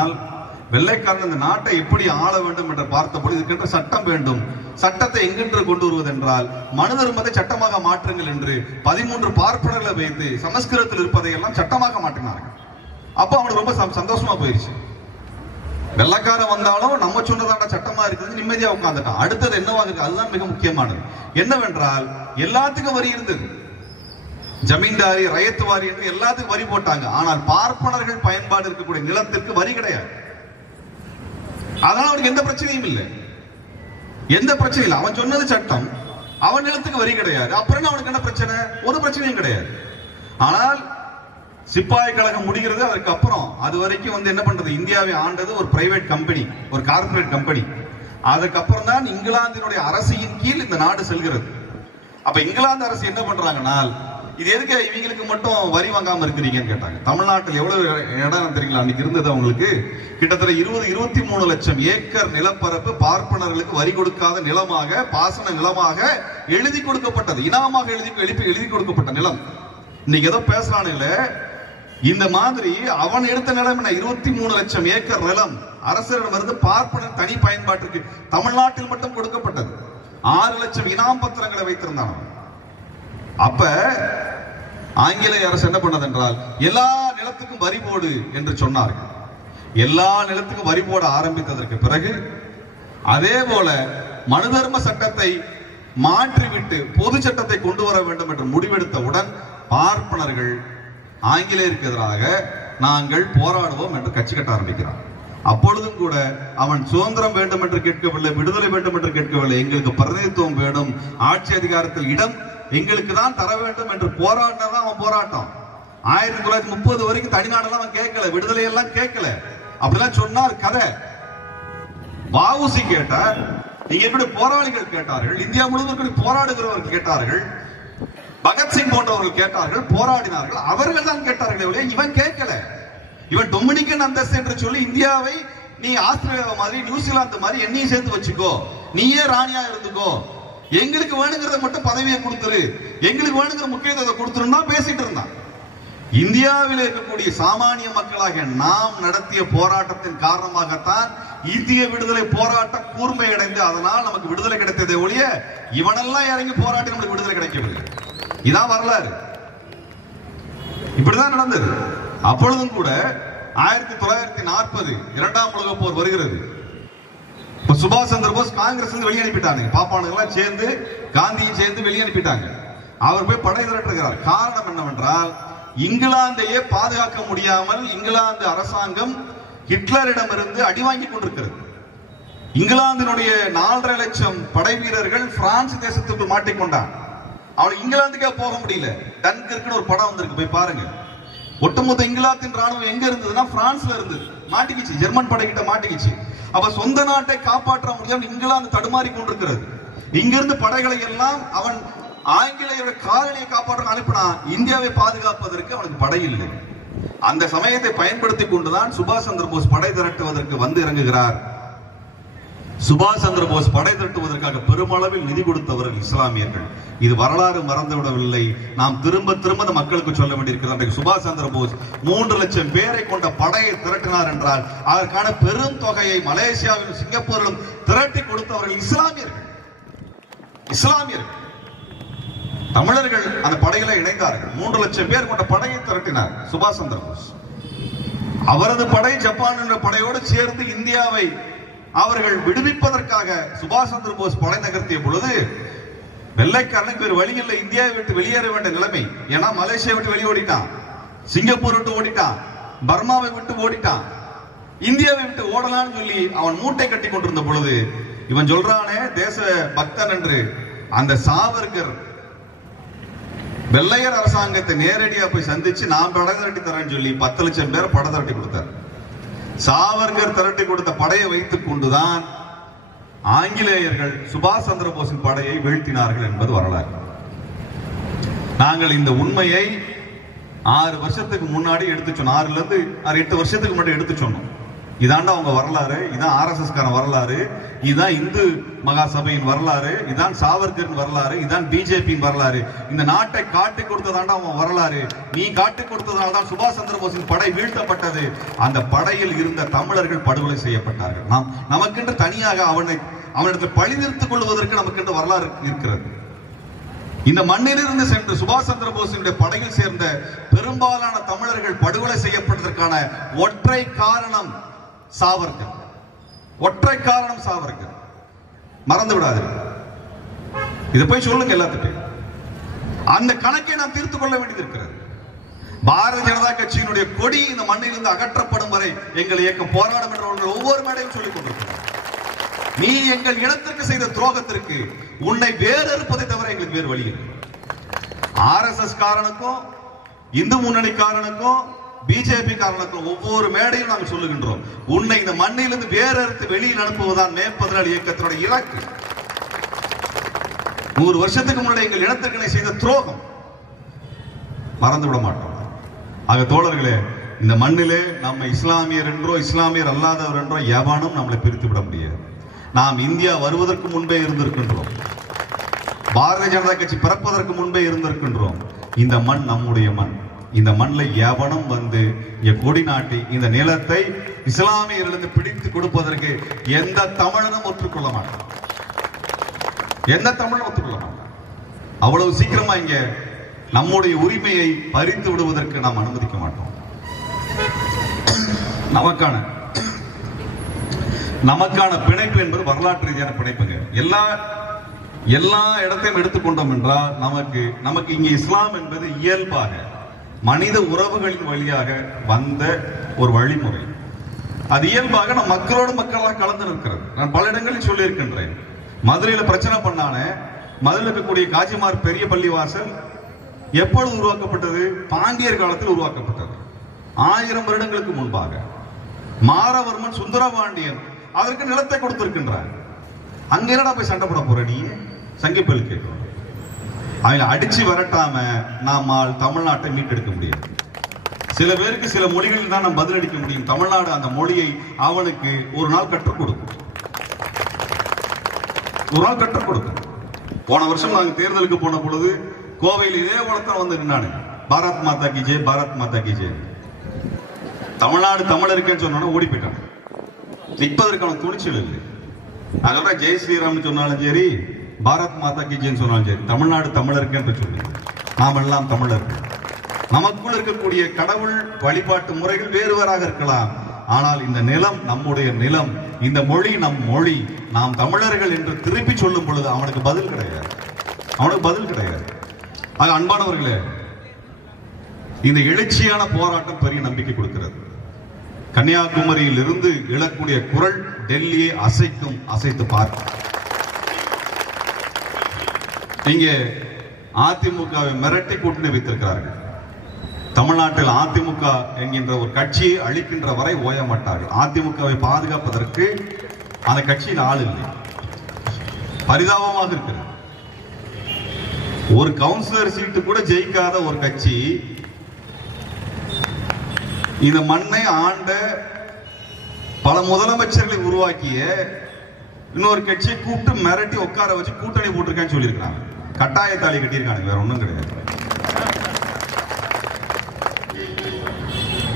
வெள்ளைக்காரன் இந்த நாட்டை எப்படி ஆள வேண்டும் என்று பார்த்தபோது இதுக்கென்று சட்டம் வேண்டும். சட்டத்தை எங்கென்று கொண்டு வருவது என்றால் மனு தர்மத்தை சட்டமாக மாற்றுங்கள் என்று 13 பார்ப்பனர்களை வைத்து சமஸ்கிருதத்தில் இருப்பதை எல்லாம் சட்டமாக மாற்றினார்கள். அப்ப அவனுக்கு ரொம்ப சந்தோஷமா போயிருச்சு. வெள்ளக்காரன் வந்தாலும் நம்ம சொன்னதான சட்டமா இருக்குது, நிம்மதியா உட்கார்ந்துட்டான். அடுத்தது என்னவாக இருக்கு, அதுதான் மிக முக்கியமானது. என்னவென்றால் எல்லாத்துக்கும் வரி இருந்தது. ஜமீன்தாரி, ரயத்து வாரி என்று எல்லாத்துக்கும் வரி போட்டாங்க. ஆனால் பார்ப்பனர்கள் பயன்பாடு இருக்கக்கூடிய நிலத்திற்கு வரி கிடையாது. அதனால அவனுக்கு எந்த பிரச்சனையும் இல்லை, எந்த பிரச்சனையும் இல்லை. அவன் சொன்னது சட்டம், அவன் நிலத்துக்கு வரி கிடையாது. அப்புறம் அவனுக்கு என்ன பிரச்சனை? ஒரு பிரச்சனையும் கிடையாது. ஆனால் சிப்பாய் கழகம் முடிகிறது. அதற்கு அப்புறம் அது வரைக்கும் என்ன பண்றது, இந்தியாவை ஆண்டது ஒரு பிரைவேட் கம்பெனி, ஒரு கார்பரேட் கம்பெனி. அதுக்கப்புறம் தான் இங்கிலாந்தினுடைய அரசின் கீழ் இந்த நாடு செல்கிறது. அப்ப இங்கிலாந்து அரசு என்ன பண்றாங்கன்னா, இது எதுக்கு இவங்களுக்கு மட்டும் வரி வாங்காம இருக்கிறீங்கன்னு கேட்டாங்க. தமிழ்நாட்டில் எவ்வளவு இடம் தெரியுங்களா அன்னைக்கு இருந்தது அவங்களுக்கு? கிட்டத்தட்ட 23 லட்சம் ஏக்கர் நிலப்பரப்பு பார்ப்பனர்களுக்கு வரி கொடுக்காத நிலமாக, பாசன நிலமாக எழுதி கொடுக்கப்பட்டது. இனாமாக எழுதி கொடுக்கப்பட்ட நிலம். இன்னைக்கு ஏதோ பேசுறானு இல்ல, இந்த மாதிரி அவன் எடுத்த நிலம் என்ன, 23 லட்சம் ஏக்கர் நிலம் அரசரிடமிருந்து பார்ப்பனர் தனி பயன்பாட்டிற்கு தமிழ்நாட்டில் மட்டும் கொடுக்கப்பட்டது. 6 லட்சம் இனாம் பத்திரங்களை வைத்திருந்தான். அப்ப ஆங்கிலேய அரசு என்ன பண்ணது என்றால், எல்லா நிலத்துக்கும் வரி போடு என்று சொன்னார்கள். எல்லா நிலத்துக்கும் வரி போட ஆரம்பித்ததற்கு பிறகு அதே போல மனு தர்ம சட்டத்தை மாற்றிவிட்டு பொது சட்டத்தை கொண்டு வர வேண்டும் என்று முடிவெடுத்தவுடன் பார்ப்பனர்கள் ஆங்கிலேயருக்கு எதிராக நாங்கள் போராடுவோம் என்று கட்சி கட்ட ஆரம்பிக்கிறார். அப்பொழுதும் கூட அவன் சுதந்திரம் வேண்டும் என்று கேட்கவில்லை, விடுதலை வேண்டும் என்று கேட்கவில்லை. எங்களுக்கு பிரதிநிதித்துவம் வேணும், ஆட்சி அதிகாரத்தில் இடம் எங்களுக்கு தான் தர வேண்டும் என்று போராட்டம் அவன் போராட்டம். 1930 வரைக்கும் தனிநாடெல்லாம் அவன் கேட்கல, விடுதலை எல்லாம் கேட்கல. அப்படிலாம் சொன்னார் கதை. வஉசி கேட்டார், இங்க போராளிகள் கேட்டார்கள், இந்தியா முழுவதும் போராடுகிறவர்கள் கேட்டார்கள், பகத்சிங் போன்றவர்கள் கேட்டார்கள், போராடினார்கள். அவர்கள் தான் கேட்டார்கள், இவன் கேட்கல. இவன் டொமினிக்கன் அந்தஸ்து என்று சொல்லி இந்தியாவை நீ ஆஸ்திரேலியா மாதிரி, நியூசிலாந்து மாதிரி என்னையும் சேர்த்து வச்சுக்கோ, நீயே ராணியா இருந்துக்கோ, எங்களுக்கு வேணுங்கிறத மட்டும் பதவியை கொடுத்துரு, எங்களுக்கு வேணுங்கிற முக்கியத்துவத்தை கொடுத்துருன்னா பேசிட்டு இருந்தான். இந்தியாவில் இருக்கக்கூடிய சாமானிய மக்களாக நாம் நடத்திய போராட்டத்தின் காரணமாகத்தான் இந்திய விடுதலை போராட்டம் கூர்மை அடைந்து அதனால் நமக்கு விடுதலை கிடைத்ததை ஒழிய இவனெல்லாம் இறங்கி போராட்டி நமக்கு விடுதலை கிடைக்கவில்லை. இதான் வரலாறு. இப்படிதான் நடந்தது. அப்பொழுதும் கூட 1940 இரண்டாம் உலக போர் வருகிறது. இப்ப சுபாஷ் சந்திர போஸ் காங்கிரஸ் வெளியே அனுப்பிட்டாங்க. பாப்பானுங்கெல்லாம் சேர்ந்து காந்தியும் சேர்ந்து வெளியே அனுப்பிட்டாங்க. அவர் போய் படை திரட்டுகிறார். காரணம் என்னவென்றால், இங்கிலாந்தையே பாதுகாக்க முடியாமல் இங்கிலாந்து அரசாங்கம் ஹிட்லரிடமிருந்து அடி வாங்கி கொண்டிருக்கிறது. இங்கிலாந்தினுடைய 4.5 லட்சம் படை வீரர்கள் பிரான்ஸ் தேசத்துக்குள் மாட்டிக்கொண்டான். அவன் இங்கிலாந்துக்கே போக முடியல. டன்கர்க்னு ஒரு படம் வந்திருக்கு, போய் பாருங்க. ஒட்டுமொத்த இங்கிலாந்தின் ராணுவம் எங்க இருந்ததுன்னா பிரான்ஸ்ல இருந்தது. மாட்டிக்கிச்சு, ஜெர்மன் படைகிட்ட மாட்டிக்கிச்சு. அப்ப சொந்த நாட்டை காப்பாற்ற முடியாமல் இங்கிலாந்து தடுமாறி கொண்டிருக்கிறது. இங்கிருந்து படைகளை எல்லாம் அவன் ஆங்கிலேயரோட காலனியை காப்பாற்ற அனுப்பினா, இந்தியாவை பாதுகாப்பதற்கு அவனுக்கு படை இல்லை. அந்த சமயத்தை பயன்படுத்தி கொண்டுதான் சுபாஷ் சந்திர போஸ் படை திரட்டுவதற்கு வந்து இறங்குகிறார். சுபாஷ் சந்திர போஸ் படை திரட்டுவதற்காக பெருமளவில் நிதி கொடுத்தவர்கள் இஸ்லாமியர்கள். இது வரலாறு மறந்துவிடவில்லை. நாம் திரும்ப திரும்ப மக்களுக்கு சொல்ல வேண்டியிருக்கிறது. சுபாஷ் சந்திர போஸ் 3 லட்சம் பேரை கொண்ட படையை திரட்டினார் என்றால் அதற்கான பெரும் தொகையை மலேசியாவிலும் சிங்கப்பூரிலும் திரட்டி கொடுத்தவர்கள் இஸ்லாமியர்கள். தமிழர்கள் அந்த படையில இணைந்தார்கள். 3 லட்சம் பேர் கொண்ட படையை திரட்டினார் சுபாஷ் சந்திர போஸ். அவரது படை ஜப்பான் என்ற படையோடு சேர்ந்து இந்தியாவை அவர்கள் விடுவிப்பதற்காக சுபாஷ் சந்திர போஸ் படை நகர்த்திய பொழுது வெள்ளைக்காரனுக்கு வேறு வழி இல்லை, இந்தியாவை விட்டு வெளியேற வேண்டிய நிலைமை. ஏன்னா மலேசியா விட்டு வெளியே ஓடிட்டான், சிங்கப்பூர் விட்டு ஓடிட்டான், பர்மாவை விட்டு ஓடிட்டான். இந்தியாவை விட்டு ஓடலான்னு சொல்லி அவன் மூட்டை கட்டி கொண்டிருந்த பொழுது இவன் சொல்றானே தேச பக்தன் என்று, அந்த சாவர்கர் வெள்ளையர் அரசாங்கத்தை நேரடியா போய் சந்திச்சு நான் படை திரட்டி தரேன்னு சொல்லி 10 லட்சம் பேர் படை திரட்டி கொடுத்தார். சாவர்கர் திரட்டி கொடுத்த படையை வைத்துக் கொண்டுதான் ஆங்கிலேயர்கள் சுபாஷ் சந்திர போஸின் படையை வீழ்த்தினார்கள் என்பது வரலாறு. நாங்கள் இந்த உண்மையை 6 வருஷத்துக்கு முன்னாடி எடுத்து சொன்னோம். 6 ல இருந்து 8 வருஷத்துக்கு முன்னாடி எடுத்து சொன்னோம். இதாண்டா அவங்க வரலாறு, இதான் RSS காரன் வரலாறு, இதுதான் இந்து மகாசபையின் வரலாறு, இதான் சாவர்கரின் வரலாறு, இதான் பிஜேபியின் வரலாறு. இந்த நாட்டை காட்டி கொடுத்ததாண்டா அவன் வரலாறு. நீ காட்டி கொடுத்ததால் தான் சுபாஷ் சந்திர போஸின் படை வீழ்த்தப்பட்டது. அந்த படையில் இருந்த தமிழர்கள் படுகொலை செய்யப்பட்டார்கள். நமக்கென்று தனியாக அவனிடத்தில் பழி நிறுத்திக் கொள்வதற்கு நமக்கென்று வரலாறு இருக்கிறது. இந்த மண்ணிலிருந்து சென்று சுபாஷ் சந்திர போஸினுடைய படையில் சேர்ந்த பெரும்பாலான தமிழர்கள் படுகொலை செய்யப்பட்டதற்கான ஒற்றை காரணம் சாவர்கர். ஒற்றை காரணம் சாவர்கர். மறந்து விடாது. இதை போய் சொல்லுங்க எல்லாத்துக்கும். அந்த கணக்கை நாம் தீர்த்து கொள்ள வேண்டியது இருக்கிறது. பாரதிய ஜனதா கட்சியினுடைய கொடி இந்த மண்ணிலிருந்து அகற்றப்படும் வரை எங்கள் இயக்கம் போராடும் என்று ஒவ்வொரு மேடையும் சொல்லிக் கொண்டிருக்கிறார். நீ எங்கள் இனத்திற்கு செய்த துரோகத்திற்கு உன்னை வேறு இருப்பதை தவிர எங்களுக்கு வேறு வழி இல்லை. RSS காரனுக்கும் இந்து முன்னணி காரனுக்கும் பிஜேபி காரனுக்கும் ஒவ்வொரு மேடையும் நாங்கள் சொல்லுகின்றோம், உன்னை இந்த மண்ணிலிருந்து வேறு அறுத்து வெளியில் அனுப்புவதுதான் மே 14 இயக்கத்தினுடைய இலக்கு. 100 வருஷத்துக்கு முன்னாடி எங்கள் இனத்திற்கு செய்த துரோகம் மறந்துவிட மாட்டோம். ஆக தோழர்களே, இந்த மண்ணிலே நம்ம இஸ்லாமியர் என்றோ இஸ்லாமியர் அல்லாதவர் என்றோ எவனும் நம்மளை பிரித்து விட முடியாது. நாம் இந்தியா வருவதற்கு முன்பே இருந்திருக்கின்றோம். பாரதிய ஜனதா கட்சி பிறப்பதற்கு முன்பே இருந்திருக்கின்றோம். இந்த மண் நம்முடைய மண். இந்த மண்ணில் எவனும் வந்து கொடி நாட்டி இந்த நிலத்தை இஸ்லாமியர்களுக்கு பிடித்து கொடுப்பதற்கு எந்த தமிழனும் ஒற்றுக்கொள்ள மாட்டான். எந்த தமிழனும் ஒத்துக்கொள்ள மாட்டான். அவ்வளவு சீக்கிரமா இங்க நம்முடைய உரிமையை பறித்து விடுவதற்கு நாம் அனுமதிக்க மாட்டோம். நமக்கான பிணைப்பு என்பது வரலாற்று ரீதியான பிணைப்புங்க. எல்லா இடத்தையும் எடுத்துக்கொண்டோம் என்றால் நமக்கு இங்கே இஸ்லாம் என்பது இயல்பாக மனித உறவுகளின் வழியாக வந்த ஒரு வழிமுறை. அது இயல்பாக நம் மக்களோடு மக்களாக கலந்து நிற்கிறது. நான் பல இடங்களில் சொல்லி இருக்கின்றேன். மதுரையில பிரச்சனை பண்ணான மதுரையில் இருக்கக்கூடிய காஜிமார் பெரிய பள்ளிவாசல் எப்பொழுது உருவாக்கப்பட்டது? பாண்டியர் காலத்தில் உருவாக்கப்பட்டது. 1000 வருடங்களுக்கு முன்பாக. மாரவர்மன் சுந்தரபாண்டியன் அதற்கு நிலத்தை கொடுத்திருக்கின்றார். அங்க என்னடா போய் சண்டை போட போற நீ? சங்கிப்பல் கேட்கிறோம். அவங்களை அடிச்சு வரட்டாம நம்மால் தமிழ்நாட்டை மீட்டெடுக்க முடியும். சில பேருக்கு சில மொழிகளில் தான் நம்ம பதிலளிக்க முடியும். தமிழ்நாடு அந்த மொழியை அவனுக்கு ஒரு நாள் கற்றுக் கொடுக்கும். போன வருஷம் நாங்கள் தேர்தலுக்கு போன பொழுது கோவையில் இதே போலத்தான் வந்து நின்னானு, பாரத் மாதா கி ஜெய், பாரத் மாதா கி ஜெய். தமிழ்நாடு தமிழருக்குன்னு சொன்னோன்னா ஓடி போயிட்டான். நிற்பதற்கான துணிச்சல் இல்லை. அதோட ஜெய் ஸ்ரீராம் சொன்னாலும் சரி, பாரத் மாதா கி ஜெய்ன்னு சொன்னாலும் சரி, தமிழ்நாடு தமிழருக்கு என்று சொல்லி நாம் எல்லாம் தமிழர்கள். நமக்குள் இருக்கக்கூடிய கடவுள் வழிபாட்டு முறைகள் வேறுவேறாக இருக்கலாம். ஆனால் இந்த நிலம் நம்முடைய நிலம், இந்த மொழி நம் மொழி, நாம் தமிழர்கள் என்று திருப்பி சொல்லும் பொழுது அவனுக்கு பதில் கிடையாது. ஆக அன்பானவர்களே, இந்த எழுச்சியான போராட்டம் பெரிய நம்பிக்கை கொடுக்கிறது. கன்னியாகுமரியில் இருந்து எழக்கூடிய குரல் டெல்லியை அசைக்கும், அசைத்து பார்க்கும். இங்கே அதிமுகவை மிரட்டி கூட்டணி வைத்திருக்கிறார்கள். தமிழ்நாட்டில் அதிமுக என்கின்ற ஒரு கட்சியை அழிக்கின்ற வரை ஓய மாட்டார்கள். அதிமுகவை பாதுகாப்பதற்கு அந்த கட்சியில் ஆள் இல்லை. பரிதாபமாக இருக்கிறது. ஒரு கவுன்சிலர் சீட்டு கூட ஜெயிக்காத ஒரு கட்சி இந்த மண்ணை ஆண்ட பல முதலமைச்சர்களை உருவாக்கிய இன்னொரு கட்சியை கூப்பிட்டு மிரட்டி உட்கார வச்சு கூட்டணி போட்டிருக்கான்னு சொல்லியிருக்காங்க. கட்டாய தாலி கட்டியிருக்காங்க, வேற ஒன்றும் கிடையாது.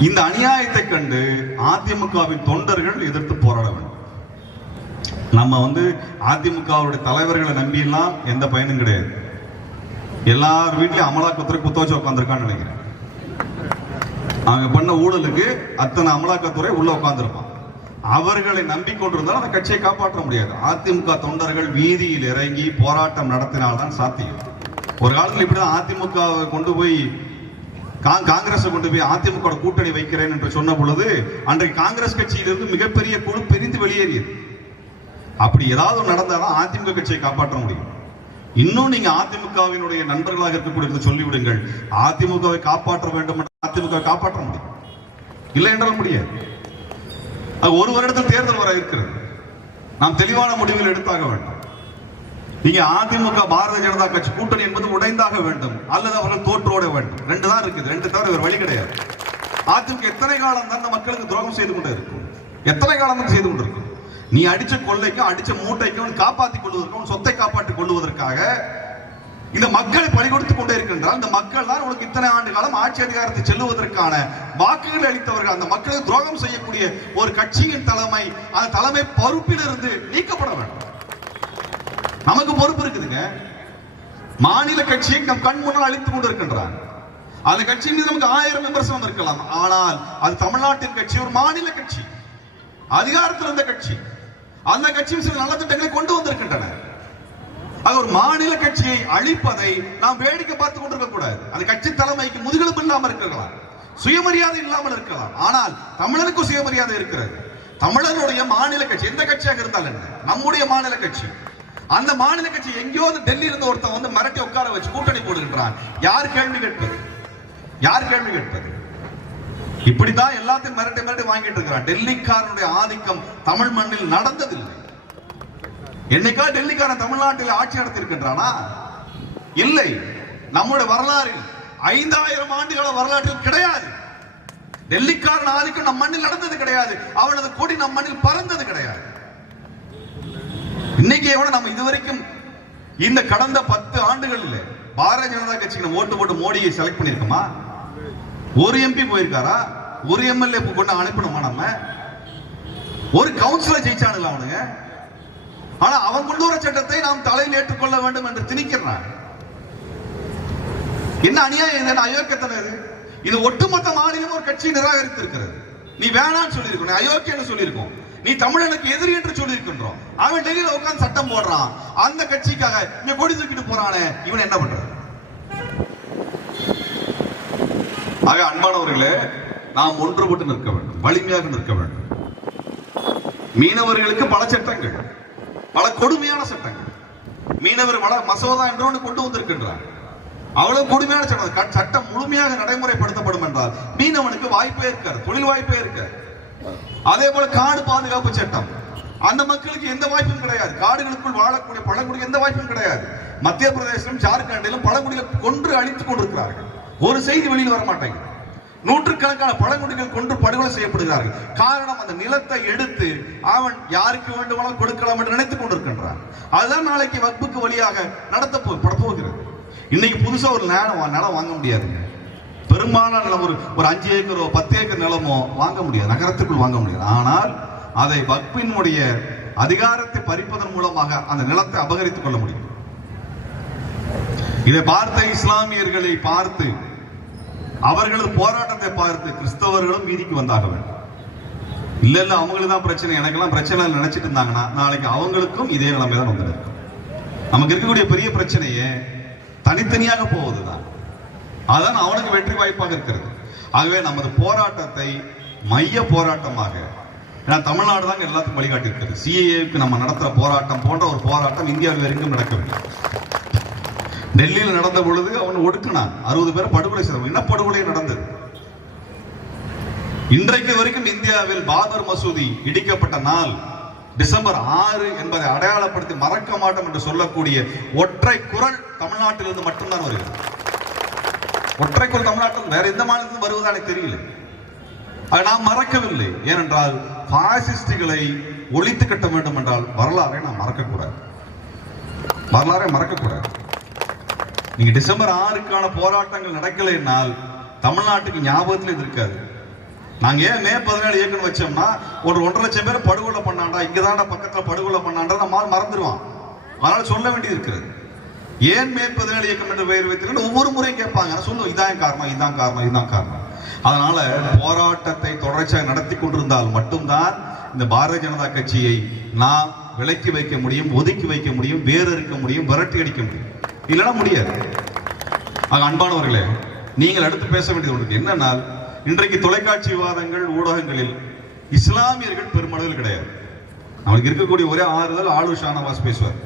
இந்த அநியாயத்தை கண்டு அதிமுகவின் தொண்டர்கள் எதிர்த்து போராட வேண்டும். நம்ம அதிமுகவுடைய தலைவர்களை நம்பி எல்லாம் எந்த பயனும் கிடையாது. எல்லார் வீட்லயும் அமலாக்கத்துறை குத்தவச்சு உட்காந்துருக்கான்னு நினைக்கிறேன். அவங்க பண்ண ஊழலுக்கு அத்தனை அமலாக்கத்துறை உள்ள உட்கார்ந்துருப்பான். அவர்களை நம்பிக்கொண்டிருந்தால் அந்த கட்சியை காப்பாற்ற முடியாது. அதிமுக தொண்டர்கள் வீதியில் இறங்கி போராட்டம் நடத்தினால்தான் சாத்தியம். ஒரு காலத்தில் இப்படிதான் அதிமுக கொண்டு போய் காங்கிரஸ் கொண்டு போய் அதிமுக கூட்டணி வைக்கிறேன் என்று சொன்ன பொழுது அன்றைக்கு காங்கிரஸ் கட்சியிலிருந்து மிகப்பெரிய குழு பிரிந்து வெளியேறியது. அப்படி ஏதாவது நடந்தாலும் அதிமுக கட்சியை காப்பாற்ற முடியும். இன்னும் நீங்க அதிமுகவினுடைய நண்பர்களாக இருக்கக்கூடிய சொல்லிவிடுங்கள், அதிமுகவை காப்பாற்ற வேண்டும், அதிமுக காப்பாற்ற முடியும், இல்லை என்றால் முடியாது. ஒரு வருடத்தில் தேர்தல் வர இருக்கிறது. நாம் தெளிவான முடிவுகள் எடுத்தாக வேண்டும். நீங்க அதிமுக பாரதிய ஜனதா கட்சி கூட்டணி என்பது உடைந்தாக வேண்டும், அல்லது அவர்கள் தோற்றோட வேண்டும். ரெண்டு தான் இருக்குது. ரெண்டு தவிர வேறு வழி கிடையாது. அதிமுக எத்தனை காலம் தான் மக்களுக்கு துரோகம் செய்து கொண்டே இருக்கும்? எத்தனை காலம் தான் செய்து கொண்டிருக்கும்? நீ அடிச்ச கொள்ளைக்கும் அடிச்ச மூட்டைக்கும் காப்பாற்றிக் கொள்வதற்கும் சொத்தை காப்பாற்றிக் கொள்வதற்காக இந்த மக்களை பலி கொடுத்து கொண்டே இருக்கின்றால் இந்த மக்கள் தான் உனக்கு இத்தனை ஆண்டு காலம் ஆட்சி அதிகாரத்தை செல்லுவதற்கான வாக்குகளை அளித்தவர்கள். அந்த மக்களுக்கு துரோகம் செய்யக்கூடிய ஒரு கட்சியின் தலைமை, அந்த தலைமை பொறுப்பிலிருந்து நீக்கப்பட வேண்டும். நமக்கு பொறுப்பு இருக்குதுங்க. மாநில கட்சியை நம் கண் முன்னால் அழித்துக் கொண்டிருக்கின்றார். அந்த கட்சியின் மீது நமக்கு 1000 விமர்சனம் இருக்கலாம். ஆனால் அது தமிழ்நாட்டின் கட்சி, ஒரு மாநில கட்சி, அதிகாரத்தில் இருந்த கட்சி. அந்த கட்சியும் சில நல்ல திட்டங்களை கொண்டு வந்திருக்கின்றன. அது ஒரு மாநில கட்சியை அழிப்பதை நாம் வேடிக்கை பார்த்துக் கொண்டிருக்க கூடாது. அந்த கட்சி தலைமைக்கு முதுகெலும்பு இல்லாமல் இருக்கலாம், சுயமரியாதை இல்லாமல் இருக்கலாம். ஆனால் தமிழருக்கு சுயமரியாதை இருக்கிறது. தமிழருடைய மாநில கட்சி எந்த கட்சியாக இருந்தால் என்ன, நம்முடைய மாநில கட்சி. அந்த மாநில கட்சி எங்கேயோ டெல்லியில இருந்து ஒருத்தன் மிரட்டி உட்கார வச்சு கூட்டணி போடுகின்றான். யார் கேள்வி கேட்பது? யார் கேள்வி கேட்பது? இப்படித்தான் எல்லாத்தையும் மிரட்டி மிரட்டி வாங்கிட்டு இருக்கிறான். டெல்லிக்காரனுடைய ஆதிக்கம் தமிழ் மண்ணில் நடந்ததில்லை. என்னைக்கா டெல்லிக்காரன் தமிழ்நாட்டில் ஆட்சி நடத்தி இருக்கின்றானா? இல்லை. நம்முடைய வரலாறில் 5000 ஆண்டுகள வரலாற்றில் கிடையாது. டெல்லிக்காரன் ஆதிக்கம் நம் மண்ணில் நடந்தது கிடையாது. அவனது கொடி நம் மண்ணில் பறந்தது கிடையாது. இன்னைக்கு நம்ம இதுவரைக்கும் இந்த கடந்த 10 ஆண்டுகளில் பாரதிய ஜனதா கட்சிக்கு ஓட்டு போட்டு மோடியை செலக்ட் பண்ணிருக்கோமா? ஒரு எம்பி போயிருக்காரா? ஒரு எம்எல்ஏ கொண்டு அனுப்பணுமா? நம்ம ஒரு கவுன்சிலர் ஜெயிச்சானுங்களா அவனுங்க? ஆனா அவன் கொண்டு வர சட்டத்தை நாம் தலையில் ஏற்றுக்கொள்ள வேண்டும் என்று திணிக்கிறான். என்ன அநியாயம், என்ன அயோக்கியத்தனம் இது? இது ஒட்டுமொத்த மாநிலம் ஒரு கட்சி நிராகரித்து இருக்கிறது. நீ வேணான்னு சொல்லியிருக்கோம், அயோக்கியன்னு சொல்லியிருக்கோம், நீ தமிழனுக்கு எதிரி என்று சொல்லியிருக்கின்றோம். அவன் டெல்லியில உட்கார்ந்து சட்டம் போடுறான். அந்த கட்சிக்காக இங்க கொடி தூக்கிட்டு போறானே, இவன் என்ன பண்றது? ஆக அன்பானவர்களே, நாம் ஒன்றுபட்டு நிற்க வேண்டும், வலிமையாக நிற்க வேண்டும். மீனவர்களுக்கு பல சட்டங்கள், பல கொடுமையான சட்டங்கள். மீனவர் வள மசோதா என்று ஒன்று கொண்டு வந்திருக்கின்றார். அவ்வளவு கொடுமையான சட்டம். சட்டம் முழுமையாக நடைமுறைப்படுத்தப்படும் என்றால் மீனவனுக்கு வாய்ப்பே இருக்காது, தொழில் வாய்ப்பே இருக்காது. அதே போல காடு பாதுகாப்பு சட்டம், அந்த மக்களுக்கு எந்த வாய்ப்பும் கிடையாது. காடுகளுக்குள் வாழக்கூடிய பழங்குடி எந்த வாய்ப்பும் கிடையாது. மத்திய பிரதேசம், ஜார்க்கண்டிலும் பழங்குடிகளை கொன்று அழித்துக் கொண்டிருக்கிறார்கள். ஒரு செய்தி வெளியில் வர மாட்டேங்குது. நூற்றுக்கணக்கான பழங்குடிகள் கொன்று படுகொலை செய்யப்படுகிறார்கள். காரணம், அந்த நிலத்தை எடுத்து அவன் யாருக்கு வேண்டுமானால் கொடுக்கலாம் என்று நினைத்துக் கொண்டிருக்கின்றான். அதுதான் நாளைக்கு வக்புக்கு வழியாக நடத்தப்பட போகிறது. இன்னைக்கு புதுசா ஒரு நிலம் வாங்க முடியாதுங்க. பெரும்பாலான நிலம் ஒரு 5 ஏக்கரோ 10 ஏக்கர் நிலமோ வாங்க முடியாது, நகரத்துக்குள் வாங்க முடியாது. ஆனால் அதை வக்பினுடைய அதிகாரத்தை பறிப்பதன் மூலமாக அந்த நிலத்தை அபகரித்துக் கொள்ள முடியும். இதை பார்த்த இஸ்லாமியர்களை பார்த்து அவர்களது போராட்டத்தை பார்த்து கிறிஸ்தவர்களும் வீதிக்கு வந்தாக வேண்டும். இல்ல அவங்களுக்கு தான் பிரச்சனை, எனக்கெல்லாம் பிரச்சனை நினைச்சிட்டு இருந்தாங்கன்னா நாளைக்கு அவங்களுக்கும் இதே நிலைமை தான் வந்துருக்கு. நமக்கு இருக்கக்கூடிய பெரிய பிரச்சனையே தனித்தனியாக போவதுதான். அதான் அவனுக்கு வெற்றி வாய்ப்பாக இருக்கிறது. ஆகவே நமது போராட்டத்தை மைய போராட்டமாக, ஏன்னா தமிழ்நாடு தாங்க எல்லாத்துக்கும் வழிகாட்டி இருக்கிறது. சிஏஏக்கு நம்ம நடத்துற போராட்டம் போன்ற ஒரு போராட்டம் இந்தியாவில் எங்கும் நடக்கவில்லை. டெல்லியில் நடந்த பொழுது அவன் ஒடுக்கினான், 60 பேரை படுகொலை செய்தார். என்ன படுகொலை நடந்தது? இன்றைக்கு வரைக்கும் இந்தியாவில் பாபர் மசூதி இடிக்கப்பட்ட நாள் டிசம்பர் 6 என்பதை அடையாளப்படுத்தி மறக்க மாட்டோம் என்று சொல்லக்கூடிய ஒற்றை குரல் தமிழ்நாட்டிலிருந்து மட்டும்தான் வருகிறது. ஒற்றை குரல் தமிழ்நாட்டில் வேற எந்த மாநிலத்திலும் வருவதா எனக்கு தெரியல. அதை நாம் மறக்கவில்லை. ஏனென்றால் பாசிஸ்டுகளை ஒழித்து கட்ட வேண்டும் என்றால் வரலாறை நாம் மறக்கக்கூடாது. வரலாறை மறக்கக்கூடாது. நீங்க டிசம்பர் 6க்கான போராட்டங்கள் நடக்கலைன்னால் தமிழ்நாட்டுக்கு ஞாபகத்தில் இது இருக்காது. நாங்க ஏன் மே 17 இயக்கம் வச்சோம்னா ஒரு 1.5 லட்சம் பேர் படுகொலை பண்ணாண்டா, இங்கதான்டா பக்கத்துல படுகொலை பண்ணாண்டா நம்மால் மறந்துடுவான். அதனால சொல்ல வேண்டியது இருக்கிறது. ஏன் மே 17 இயக்கம் என்று பெயர் வைத்தீர்கள் ஒவ்வொரு முறையும் கேட்பாங்க. சொல்லுவோம் இதான் காரணம், இதான் காரணம், இதுதான் காரணம். அதனால போராட்டத்தை தொடர்ச்சியாக நடத்தி கொண்டிருந்தால் மட்டும்தான் இந்த பாரதிய ஜனதா கட்சியை நாம் விலக்கி வைக்க முடியும், ஒதுக்கி வைக்க முடியும், வேறு இருக்க முடியும், விரட்டி அடிக்க முடியும். இல்லைன்னா முடியாது. ஆக அன்பானவர்களே, நீங்கள் அடுத்து பேச வேண்டியது ஒன்று என்னன்னா, இன்றைக்கு தொலைக்காட்சி விவாதங்கள் ஊடகங்களில் இஸ்லாமியர்கள் பெருமளவில் கிடையாது. அவனுக்கு இருக்கக்கூடிய ஒரே ஆறுதல் ஆளு ஷானவாஸ் பேசுவார்.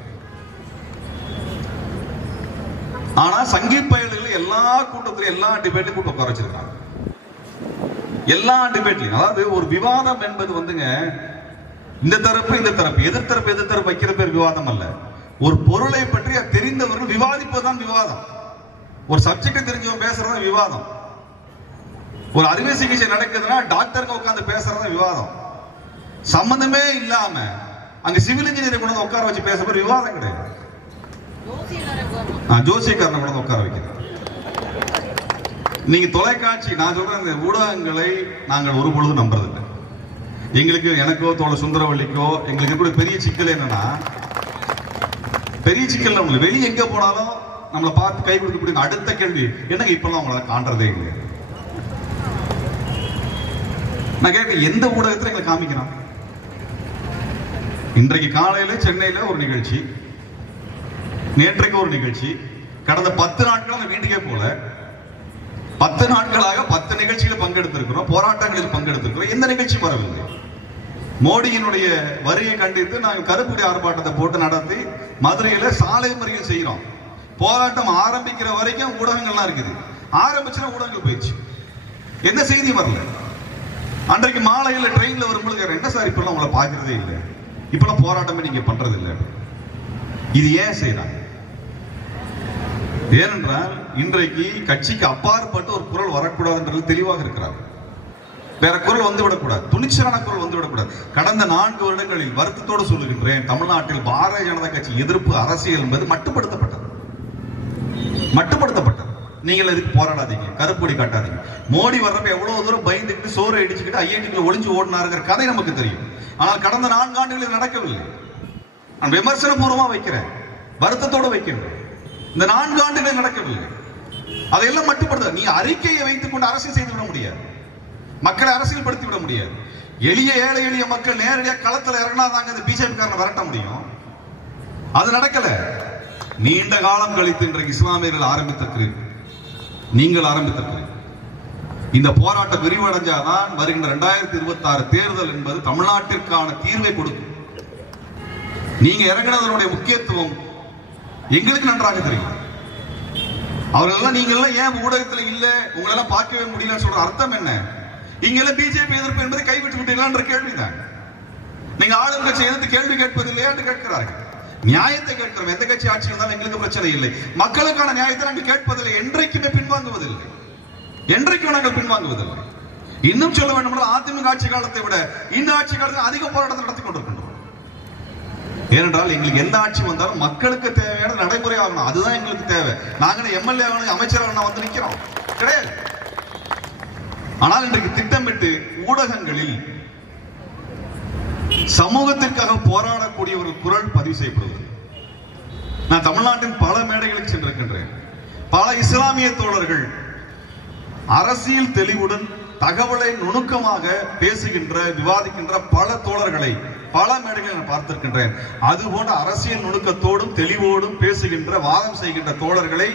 ஆனா சங்கி பயல்கள் எல்லா கூட்டத்திலும் எல்லா டிபேட்லையும் கூட்ட உட்கார வச்சிருக்காங்க. எல்லா டிபேட்லையும், அதாவது ஒரு விவாதம் என்பது வந்துங்க இந்த தரப்பு இந்த தரப்பு எதிர்த்தரப்பு வைக்கிற பேர் விவாதம் அல்ல. ஒரு பொருளை பற்றி தெரிந்தவர்கள் விவாதிப்பதுதான் விவாதம். ஒரு சப்ஜெக்ட் தெரிஞ்சவங்க பேசுறதுதான் விவாதம். ஒரு அறுவை சிகிச்சை நடக்குதுன்னா டாக்டருங்க உட்கார்ந்து பேசுறதுதான் விவாதம். சம்பந்தமே இல்லாம அங்க சிவில் இன்ஜினியரை கொண்டு வந்து உட்கார வச்சு பேசுற விவாதம் கிடையாது. ஜோசியக்காரனை கொண்டு வந்து உட்கார வைக்கிறது. நீங்க தொலைக்காட்சி, நான் சொல்றேன், இந்த ஊடகங்களை நாங்கள் ஒரு பொழுது நம்புறதில்லை. எங்களுக்கு, எனக்கோ தோழர் சுந்தரவள்ளிக்கோ எங்களுக்கு கூட பெரிய சிக்கல் என்னன்னா, பெரிய சிக்கல் நம்மளுக்கு வெளியே எங்க போனாலும் நம்மளை பார்த்து கை கொடுக்கக்கூடிய அடுத்த கேள்வி என்னங்க இப்பெல்லாம் அவங்களால காண்றதே இல்லை. நான் கேட்க எந்த ஊடகத்தில் எங்களை காமிக்கிறான்? இன்றைக்கு காலையில சென்னையில ஒரு நிகழ்ச்சி, நேற்றைக்கு ஒரு நிகழ்ச்சி, கடந்த 10 நாட்கள் அந்த வீட்டுக்கே போல 10 நாட்களாக 10 நிகழ்ச்சியில் பங்கெடுத்திருக்கிறோம், போராட்டங்களில் பங்கெடுத்திருக்கிறோம். எந்த நிகழ்ச்சி வரவில்லை. மோடியினுடைய வரியை கண்டித்து நாங்கள் கருப்புடி ஆர்ப்பாட்டத்தை போட்டு நடத்தி மதுரையில சாலை மறியல் செய்கிறோம். போராட்டம் ஆரம்பிக்கிற வரைக்கும் ஊடகங்கள்லாம் இருக்குது. ஆரம்பிச்சுனா ஊடகங்கள் போயிடுச்சு, எந்த செய்தி வரல. அன்றைக்கு மாலையில ட்ரெயின்ல வரும்போது என்ன சார் இப்பெல்லாம் உங்களை பார்க்கறதே இல்லை, இப்பெல்லாம் போராட்டமே நீங்க பண்றது இல்லை. இது ஏன் செய்யறாங்க? ஏனென்றால் இன்றைக்கு கட்சிக்கு அப்பாற்பட்டு ஒரு குரல் வரக்கூடாதுன்றது தெளிவாக இருக்கிறார். வேற குரல் வந்து விடக்கூடாது, துணிச்சலான குரல் வந்து விடக்கூடாது. கடந்த 4 வருடங்களில் வருத்தத்தோடு சொல்லுகின்றேன், தமிழ்நாட்டில் பாரதிய ஜனதா கட்சி எதிர்ப்பு அரசியல் என்பது மட்டுப்படுத்தப்பட்டது. நீங்கள் அதுக்கு போராடாதீங்க, கருப்பொடி காட்டாதீங்க. மோடி வர்றப்ப எவ்வளவு தூரம் பயந்துக்கிட்டு சோறை அடிச்சுக்கிட்டு ஐஐடிக்குள்ள ஒளிஞ்சு ஓடினாருங்கிற கதை நமக்கு தெரியும். ஆனால் கடந்த 4 ஆண்டுகளில் நடக்கவில்லை. நான் விமர்சன பூர்வமா வைக்கிறேன், வருத்தத்தோடு வைக்கின்றேன். இந்த 4 ஆண்டுகளில் நடக்கவில்லை. அதையெல்லாம் மட்டுப்படுத்த நீ அறிக்கையை வைத்துக் கொண்டு அரசியல் செய்து விட முடியாது, மக்களை அரசியல் படுத்தி விட முடியாது. ஏழை எளிய மக்கள் நேரடியாக களத்தில் இறங்கினாதாங்க இந்த பிஜேபி காரனை விரட்ட முடியும். அது நடக்கல. நீண்ட காலம் கழித்து இன்றைக்கு இஸ்லாமியர்கள் ஆரம்பித்திருக்கிறீர்கள், நீங்கள் ஆரம்பித்திருக்கிறீர்கள். இந்த போராட்டம் விரிவடைஞ்சாதான் வருகின்ற 2026 தேர்தல் என்பது தமிழ்நாட்டிற்கான தீர்வை கொடுக்கும். நீங்க இறங்கினதனுடைய முக்கியத்துவம் எங்களுக்கு நன்றாக தெரியும். அவர்களெல்லாம் நீங்க எல்லாம் ஏன் ஊடகத்தில் இல்ல, உங்களெல்லாம் பார்க்கவே முடியலன்னு சொல்ற அர்த்தம் என்ன? இங்க எல்லாம் பிஜேபி எதிர்ப்பு என்பதை கைவிட்டு விட்டீங்களா கேள்விதான். நீங்க ஆளும் கட்சி எதிர்த்து கேள்வி கேட்பதில்லையா என்று கேட்கிறார்கள். நியாயத்தை கேட்கிறோம். எந்த கட்சி ஆட்சி இருந்தாலும் எங்களுக்கு பிரச்சனை இல்லை. மக்களுக்கான நியாயத்தை நாங்கள் கேட்பதில்லை, என்றைக்குமே பின்வாங்குவதில்லை, என்றைக்கும் நாங்கள் பின்வாங்குவதில்லை. இன்னும் சொல்ல வேண்டும், அதிமுக ஆட்சி காலத்தை விட இந்த ஆட்சி காலத்தில் அதிக போராட்டத்தை நடத்தி கொண்டிருக்கின்றோம். ஏனென்றால் எங்களுக்கு எந்த ஆட்சி வந்தாலும் மக்களுக்கு தேவையான நடைமுறை ஆகணும், அதுதான் எங்களுக்கு தேவை. நாங்கள் எம்எல்ஏ ஆகணும், அமைச்சர் ஆகணும் வந்து நிற்கிறோம் கிடையாது. ஆனால் இன்றைக்கு திட்டமிட்டு ஊடகங்களில் சமூகத்திற்காக போராடக்கூடிய ஒரு குரல் பதிவு செய்யப்படுவது. நான் தமிழ்நாட்டின் பல மேடைகளுக்கு சென்றிருக்கின்றேன். பல இஸ்லாமிய தோழர்கள் அரசியல் தெளிவுடன் தகவலை நுணுக்கமாக பேசுகின்ற விவாதிக்கின்ற பல தோழர்களை பல மேடைகளை நான் பார்த்திருக்கின்றேன். அதுபோன்ற அரசியல் நுணுக்கத்தோடும் தெளிவோடும் பேசுகின்ற வாதம் செய்கின்ற தோழர்களை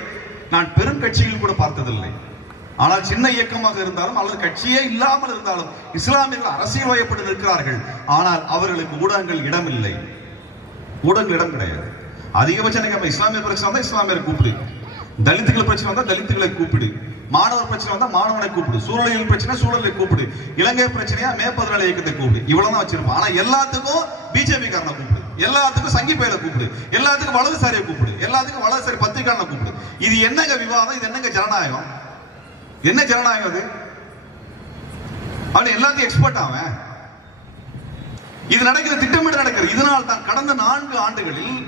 நான் பெரும் கட்சியில் கூட பார்த்ததில்லை. ஆனால் சின்ன இயக்கமாக இருந்தாலும் அல்லது கட்சியே இல்லாமல் இருந்தாலும் இஸ்லாமியர்கள் அரசியல் வயப்பட்டு நிற்கிறார்கள். ஆனால் அவர்களுக்கு ஊடகங்கள் இடம் இல்லை, ஊடகங்கள் இடம் கிடையாது. அதிகபட்சம் இஸ்லாமிய பிரச்சனை வந்தா இஸ்லாமியரை கூப்பிடு, தலித்துகள் பிரச்சனை வந்தா தலித்துகளை கூப்பிடு, மாணவர் பிரச்சனை வந்தா மாணவனை கூப்பிடு, சூழலியல் பிரச்சனை சூழலை கூப்பிடு, இலங்கை பிரச்சனையா மே 14 இயக்கத்தை கூப்பிடு, இவ்வளவுதான் வச்சிருப்பான். ஆனா எல்லாத்துக்கும் பிஜேபி காரனை கூப்பிடு, எல்லாத்துக்கும் சங்கி பயில கூப்பிடு, எல்லாத்துக்கும் வலதுசாரியை கூப்பிடு, எல்லாத்துக்கும் வலதுசாரி பத்திரிகையாளனை கூப்பிடு. இது என்னங்க விவாதம்? இது என்னங்க ஜனநாயகம்? என்ன ஜனநாயகம் அது? அவன் எல்லாத்தையும் எக்ஸ்பர்ட் ஆவன். இது நடக்கிற திட்டமிட்டு நடக்கிறது. இதனால் தான் கடந்த 4 ஆண்டுகளில்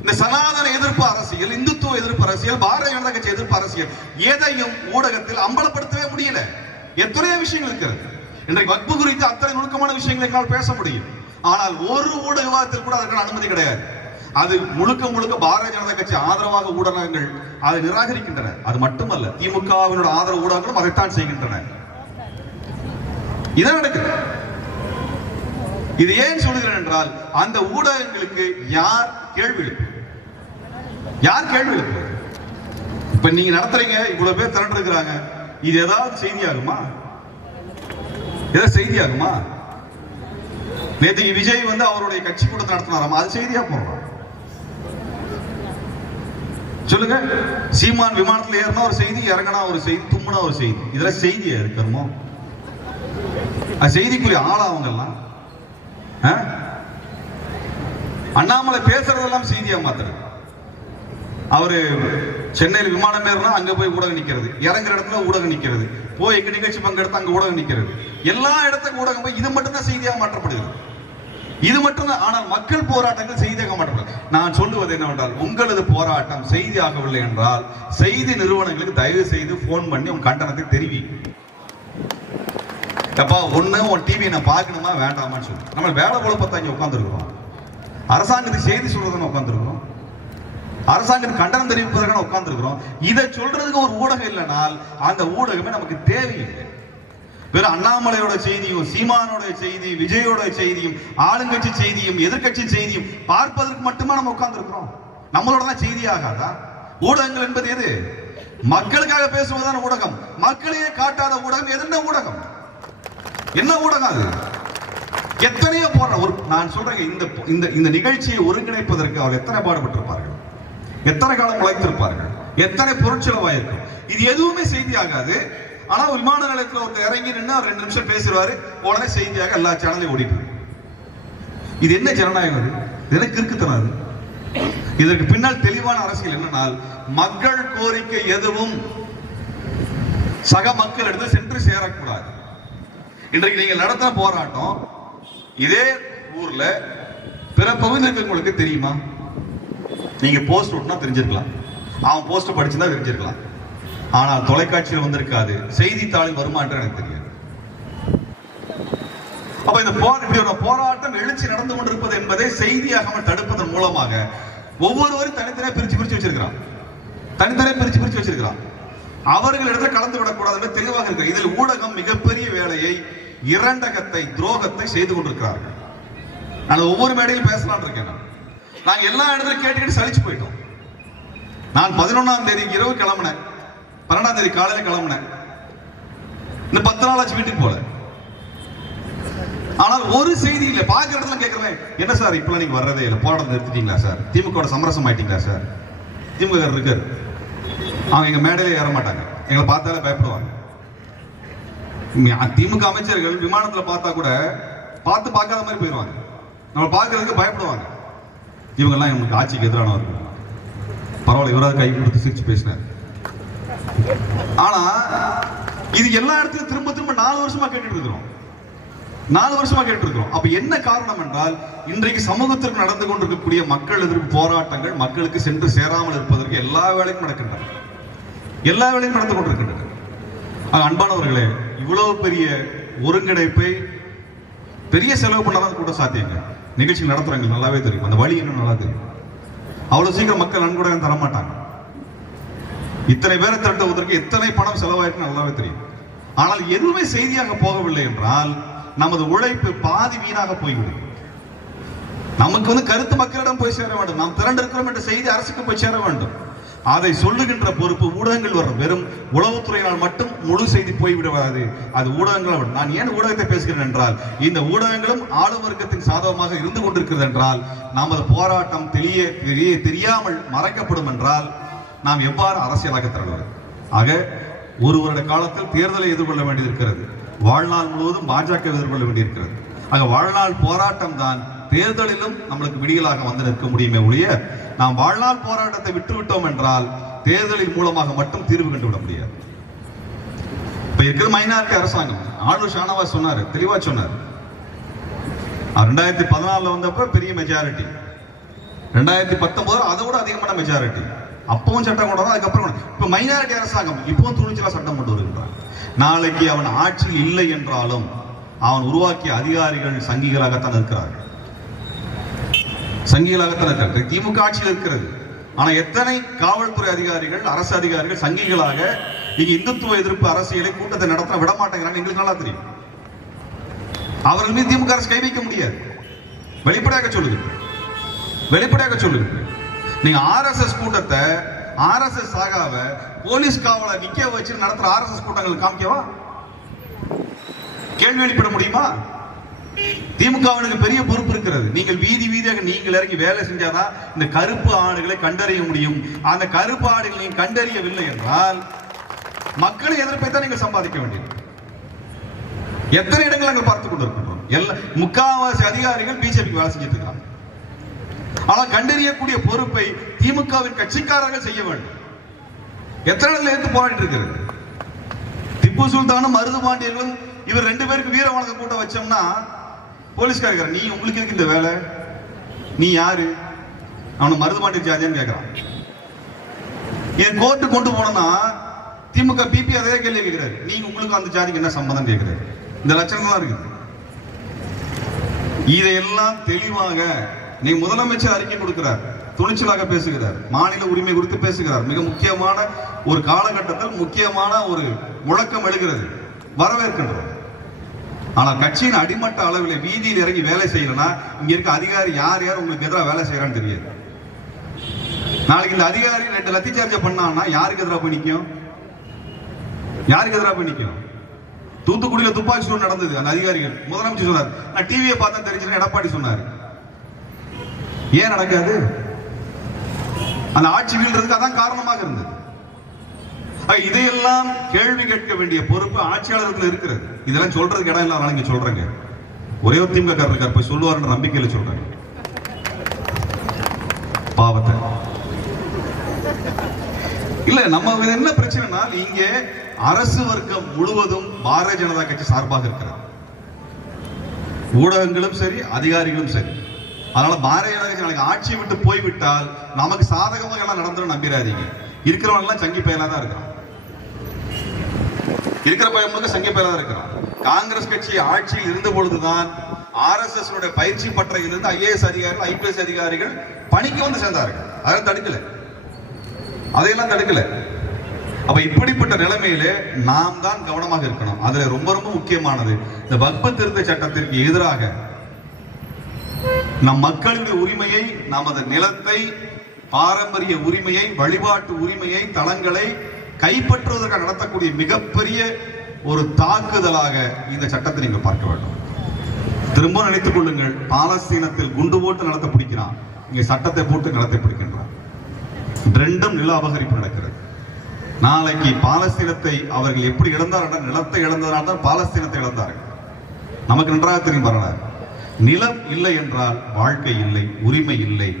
இந்த சனாதன எதிர்ப்பு அரசியல், இந்துத்துவ எதிர்ப்பு அரசியல், பாரதிய ஜனதா கட்சி எதிர்ப்பு அரசியல் எதையும் ஊடகத்தில் அம்பலப்படுத்தவே முடியல. எத்தனையோ விஷயங்கள் இருக்கிறது. இன்றைக்கு வக்பு குறித்து அத்தனை நுணுக்கமான விஷயங்களை என்னால் பேச முடியும். ஆனால் ஒரு ஊடக விவாதத்தில் கூட அதற்கான அனுமதி கிடையாது. அது முழுக்க முழுக்க பாரதிய ஜனதா கட்சி ஆதரவாக ஊடகங்கள் அதை நிராகரிக்கின்றன. அது மட்டுமல்ல, திமுகவினுடைய ஆதரவு ஊடகங்களும் அதைத்தான் செய்கின்றன. இதான் நடக்குது. இது ஏன் சொல்கிறேன் என்றால், அந்த ஊடகங்களுக்கு யார் கேள்வி எழுப்பு? யார் கேள்வி எழுப்பு? இப்ப நீங்க நடத்துறீங்க, இவ்வளவு பேர் திரண்டு இருக்கிறாங்க, இது ஏதாவது செய்தியாகுமா? ஏதாவது செய்தியாகுமா? நேற்று விஜய் வந்து அவருடைய கட்சி கூட்டத்தை நடத்தினாராம், அது செய்தியா போடுறோம்? சொல்லுங்க. சீமான் விமானத்தில் ஏறினா ஒரு செய்தி, இறங்கினா ஒரு செய்தி, தும்முனா ஒரு செய்தி. இதெல்லாம் செய்தியா இருக்கணுமோ? செய்திக்குரிய ஆளா அவங்க எல்லாம்? அண்ணாமலை பேசுறதெல்லாம் செய்தியா மாத்துறது. அவரு சென்னையில் விமானம் ஏறினா அங்க போய் ஊடகம் நிக்கிறது, இறங்குற இடத்துல ஊடகம் நிக்கிறது, போய் எங்க நிகழ்ச்சி பங்கெடுத்து அங்க ஊடகம் நிக்கிறது, எல்லா இடத்துக்கும் ஊடகம் போய் இது மட்டும்தான் செய்தியாக மாற்றப்படுகிறது. இது மட்டும்தான். ஆனால் மக்கள் போராட்டங்கள் செய்தியாக மாற்றப்படுது. நான் சொல்லுவது என்னவென்றால், உங்களது போராட்டம் செய்தியாகவில்லை என்றால் செய்தி நிறுவனங்களுக்கு தயவு செய்து போன் பண்ணி உங்க கண்டனத்தை தெரிவி. எப்பா ஒண்ணு உன் டிவி நான் பார்க்கணுமா வேண்டாமான்னு சொல்லு. நம்ம வேலை போல பார்த்தா இங்க உட்காந்துருக்கிறோம், அரசாங்கத்துக்கு செய்தி சொல்றதுன்னு உட்காந்துருக்கிறோம், அரசாங்கத்துக்கு கண்டனம் தெரிவிப்பதற்கான உட்காந்துருக்கிறோம். இதை சொல்றதுக்கு ஒரு ஊடகம் இல்லைனால் அந்த ஊடகமே நமக்கு தேவையில்லை. வெறும் அண்ணாமலையோட செய்தியும், சீமானோட செய்தி, விஜயோட செய்தியும், ஆளுங்கட்சி செய்தியும், எதிர்கட்சி செய்தியும் பார்ப்பதற்கு மட்டுமா நம்ம உட்கார்ந்து இருக்கிறோம்? நம்மளோட தான் செய்தி ஆகாதா? ஊடகங்கள் என்பது எது? மக்களுக்காக பேசுவதான ஊடகம். மக்களையே காட்டாத ஊடகம் எதுன ஊடகம்? என்ன ஊடகம் அது? எத்தனையோ போற நான் சொல்றேன், இந்த நிகழ்ச்சியை ஒருங்கிணைப்பதற்கு அவர் எத்தனை பாடுபட்டிருப்பார்கள், எத்தனை காலம் உழைத்திருப்பார்கள், எத்தனை பொருட்செலவாயிருக்கும். இது எதுவுமே செய்தி ஆகாது. ஆனா விமான நிலையத்தில் ஒருத்தர் இறங்கி நின்று 2 நிமிஷம் பேசுவாரு, உடனே செய்தியாக எல்லா சேனலையும் ஓடிட்டு. இது என்ன ஜனநாயகம்? இது என்ன கிறுக்குத்தனம்? அது இதற்கு பின்னால் தெளிவான அரசியல் என்னன்னால், மக்கள் கோரிக்கை எதுவும் சக மக்கள் எடுத்து சென்று சேரக்கூடாது. இன்றைக்கு நீங்கள் நடத்தின போராட்டம் இதே ஊர்ல பிற பகுதியில் உங்களுக்கு தெரியுமா? நீங்க போஸ்ட் ஓட்டுனா தெரிஞ்சிருக்கலாம், அவன் போஸ்ட் படிச்சுதான் தெரிஞ்சிருக்கலாம். ஆனால் தொலைக்காட்சியில் வந்திருக்காது, செய்தித்தாளில் வருமா என்று எனக்கு தெரியாது. அப்ப இந்த போராட்டம் எழுச்சி நடந்து கொண்டிருப்பது என்பதை செய்தியாக தடுப்பதன் மூலமாக ஒவ்வொருவரும் தனித்தனியாக பிரிச்சு வச்சிருக்கிறான், தனித்தனியாக பிரிச்சு வச்சிருக்கிறான். அவர்கள் இடத்துல கலந்து விடக்கூடாது தெளிவாக இருக்கு. இதில் ஊடகம் மிகப்பெரிய வேலையை, இரண்டகத்தை, துரோகத்தை செய்து கொண்டிருக்கிறார்கள். நான் ஒவ்வொரு மேடையில் பேசலான் இருக்கேன். நாங்க எல்லா இடத்துலையும் கேட்டுக்கிட்டு சலிச்சு போயிட்டோம். நான் 11ஆம் தேதி இரவு கிளம்பினேன், 12ஆம் தேதி காலையில கிளம்பினேன். இன்னும் 10 நாள் ஆச்சு வீட்டுக்கு போல. ஆனால் ஒரு செய்தி இல்லை. பாக்குற இடத்துல கேட்கிறேன், என்ன சார் இப்பெல்லாம் நீங்க வர்றதே இல்லை, போராட்டம் நிறுத்திட்டீங்களா சார், திமுக சமரசம் ஆயிட்டீங்களா சார்? திமுக இருக்காரு, அவங்க எங்க மேடையில ஏற மாட்டாங்க, எங்களை பார்த்தாலே பயப்படுவாங்க. திமுக அமைச்சர்கள் விமானத்துல பார்த்தா கூட பார்க்காத மாதிரி போயிடுவாங்க, நம்ம பார்க்கறதுக்கு பயப்படுவாங்க. இவங்க எல்லாம் எங்களுக்கு ஆட்சிக்கு எதிரானவர்கள். பரவாயில்ல, இவராது கை கொடுத்து சிரிச்சு பேசினார். ஆனா இது எல்லா இடத்துலையும் திரும்ப 4 வருஷமா கேட்டுட்டு இருக்கிறோம், 4 வருஷமா கேட்டு இருக்கிறோம். அப்ப என்ன காரணம் என்றால், இன்றைக்கு சமூகத்திற்கு நடந்து கொண்டிருக்கக்கூடிய மக்கள் எதிர்ப்பு போராட்டங்கள் மக்களுக்கு சென்று சேராமல் இருப்பதற்கு எல்லா வேலையும் நடக்கின்றன, எல்லா வேலையும் நடந்து கொண்டிருக்கின்றன. அன்பானவர்களே, இவ்வளவு பெரிய ஒருங்கிணைப்பை பெரிய செலவு பண்ணாதான் கூட சாத்தியங்க. நிகழ்ச்சி நடத்துறாங்க நல்லாவே தெரியும், அந்த வழி என்ன நல்லா தெரியும். அவ்வளவு சீக்கிரம் மக்கள் நன்கொடை தரமாட்டாங்க. இத்தனை பேரை திரட்டுவதற்கு எத்தனை பணம் செலவாயிருக்கு நல்லாவே தெரியும். ஆனால் எதுவுமே செய்தியாக போகவில்லை என்றால் நமது உழைப்பு பாதி வீணாக போய்விடும். நமக்கு கருத்து மக்களிடம் போய் சேர வேண்டும். நாம் திரண்டிருக்கிறோம் என்ற செய்தி அரசுக்கு போய் சேர வேண்டும். அதை சொல்லுகின்ற பொறுப்பு ஊடகங்கள் வரும். வெறும் உளவுத்துறையினால் மட்டும் முழு செய்தி போய்விடுவாது, அது ஊடகங்கள். நான் ஏன் ஊடகத்தை பேசுகிறேன் என்றால், இந்த ஊடகங்களும் ஆளும் வர்க்கத்தின் சாதகமாக இருந்து கொண்டிருக்கிறது என்றால், நமது போராட்டம் தெரியாமல் மறைக்கப்படும் என்றால் நாம் எவ்வாறு அரசியலாக திரள்வது? ஆக ஒரு வருட காலத்தில் தேர்தலை எதிர்கொள்ள வேண்டியிருக்கிறது. வாழ்நாள் முழுவதும் பாஜக எதிர்கொள்ள வேண்டியிருக்கிறது. ஆக வாழ்நாள் போராட்டம் தான் தேர்தலிலும் நம்மளுக்கு விடியலாக வந்து நிற்க முடியுமே ஒழிய, நாம் வாழ்நாள் போராட்டத்தை விட்டுவிட்டோம் என்றால் தேர்தலின் மூலமாக மட்டும் தீர்வு கண்டுவிட முடியாது. இப்ப இருக்கிற மைனாரிட்டி அரசாங்கம், ஆளுநர் ஷானவாஸ் சொன்னாரு, தெளிவா சொன்னார். 2014 வந்தப்ப பெரிய மெஜாரிட்டி, 2019 அதை விட அதிகமான மெஜாரிட்டி. அப்பவும் சட்டம் கொண்டு வரும், அதுக்கப்புறம் இப்ப மைனாரிட்டி அரசாங்கம் இப்பவும் துணிச்சலா சட்டம் கொண்டு வருகின்றான். நாளைக்கு அவன் ஆட்சியில் இல்லை என்றாலும் அவன் உருவாக்கிய அதிகாரிகள் சங்கிகளாகத்தான் இருக்கிறார்கள். சங்கிகளாகத்தான் இருக்கிறார்கள். திமுக ஆட்சியில் இருக்கிறது. ஆனா எத்தனை காவல்துறை அதிகாரிகள், அரசு அதிகாரிகள் சங்கிகளாக இங்க இந்துத்துவ எதிர்ப்பு அரசியலை கூட்டத்தை நடத்த விட மாட்டேங்கிறாங்க. எங்களுக்கு நல்லா தெரியும். அவர்கள் மீது திமுக அரசு கை வைக்க முடியாது. வெளிப்படையாக சொல்லுகிறேன், வெளிப்படையாக சொல்லுகிறேன். நீங்க ஆர்எஸ்எஸ் கூட்டத்தை, ஆர்எஸ்எஸ் சாகாவ போலீஸ் காவலை நிக்க வச்சு நடத்துற ஆர்எஸ்எஸ் கூட்டங்கள் காமிக்கவா? கேள்வி எழுப்பிட முடியுமா? திமுகவிற்கு பெரிய பொறுப்பு இருக்கிறது. நீங்கள் வீதி வீதியாக நீங்கள் இறங்கி வேலை செஞ்சாதான் இந்த கருப்பு ஆடுகளை கண்டறிய முடியும். அந்த கருப்பு ஆடுகளை நீங்கள் கண்டறியவில்லை என்றால் மக்களை எதிர்ப்பை தான் நீங்கள் சம்பாதிக்க வேண்டியது. எத்தனை இடங்கள் நாங்கள் பார்த்துக் கொண்டிருக்கிறோம். எல்லா முக்காவாசி அதிகாரிகள் பிஜேபிக்கு வேலை செஞ்சிட்டு இருக்காங்க. ஆனால் கண்டறியக்கூடிய பொறுப்பை திமுகவின் கட்சிக்காரர்கள் செய்ய வேண்டும். எத்தனை இடத்துல எடுத்து போராடிட்டு இருக்கிறது. திப்பு சுல்தானும் மருது பாண்டியர்களும் இவர் 2 பேருக்கு வீர வணக்க கூட்டம் வச்சோம்னா போலீஸ்கார, நீ உங்களுக்கு இருக்கு இந்த வேலை, நீ யாரு? அவனை மருது பாண்டிய ஜாதியான்னு கேட்கிறான். என் கோர்ட்டு கொண்டு போனோம்னா திமுக பிபி அதே கேள்வி கேட்கிறாரு, நீங்க உங்களுக்கு அந்த ஜாதிக்கு என்ன சம்பந்தம் கேட்கிறாரு. இந்த லட்சணம் தான் இருக்குது. இதையெல்லாம் தெளிவாக நீ முதலமைச்சர் அறிக்கை கொடுக்கிறார், துணிச்சலாக பேசுகிறார், மாநில உரிமை குறித்து பேசுகிறார். மிக முக்கியமான ஒரு காலகட்டத்தில் முக்கியமான ஒரு முழக்கம் எழுகிறது, வரவேற்கின்றோம். ஆனால் கட்சியின் அடிமட்ட அளவில் வீதியில் இறங்கி வேலை செய்யலன்னா இங்க இருக்க அதிகாரி யார் யார் உங்களுக்கு எதிராக வேலை செய்யறான்னு தெரியாது. நாளைக்கு இந்த அதிகாரி 2 லத்தி சார்ஜ் பண்ணான்னா யாருக்கு எதிராக போய் நிற்கும்? யாருக்கு எதிராக போய் நிற்கும்? தூத்துக்குடியில துப்பாக்கி சூடு நடந்தது. அந்த அதிகாரிகள் முதலமைச்சர் சொன்னார், நான் டிவியை பார்த்தா தெரிஞ்சுன்னு எடப்பாடி சொன்னார். ஏன் நடக்காது? அந்த ஆட்சி வீழ்றதுக்கு அதான் காரணமாக இருந்தது. இதையெல்லாம் கேள்வி கேட்க வேண்டிய பொறுப்பு ஆட்சியாளர்கள் இருக்கிறது. இதெல்லாம் சொல்றதுக்கு இடம் இல்லாத இங்க சொல்றேங்க. ஒரே ஒரு திமுக இருக்கார், போய் சொல்லுவார்ன்ற நம்பிக்கையில சொல்றாங்க. பாவத்தை இல்ல, நம்ம என்ன பிரச்சனைனா இங்கே அரசு வர்க்கம் முழுவதும் பாரதிய ஜனதா கட்சி சார்பாக இருக்கிறது. ஊடகங்களும் சரி, அதிகாரிகளும் சரி. அதனால பாரதிய ஜனதா கட்சி நாளைக்கு ஆட்சியை விட்டு போய்விட்டால் நமக்கு சாதகமாக எல்லாம் நடந்துடும் நம்பிடாதீங்க. இருக்கிறவங்க எல்லாம் சங்கி பயலா தான் இருக்கிறான். இருக்கிற பயமுக சங்கி பயலா தான் இருக்கிறான். காங்கிரஸ் கட்சி ஆட்சியில் இருந்த பொழுதுதான் ஆர்எஸ்எஸ் பயிற்சி பட்டறையிலிருந்து ஐஏஎஸ் அதிகாரிகள், ஐபிஎஸ் அதிகாரிகள் பணிக்கு வந்து சேர்ந்தார்கள். அதெல்லாம் தடுக்கல, அதையெல்லாம் தடுக்கல. அப்ப இப்படிப்பட்ட நிலைமையில நாம் தான் கவனமாக இருக்கணும். அதுல ரொம்ப ரொம்ப முக்கியமானது, இந்த வக்பு திருத்த சட்டத்திற்கு எதிராக நம் மக்களுடைய உரிமையை, நமது நிலத்தை, பாரம்பரிய உரிமையை, வழிபாட்டு உரிமையை, தளங்களை கைப்பற்றுவதற்காக நடத்தக்கூடிய மிகப்பெரிய ஒரு தாக்குதலாக இந்த சட்டத்தை நீங்கள் பார்க்க வேண்டும். திரும்ப நினைத்துக் கொள்ளுங்கள், பாலஸ்தீனத்தில் குண்டு போட்டு நிலத்தை பிடிக்கிறான், இங்கே சட்டத்தை போட்டு நிலத்தை பிடிக்கின்றான். 2ம் நில அபகரிப்பு நடக்கிறது. நாளைக்கு பாலஸ்தீனத்தை அவர்கள் எப்படி இழந்தார்கள்? நிலத்தை இழந்ததனால் தான் பாலஸ்தீனத்தை இழந்தார்கள். நமக்கு நன்றாக தெரியும் வரலாறு. நிலம் இல்லை என்றால் வாழ்க்கை இல்லை, உரிமை இல்லை.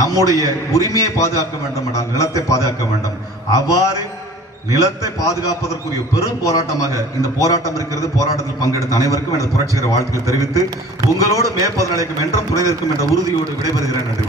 நம்முடைய உரிமையை பாதுகாக்க வேண்டும் என்றால் நிலத்தை பாதுகாக்க வேண்டும். அவ்வாறு நிலத்தை பாதுகாப்பதற்குரிய பெரும் போராட்டமாக இந்த போராட்டம் இருக்கிறது. போராட்டத்தில் பங்கெடுத்த அனைவருக்கும் எனது புரட்சிகர வாழ்த்துக்கள் தெரிவித்து உங்களோடு மேற்பது நிலைக்கும் என்றும் துணை நிற்கும் என்ற உறுதியோடு விடைபெறுகிறேன். நன்றி.